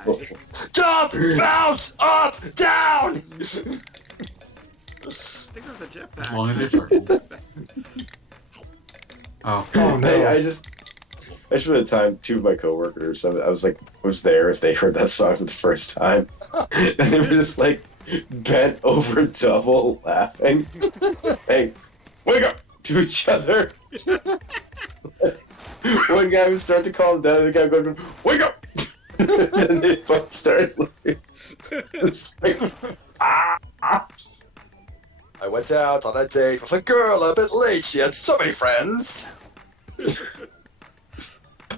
Jump! Bounce! Up! Down! I think there's a As jetpack. long as it's circle. Oh. Oh no. Hey, I just spent time. Two of my coworkers. I was there as they heard that song for the first time, and they were just like bent over double laughing. Hey, wake up to each other. One guy would start to calm down, the guy would go, wake up! And they both started laughing. It's like, I went out on a date with a girl a bit late. She had so many friends.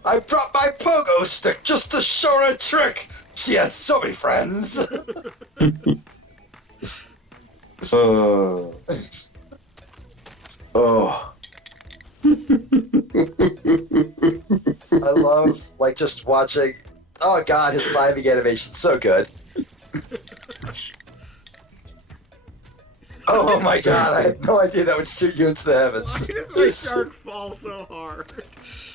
I brought my pogo stick just to show her a trick. She had so many friends. oh. Oh. I love, like, just watching. Oh god, his climbing animation's so good. Oh my god, I had no idea that would shoot you into the Why heavens. does my shark fall so hard?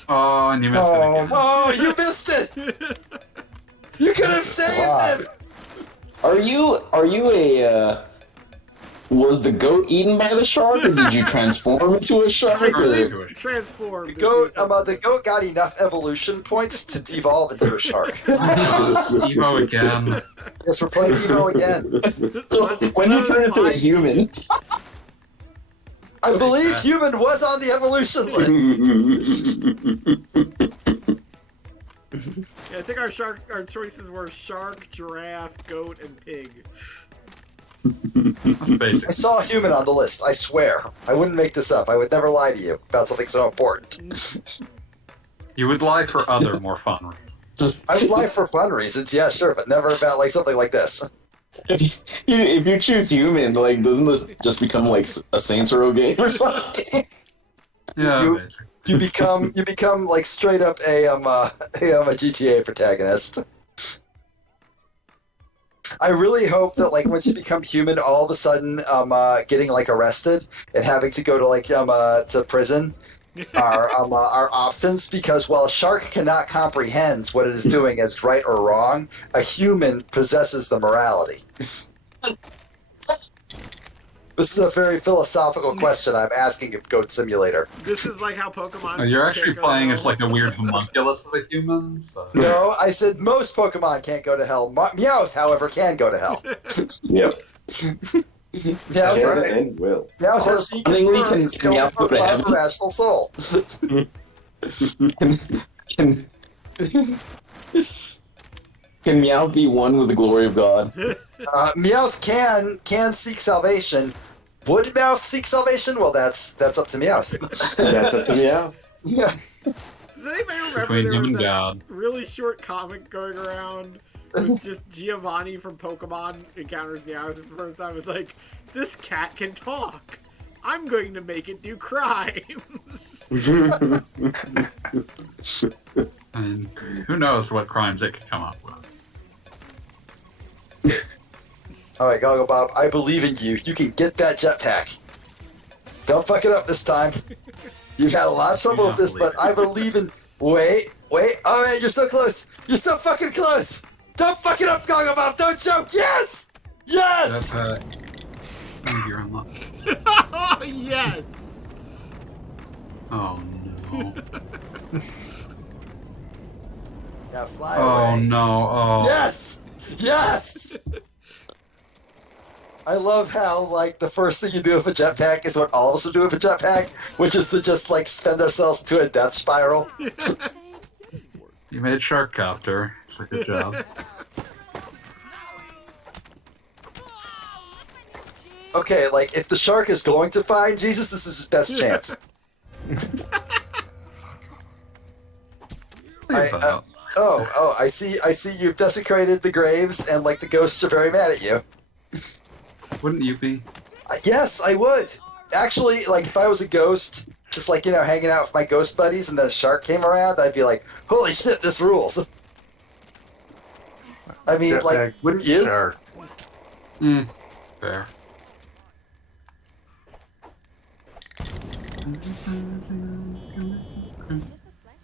Oh, and you missed it again. Oh, you missed it! You could have saved him! Are you a was the goat eaten by the shark, or did you transform into a shark? Or... Transformed. The goat got enough evolution points to devolve into a shark. Evo again. Yes, we're playing Evo again. So when you turn into a human, I believe human was on the evolution list. Yeah, I think our choices were shark, giraffe, goat, and pig. Basic. I saw a human on the list, I swear. I wouldn't make this up. I would never lie to you about something so important. You would lie for other, more fun reasons. I would lie for fun reasons, yeah, sure, but never about like something like this. if you choose human, like doesn't this just become like a Saints Row game or something? Yeah, You become like straight up a GTA protagonist. I really hope that like once you become human, all of a sudden getting like arrested and having to go to like to prison are options, because while a shark cannot comprehend what it is doing as right or wrong, a human possesses the morality. This is a very philosophical question I'm asking of Goat Simulator. This is like how Pokemon. You're actually playing as like a weird homunculus of a human. So. No, I said most Pokemon can't go to hell. Meowth, however, can go to hell. Yep. Meowth And will. has Correspondingly, can Meowth go to heaven? rational soul. Can Meowth be one with the glory of God? Meowth can seek salvation. Would Meowth seek salvation? Well, that's up to Meowth. That's up to Meowth. Yeah. Does anybody remember Between there him was and that God. really short comic going around with just Giovanni from Pokemon encounters Meowth for the first time? It was like, this cat can talk. I'm going to make it do crimes. And who knows what crimes it could come up with. All right, Goggle Bob, I believe in you. You can get that jetpack. Don't fuck it up this time. You've had a lot of trouble with this, but I believe in... Wait. Oh, man, you're so close. You're so fucking close. Don't fuck it up, Goggle Bob. Don't joke. Yes! Yes! That's you're unlucky. Oh, yes! Oh no. Now fly Oh away. no. Oh. Yes! Yes! I love how, like, the first thing you do with a jetpack is what all of us would do with a jetpack, which is to just, like, spend ourselves into a death spiral. You made Sharkcopter. So good job. Okay, like, if the shark is going to find Jesus, this is his best chance. I see you've desecrated the graves, and, like, the ghosts are very mad at you. Wouldn't you be? Yes, I would. Actually, like, if I was a ghost, just, like, you know, hanging out with my ghost buddies, and then a shark came around, I'd be like, holy shit, this rules. I mean, Jetpack, like, wouldn't you? Shark. Fair.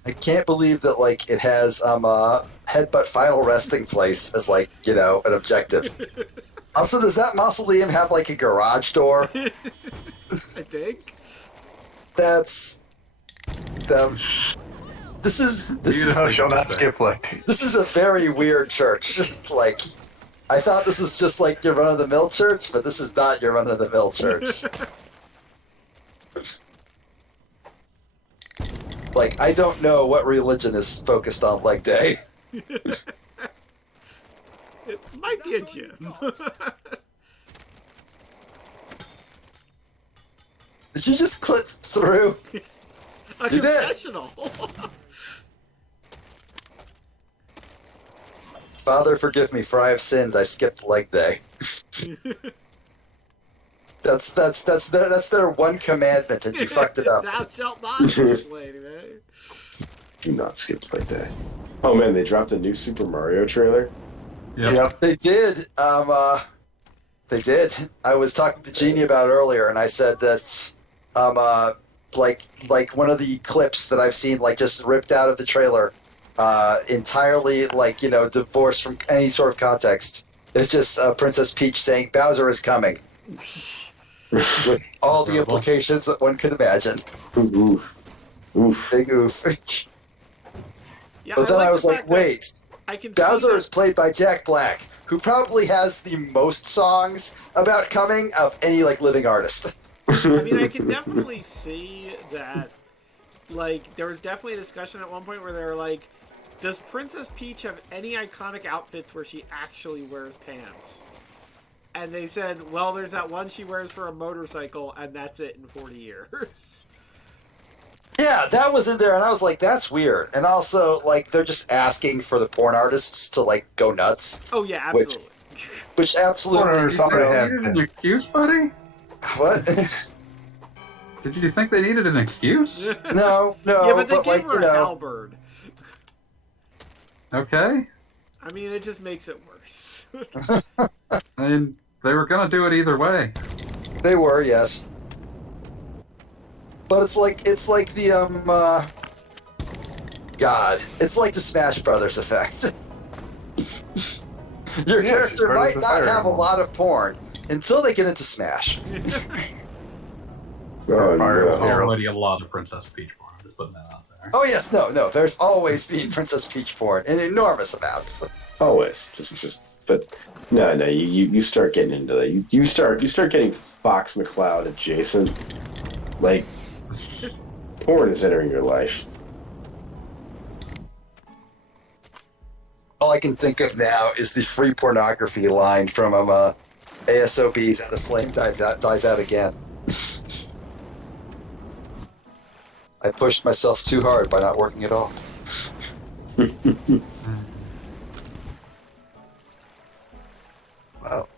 I can't believe that, like, it has, headbutt final resting place as, like, you know, an objective. Also, does that mausoleum have, like, a garage door? I think. That's... This is Thou shall not skip like. this is a very weird church. Like, I thought this was just like your run-of-the-mill church, but this is not your run-of-the-mill church. Like, I don't know what religion is focused on Leg Day. It might be a gym. Did you just clip through? A You did. confessional. Father, forgive me, for I have sinned. I skipped Leg Day. That's their one commandment, and you fucked it up. Thou shalt not skip lady, man. Do not skip like that. Oh man, they dropped a new Super Mario trailer. Yep. Yep. They did. They did. I was talking to Jeannie about it earlier, and I said that, like one of the clips that I've seen, like just ripped out of the trailer, entirely like divorced from any sort of context. It's just Princess Peach saying Bowser is coming, with all the implications that one could imagine. Oof. Oof. Big oof. Yeah, But then I was the like, fact that wait, I can see Bowser that- is played by Jack Black, who probably has the most songs about coming of any like living artist. I mean, I can definitely see that. Like, there was definitely a discussion at one point where they were like, does Princess Peach have any iconic outfits where she actually wears pants? And they said, well, there's that one she wears for a motorcycle, and that's it in 40 years. Yeah, that was in there, and I was like, that's weird. And also, like, they're just asking for the porn artists to, like, go nuts. Oh, yeah, absolutely. Which absolutely... Porn artists already They have needed an excuse, buddy? What? Did you think they needed an excuse? No, Yeah, but they but gave like, her a halberd. Okay. I mean, it just makes it worse. I mean, they were gonna do it either way. They were, yes. But it's like the, God, it's like the Smash Brothers effect. Your Yeah, character she's part of might the not Fire have a Emblem. lot of porn until they get into Smash. Oh, Fire no. Emblem. Already a lot of Princess Peach porn. I'm just putting that out there. Oh yes, no, there's always been Princess Peach porn in enormous amounts. Always, just. But no, you start getting into that. You start getting Fox McCloud adjacent. Like, porn is entering your life. All I can think of now is the free pornography line from ASOBs and the flame dies out again. I pushed myself too hard by not working at all.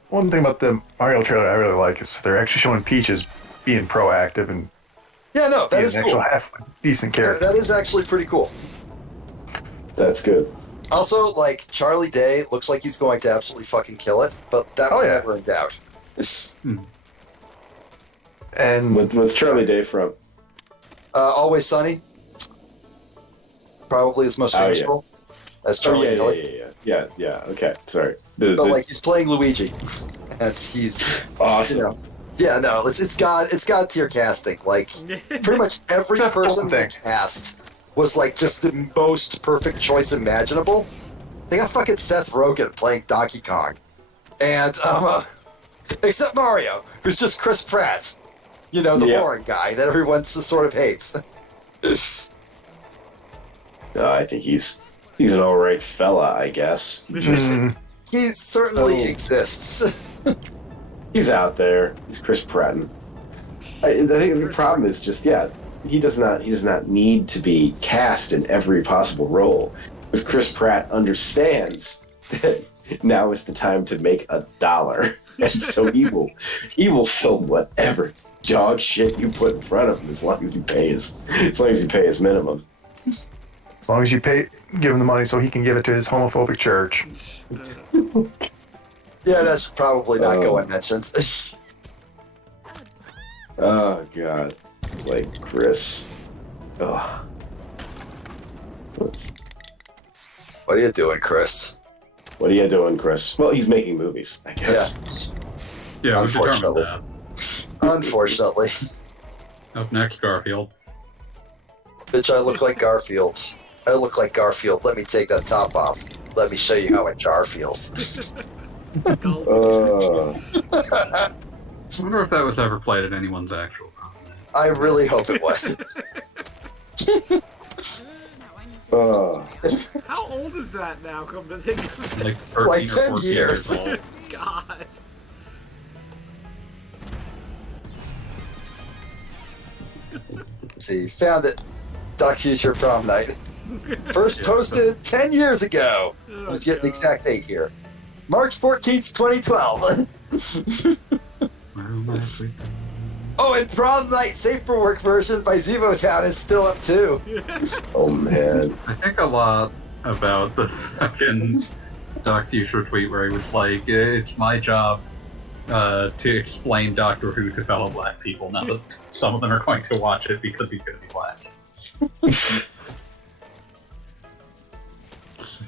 One thing about the Mario trailer I really like is they're actually showing Peach as being proactive and Yeah, no, that being is an actual cool. half decent Yeah, character. that is actually pretty cool. That's good. Also, like, Charlie Day looks like he's going to absolutely fucking kill it, but that was Oh, yeah. never in doubt. And What's Charlie Day from? Always Sunny. Probably his most Oh, famous yeah. role. As Oh Charlie yeah, Day. yeah. Okay, sorry. But, like, he's playing Luigi. And he's, awesome. yeah, no, it's God tier casting. Like, pretty much every Except for person one they thing. cast was, like, just the most perfect choice imaginable. They got fucking Seth Rogen playing Donkey Kong. And, except Mario, who's just Chris Pratt. The Yeah. boring guy that everyone sort of hates. I think he's an all right fella, I guess. He certainly So- exists. He's out there. He's Chris Pratt. I think the problem is just he does not need to be cast in every possible role, because Chris Pratt understands that now is the time to make $1, and so he will film whatever dog shit you put in front of him as long as you pay his minimum. as long as you give him the money so he can give it to his homophobic church. Yeah, that's probably not going mentioned. Oh god, it's like Chris. Ugh. What What are you doing, Chris? are you doing, Chris? Well, he's making movies, I guess. Yeah, we determined Unfortunately. that. Unfortunately. Up next, Garfield. Bitch, I look like Garfield. I look like Garfield. Let me take that top off. Let me show you how a jar feels. I wonder if that was ever played at anyone's actual prom night. I really hope it was. How old is that now, come to think of it? Like 13 Like or 10 14 years. years old. God. See, found it. Doc Future prom night. First posted 10 years ago. Let's get the exact date here. March 14th, 2012. Oh, and prom night safe for work version by Zevo Town is still up too. Oh man. I think a lot about the second Doc Future tweet where he was like, it's my job to explain Doctor Who to fellow black people now that some of them are going to watch it because he's going to be black.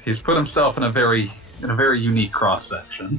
He's put himself in a very unique cross section.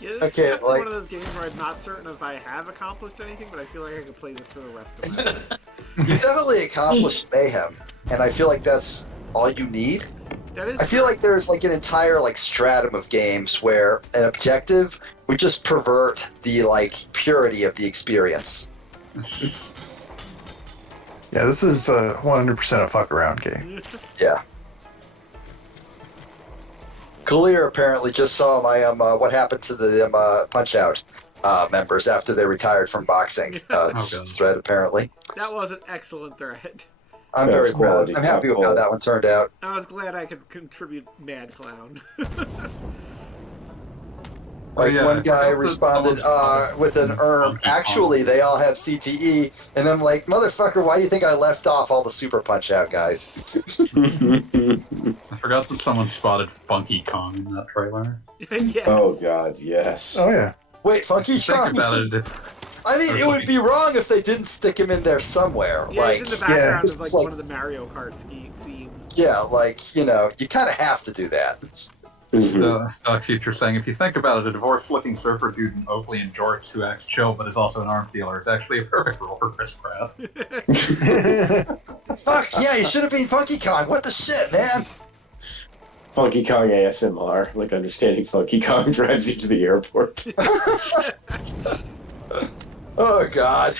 Yeah, this Okay, is definitely like- one of those games where I'm not certain if I have accomplished anything, but I feel like I could play this for the rest of my life. You definitely accomplished mayhem, and I feel like that's all you need. That is I feel like there's like an entire like stratum of games where an objective would just pervert the like purity of the experience. Yeah, this is 100% a fuck around game. Yeah. Kalir apparently just saw my what happened to the Punch Out members after they retired from boxing God. thread. Apparently, That was an excellent thread. I'm That's very proud. quality I'm happy with how top that one turned out. I was glad I could contribute Mad Clown. Like yeah, one I guy forgot responded the- with an actually, they all have CTE, and I'm like, motherfucker, why do you think I left off all the Super Punch Out guys? I forgot that someone spotted Funky Kong in that trailer. Yes. Oh god, yes. Oh yeah. Wait, Funky Think Kong? about it. I mean, it would be wrong if they didn't stick him in there somewhere. Yeah, Like, it's in the background yeah, of like it's like- one of the Mario Kart scenes. yeah, like, you know, you kind of have to do that. Future saying, if you think about it, a divorced-looking surfer dude in Oakley and jorts who acts chill but is also an arms dealer is actually a perfect role for Chris Pratt. Fuck, yeah, he should have been Funky Kong. What the shit, man? Funky Kong ASMR, like understanding Funky Kong drives you to the airport. Oh, God.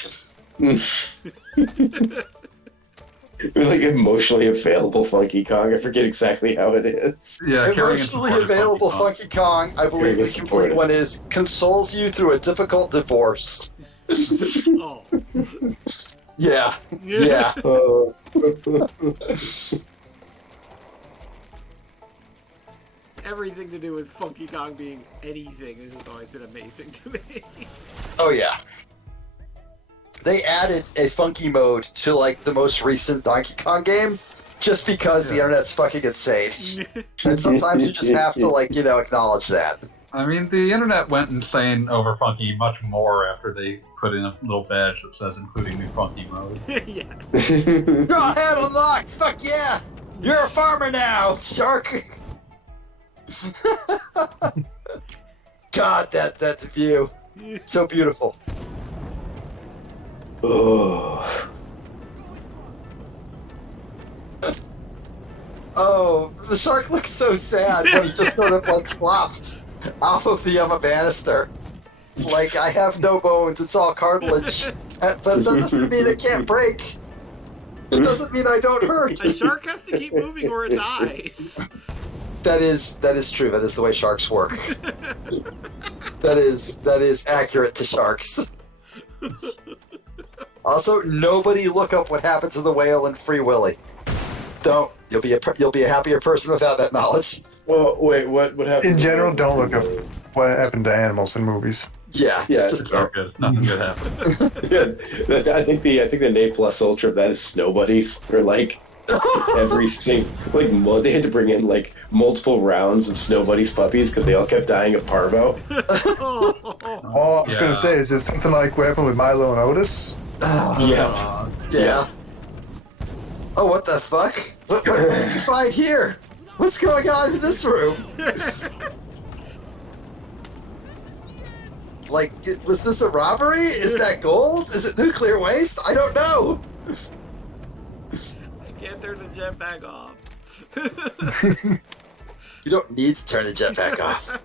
It was like emotionally available Funky Kong. I forget exactly how it is. Yeah, carrying Emotionally available Funky Kong, I believe the complete one is consoles you through a difficult divorce. Oh. Yeah, yeah. Everything to do with Funky Kong being anything has just always been amazing to me. Oh, yeah. They added a funky mode to, like, the most recent Donkey Kong game just because the internet's fucking insane. And sometimes you just have to, like, you know, acknowledge that. I mean, the internet went insane over Funky much more after they put in a little badge that says including new Funky mode. Yes. You're on head unlocked! Fuck yeah! You're a farmer now, shark! God, that's a view. So beautiful. Oh. Oh, the shark looks so sad when he just sort of like flops off of the banister. It's like, I have no bones, it's all cartilage. But that doesn't mean it can't break. It doesn't mean I don't hurt. A shark has to keep moving or it dies. That is true. That is the way sharks work. That is accurate to sharks. Also, nobody look up what happened to the whale in Free Willy. Don't. You'll be a happier person without that knowledge. Well, wait, what happened? In general, don't look up what happened to animals in movies. Yeah, Yeah, just It's not good. Nothing good happened. Yeah, I think the name plus ultra of that is snow buddies, or like every single they had to bring in like multiple rounds of snow buddies puppies because they all kept dying of parvo. Oh. Oh, I was Yeah. gonna say, is it something like what happened with Milo and Otis? Yeah. yeah. Oh, what the fuck? What did you find here? What's going on in this room? Like, was this a robbery? Is that gold? Is it nuclear waste? I don't know. I can't turn the jetpack off. You don't need to turn the jetpack off.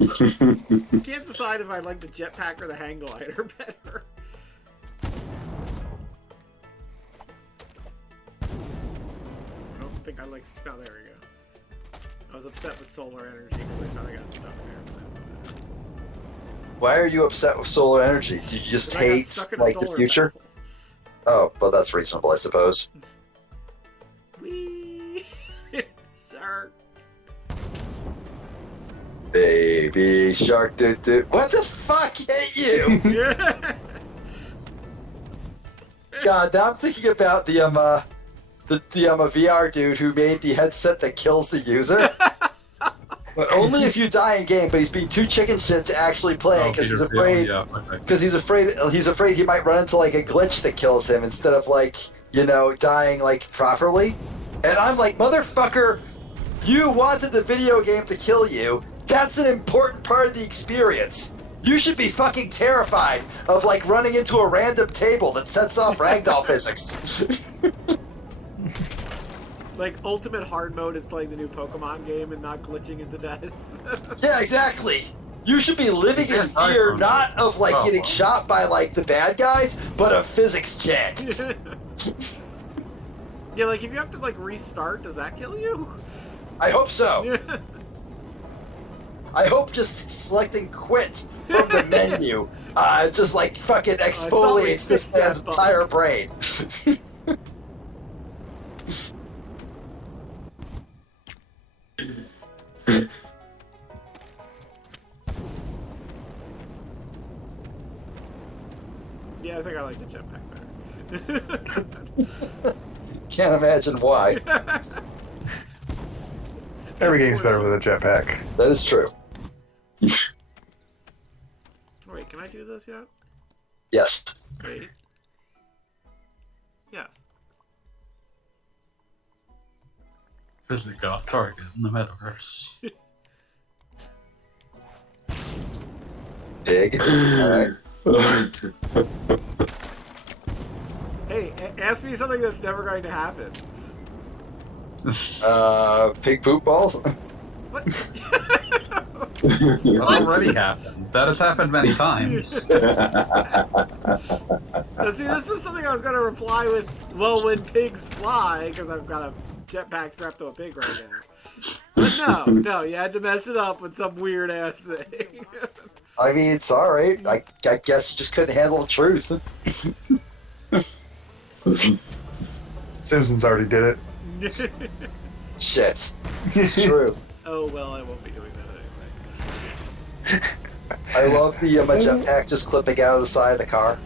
I can't decide if I like the jetpack or the hang glider better. I don't think I like. Oh, there we go. I was upset with solar energy because I thought I got stuck there. Why are you upset with solar energy? Do you just But I got hate, stuck in a like, the solar future? battle. Oh, well, that's reasonable, I suppose. Whee! Shark. Baby shark, what the fuck hit you? God, now I'm thinking about the VR dude who made the headset that kills the user. But only if you die in game. But he's being too chicken shit to actually play it because he's afraid. Because he's afraid he might run into like a glitch that kills him instead of like dying like properly. And I'm like, motherfucker, you wanted the video game to kill you. That's an important part of the experience. You should be fucking terrified of like running into a random table that sets off ragdoll physics. Like ultimate hard mode is playing the new Pokemon game and not glitching into death. Yeah, exactly. You should be living in fear not of like getting shot by like the bad guys, but of physics jank. Yeah, like if you have to like restart, does that kill you? I hope so. I hope just selecting quit from the menu just like fucking exfoliates this man's entire brain. Yeah, I think I like the jetpack better. Can't imagine why. Every game's better with a jetpack. That is true. Wait, can I do this yet? Yes. Wait. Yes. Visit off target in the metaverse. Big. Alright. Hey, ask me something that's never going to happen. Pig poop balls? What? That already happened. That has happened many times. See, this was something I was going to reply with, well, when pigs fly, because I've got a jetpack strapped to a pig right now. But no, you had to mess it up with some weird-ass thing. I mean, it's alright. I guess you just couldn't handle the truth. Simpsons already did it. Shit. It's true. Oh, well, I won't be doing that anyway. I love the my jetpack just clipping out of the side of the car.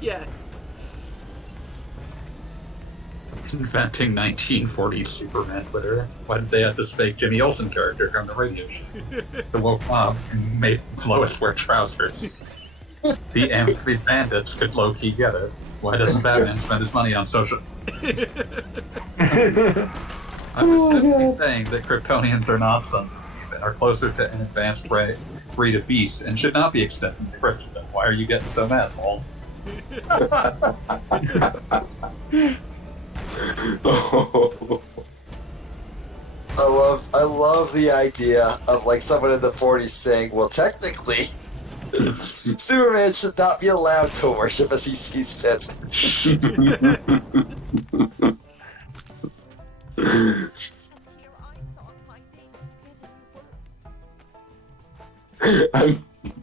Yes. Inventing 1940s Superman Twitter. Why did they have this fake Jimmy Olsen character on the radio show? The woke mob made Lois wear trousers. The amphibian bandits could low-key get it. Why doesn't Batman spend his money on social... I was simply saying that Kryptonians are not sons of Eve and are closer to an advanced breed of beast and should not be extended to Christendom. Why are you getting so mad, Paul? I love the idea of like someone in the 40s saying, well, technically, Superman should not be allowed to worship as he sees fit.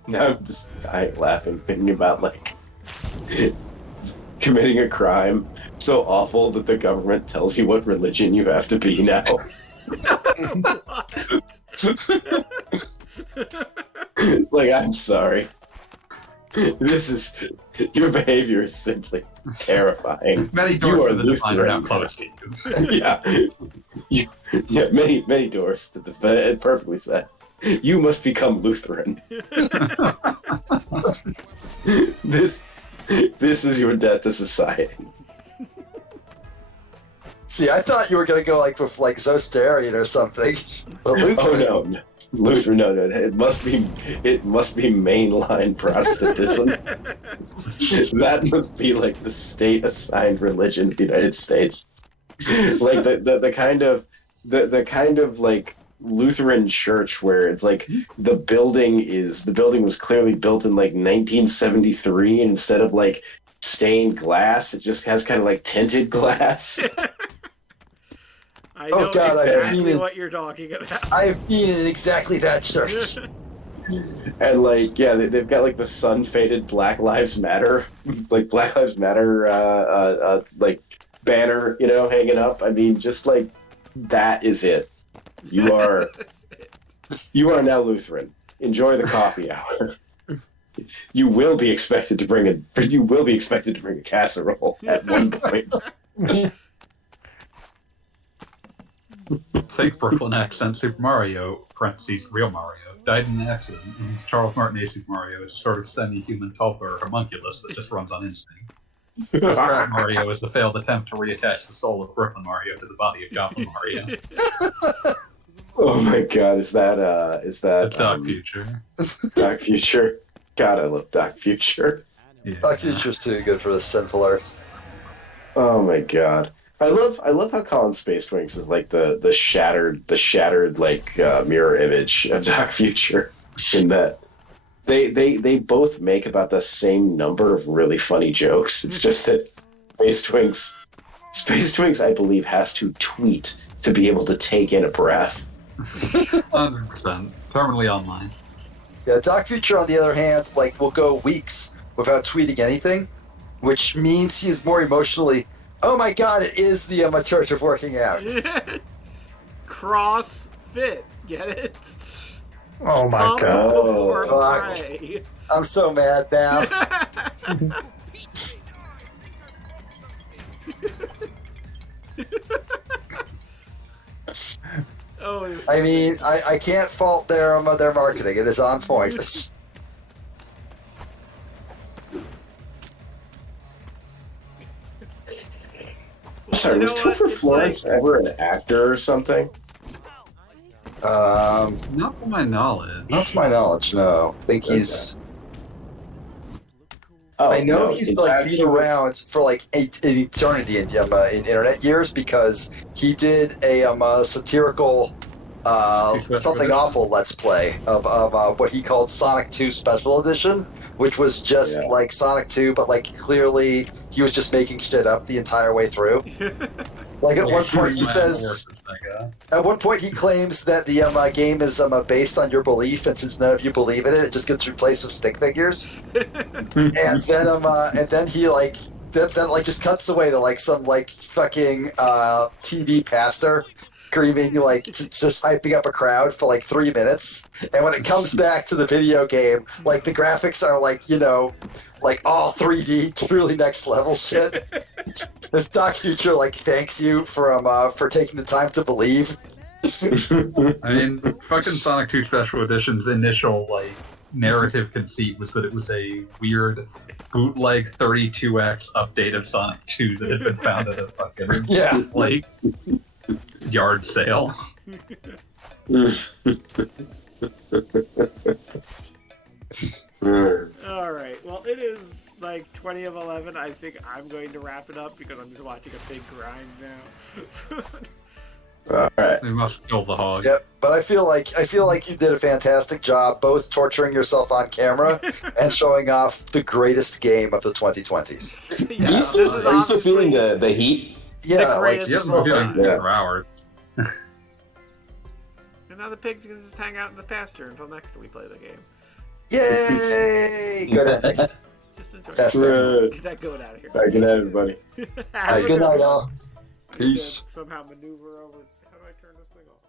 I'm just dying laughing thinking about like committing a crime so awful that the government tells you what religion you have to be now. Like, I'm sorry. Your behavior is simply terrifying. Many doors to the divine are now closed to you. Yeah, many doors to the perfectly said. You must become Lutheran. This is your death to society. See, I thought you were gonna go like with like Zostarian or something. But Lutheran. Oh no. Lutheran, no. It must be mainline Protestantism. That must be like the state-assigned religion of the United States. Like the kind of like Lutheran church where it's like the building was clearly built in like 1973, and instead of like stained glass, it just has kind of like tinted glass. I know exactly what you're talking about. I've been in exactly that church. And like, yeah, they've got like the sun-faded Black Lives Matter, like Black Lives Matter, like banner, hanging up. I mean, just like that is it. You are now Lutheran. Enjoy the coffee hour. You will be expected to bring a casserole at one point. Fake Brooklyn accent Super Mario, parentheses, real Mario, died in an accident, and his Charles Martinet Super Mario is a sort of semi-human tulpa homunculus that just runs on instinct. Scrap Mario is the failed attempt to reattach the soul of Brooklyn Mario to the body of Goblin Mario. Oh my god, is that It's Doc Future. Doc Future? God, I love Doc Future. Yeah. Doc Future's too good for the sinful earth. Oh my god. I love how Colin Space Twinks is like the shattered like mirror image of Doc Future, in that they both make about the same number of really funny jokes. It's just that Space Twinks I believe has to tweet to be able to take in a breath. 100%. Terminally online. Yeah, Doc Future, on the other hand, like, will go weeks without tweeting anything, which means he is more emotionally, oh my god, it is the Church of Working Out. CrossFit, get it? Oh my Come god. before fuck. pray. I'm so mad now. Oh, I mean, I can't fault their marketing. It is on point. Sorry, was Topher Florence ever an actor or something? Not to my knowledge. Not to my knowledge, no. I think he's. Oh, I know no, he's in like fact, been he was- around for like an eternity in internet years, because he did a satirical something awful let's play of what he called Sonic 2 Special Edition, which was just Yeah. like Sonic 2, but like clearly he was just making shit up the entire way through. Like at one point he says, at one point he claims that the game is based on your belief, and since none of you believe in it, it just gets replaced with stick figures. And then he like then like just cuts away to like some like fucking TV pastor screaming, like just hyping up a crowd for like 3 minutes, and when it comes back to the video game, like the graphics are like, you know, like all 3D, really next level shit. This Doc Future like thanks you for taking the time to believe. I mean, fucking Sonic 2 Special Edition's initial, like, narrative conceit was that it was a weird bootleg 32x update of Sonic 2 that had been found at a fucking, Yeah. like, yard sale. all right. Well, it is like 20 of 11. I think I'm going to wrap it up because I'm just watching a big grind now. All right. They must kill the hog. Yep, but I feel like you did a fantastic job, both torturing yourself on camera and showing off the greatest game of the 2020s. Yeah, Are you this is still feeling honestly the heat? Yeah, like greatest You haven't been doing it Yeah. for hours. And now the pigs can just hang out in the pasture until next time we play the game. yay! Good ending. Just enjoy Best it. ending. Get that going out of here. All right, good night, everybody. All right, good night, all. Peace. Somehow maneuver over. How do I turn this thing off?